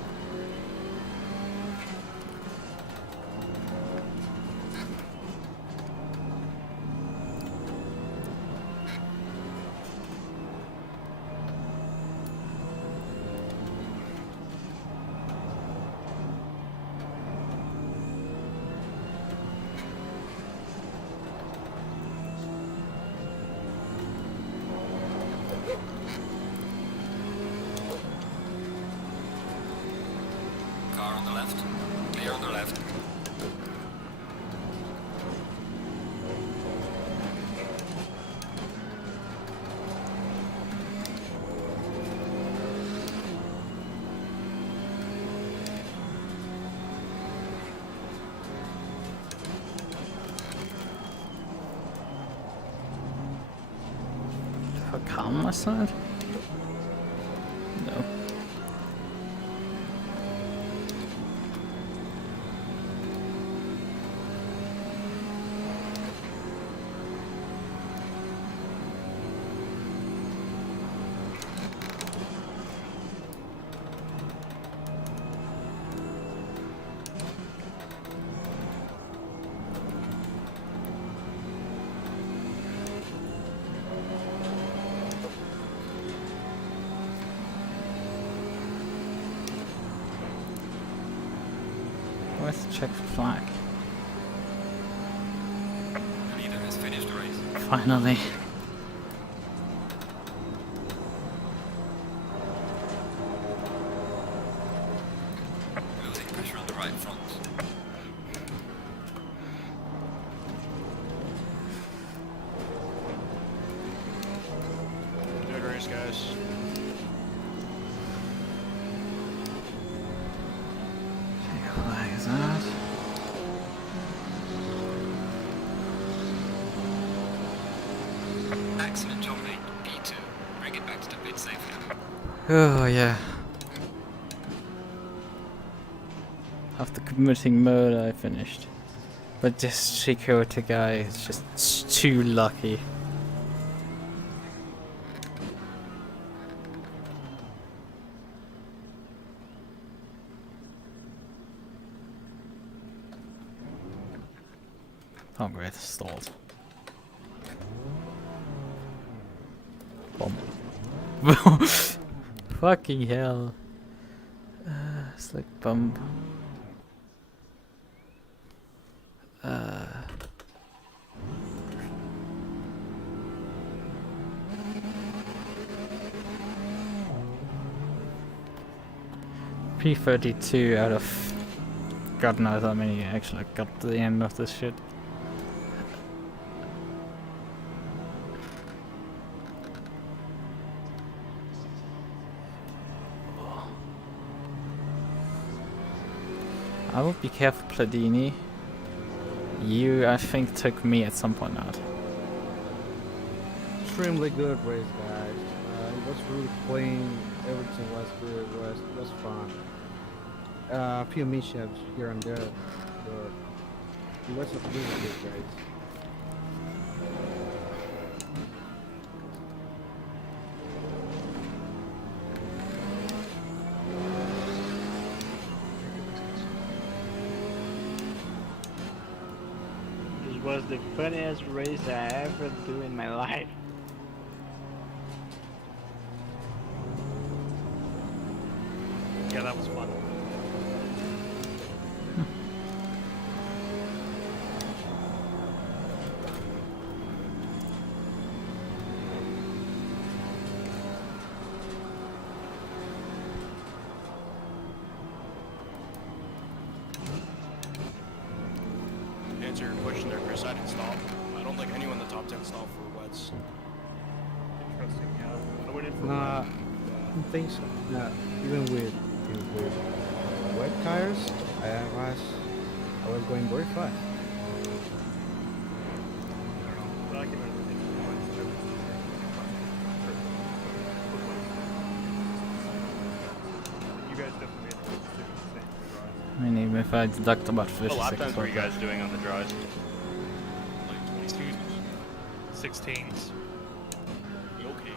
Car on the left. Clear on the left. Have I calm my side? No. Where's the check flag? Leader has finished the race. Finally. Losing pressure on the right front. Good race, guys. Flag is that? Excellent job, mate. P2. Bring it back to the pit safely. Oh yeah. After committing murder, I finished. But this security guy is just too lucky. Oh great, stalled. Bomb. Fucking hell. Slick bump. P32 out of God knows how many actually got to the end of this shit. I would be careful, Pladini. You, I think, took me at some point out. Extremely good race, guys. It was really clean. Everything was good. It was fun. A few mishaps here and there, but it was a really good race. This was the funniest race I ever do in my life. Yeah, that was fun. To answer your question there, Chris, I didn't stop. I don't think anyone in the top 10 stopped for wets. Interesting, yeah. I went in for Nah, I don't think so. Nah, even with wet tires, I was going very fast. You guys definitely made the right decision to stay in the garage. I mean, even if I deduct about 50 What lap seconds. times were you off guys doing on the dries? Like 22, 16s. Okay.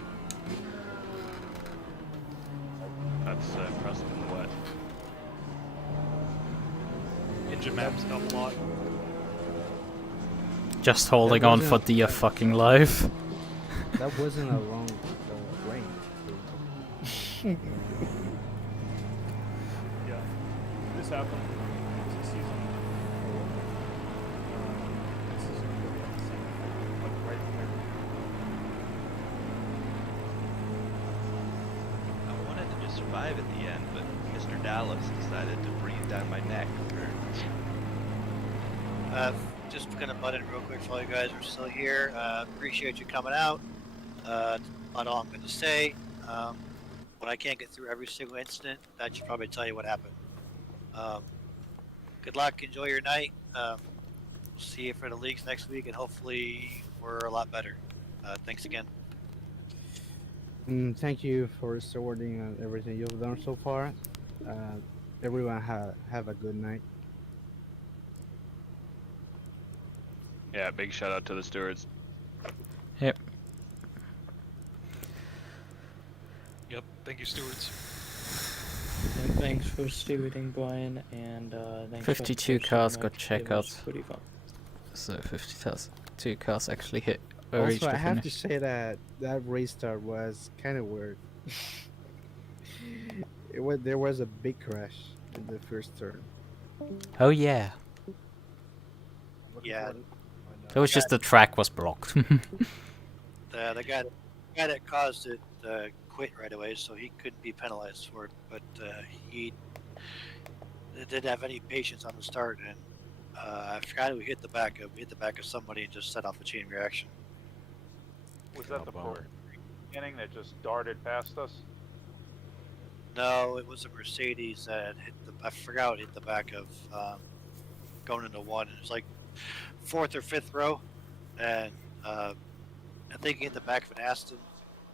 That's impressive in the wet. Engine maps help a lot. just holding on for dear fucking life. That wasn't a long rain. Yeah, this happened this season. This is like right there. I wanted to just survive at the end, but Mr. Dallas decided to breathe down my neck. Just gonna butt in real quick for all you guys who are still here. Appreciate you coming out. That's about all I'm gonna say. When I can't get through every single incident, that should probably tell you what happened. Good luck, enjoy your night. We'll see you for the leagues next week, and hopefully we're a lot better. Thanks again. Thank you for supporting everything you've done so far. Everyone have a good night. Yeah, big shout out to the stewards. Yep. Yep, thank you, stewards. And thanks for stewarding, Brian, and thanks 52 for cars so got much. It was checkouts. pretty fun. So 52 cars actually hit or Also, reached I the have to finish. say that race start was kind of weird. There was a big crash in the first turn. Oh yeah. Yeah. It was just the track was blocked. The guy that caused it quit right away, so he couldn't be penalized for it. But he didn't have any patience on the start, and I forgot who hit the back of somebody and just set off a chain reaction. Was that the beginning that just darted past us? No, it was a Mercedes that hit I forgot what hit the back of going into one. It was like 4th or 5th row, and I think he hit the back of an Aston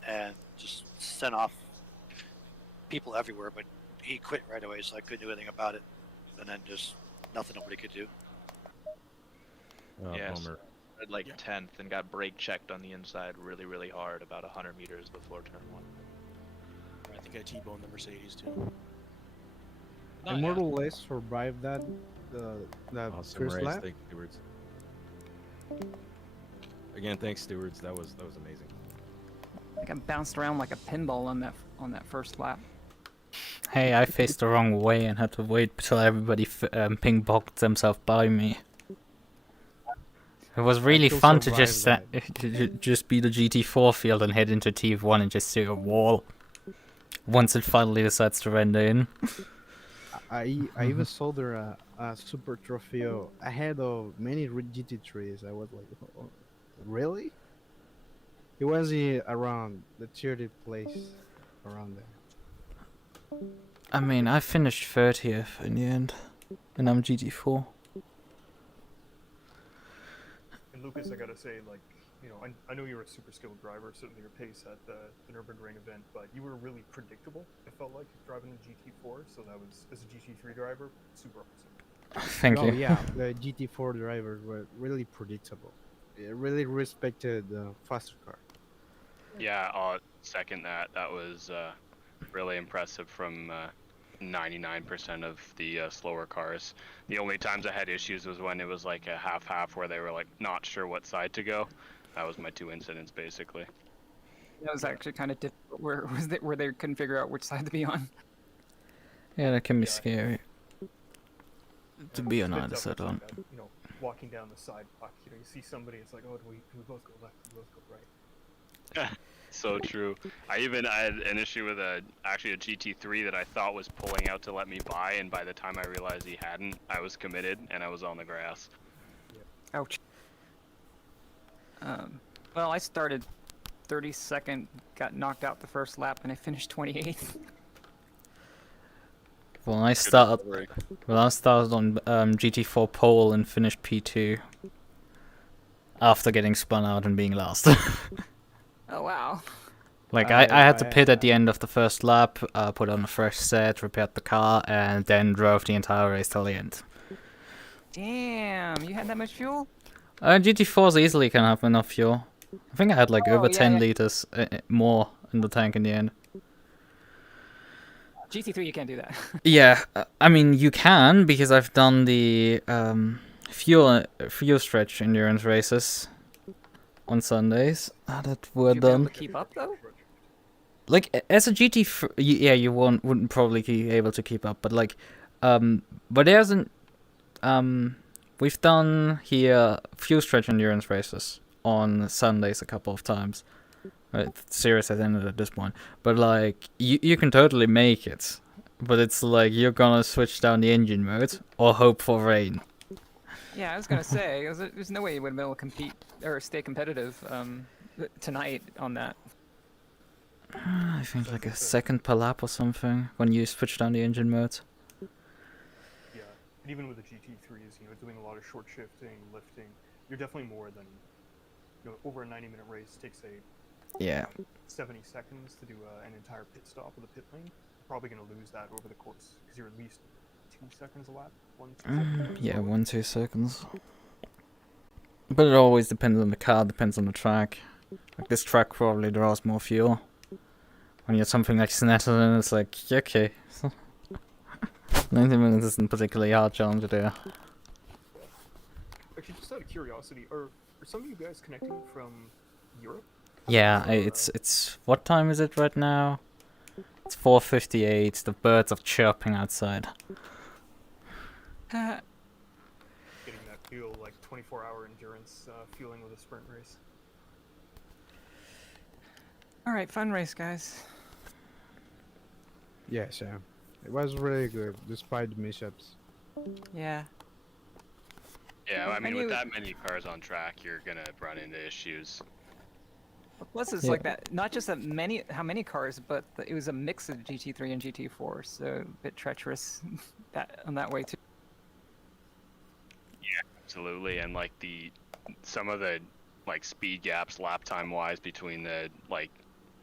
and just sent off people everywhere. But he quit right away, so I couldn't do anything about it. And then just nothing nobody could do. Yes. Bummer. At like 10th and got brake checked on the inside really, really hard about 100 meters before turn 1. I think I T-boned the Mercedes too. Immortal Lace survived that Awesome first race, lap. thanks, stewards. Again, thanks, stewards. That was amazing. I got bounced around like a pinball on that first lap. Hey, I faced the wrong way and had to wait till everybody ping-ponged themselves by me. It was really still fun to just survived just be the GT4 field and head into T1 and just see a wall. Once it finally decides to render in. I even sold her a super Trofeo ahead of many GT3s. I was like, oh, really? He was around the 30th place, around there. I mean, I finished 30th in the end. and I'm GT4. And Lucas, I gotta say, like, you know, I know you're a super skilled driver, certainly your pace at the Nürburgring event, but you were really predictable, it felt like, driving a GT4, so that was, as a GT3 driver, super awesome. Thank you. Yeah, the GT4 drivers were really predictable. They really respected the faster car. Yeah, I'll second that. That was really impressive from 99% of the slower cars. The only times I had issues was when it was like a half-half where they were like not sure what side to go. That was my 2 incidents basically. That was actually kind of difficult. Where they couldn't figure out which side to be on. Yeah, that can be scary. To be on It's either side on. like that, you know, walking down the sidewalk, you know, you see somebody, it's like, oh, do we both go left, do we both go right? So true. I had an issue with actually a GT3 that I thought was pulling out to let me by, and by the time I realized he hadn't, I was committed and I was on the grass. Ouch. Well, I started 32nd, got knocked out the first lap, and I finished 28th. Well, I started on GT4 pole and finished P2 after getting spun out and being last. Oh wow. Like I had to pit at the end of the first lap, put on a fresh set, repaired the car, and then drove the entire race till the end. Damn, you had that much fuel? GT4s easily can have enough fuel. I think I had like over 10 yeah. liters more in the tank in the end. GT3, you can't do that. Yeah, I mean you can, because I've done the fuel stretch endurance races on Sundays that were You done. able to keep up though? Like as a GT, yeah, you wouldn't probably be able to keep up, but like, but there's we've done here fuel stretch endurance races on Sundays a couple of times. Right, the series has ended at this point, but like you can totally make it, but it's like you're gonna switch down the engine mode or hope for rain. Yeah, I was gonna say, there's no way you would be able to compete or stay competitive tonight on that. I think like a second per lap or something when you switch down the engine mode. Yeah, and even with the GT3s, you know, doing a lot of short shifting, lifting, you're definitely more than, you know, over a 90-minute race takes a 70 seconds to do an entire pit stop with a pit lane. You're probably going to lose that over the course because you're at least 2 seconds a lap. 1, 2 seconds. Yeah, 1-2 seconds. But it always depends on the car, depends on the track. Like this track probably draws more fuel. When you have something like Snetterton, it's like, okay. 90 minutes isn't particularly hard challenge there. Actually, just out of curiosity, are some of you guys connecting from Europe? Yeah, it's what time is it right now? It's 4:58. The birds are chirping outside. Getting that fuel, like 24-hour endurance fueling with a sprint race. Alright, fun race, guys. Yes, yeah. It was really good, despite the mishaps. Yeah. Yeah, I mean, with that many cars on track, you're gonna run into issues. Plus, it's like that. Not just how many cars, but it was a mix of GT3 and GT4, so a bit treacherous on that way too. Yeah, absolutely, and like some of the like speed gaps, lap time wise, between the like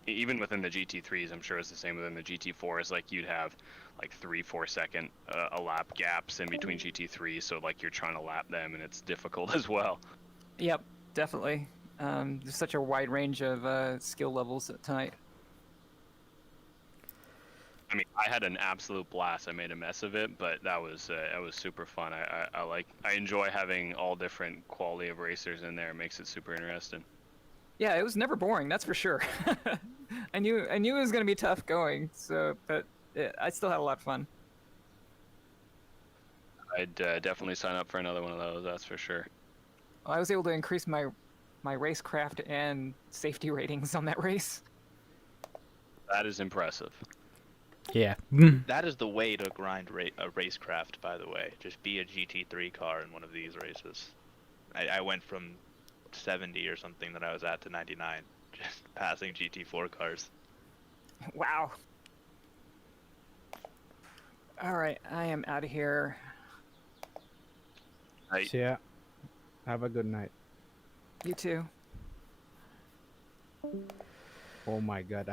even within the GT3s, I'm sure it's the same within the GT4s. Like you'd have like 3-4 second a lap gaps in between GT3s, so like you're trying to lap them, and it's difficult as well. Yep, definitely. There's such a wide range of skill levels tonight. I mean, I had an absolute blast. I made a mess of it, but that was super fun. I enjoy having all different quality of racers in there. It makes it super interesting. Yeah, it was never boring, that's for sure. I knew it was gonna be tough going, but I still had a lot of fun. I'd definitely sign up for another one of those. That's for sure. Well, I was able to increase my racecraft and safety ratings on that race. That is impressive. Yeah. That is the way to grind a racecraft, by the way. Just be a GT3 car in one of these races. I went from 70 or something that I was at to 99, just passing GT4 cars. Wow. All right, I am out of here. Night. See ya. Have a good night. You too. Oh my god,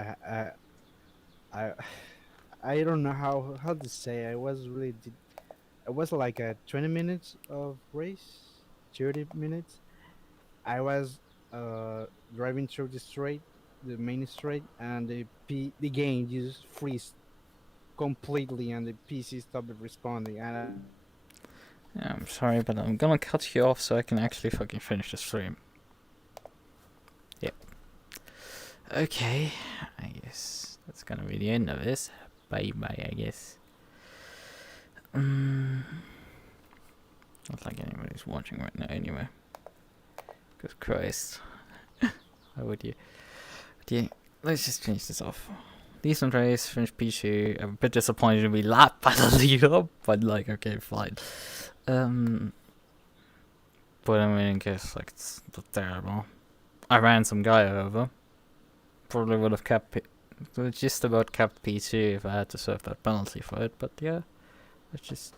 I don't know how to say. I was really it was like a 20 minutes of race, 30 minutes. I was driving through the main straight, and the game just freeze completely, and the PC stopped responding. And Yeah, I'm sorry, but I'm gonna cut you off so I can actually fucking finish the stream. Yep. Okay, I guess that's gonna be the end of this. Bye bye, I guess. Not like anybody's watching right now anyway. Good Christ. Why would you? But yeah, let's just finish this off. Decent race, finished P2. I'm a bit disappointed to be lapped by the leader, but like, okay, fine. But I mean, I guess like it's not terrible. I ran some guy over. Probably would have kept just about kept P2 if I had to serve that penalty for it. But yeah, it's just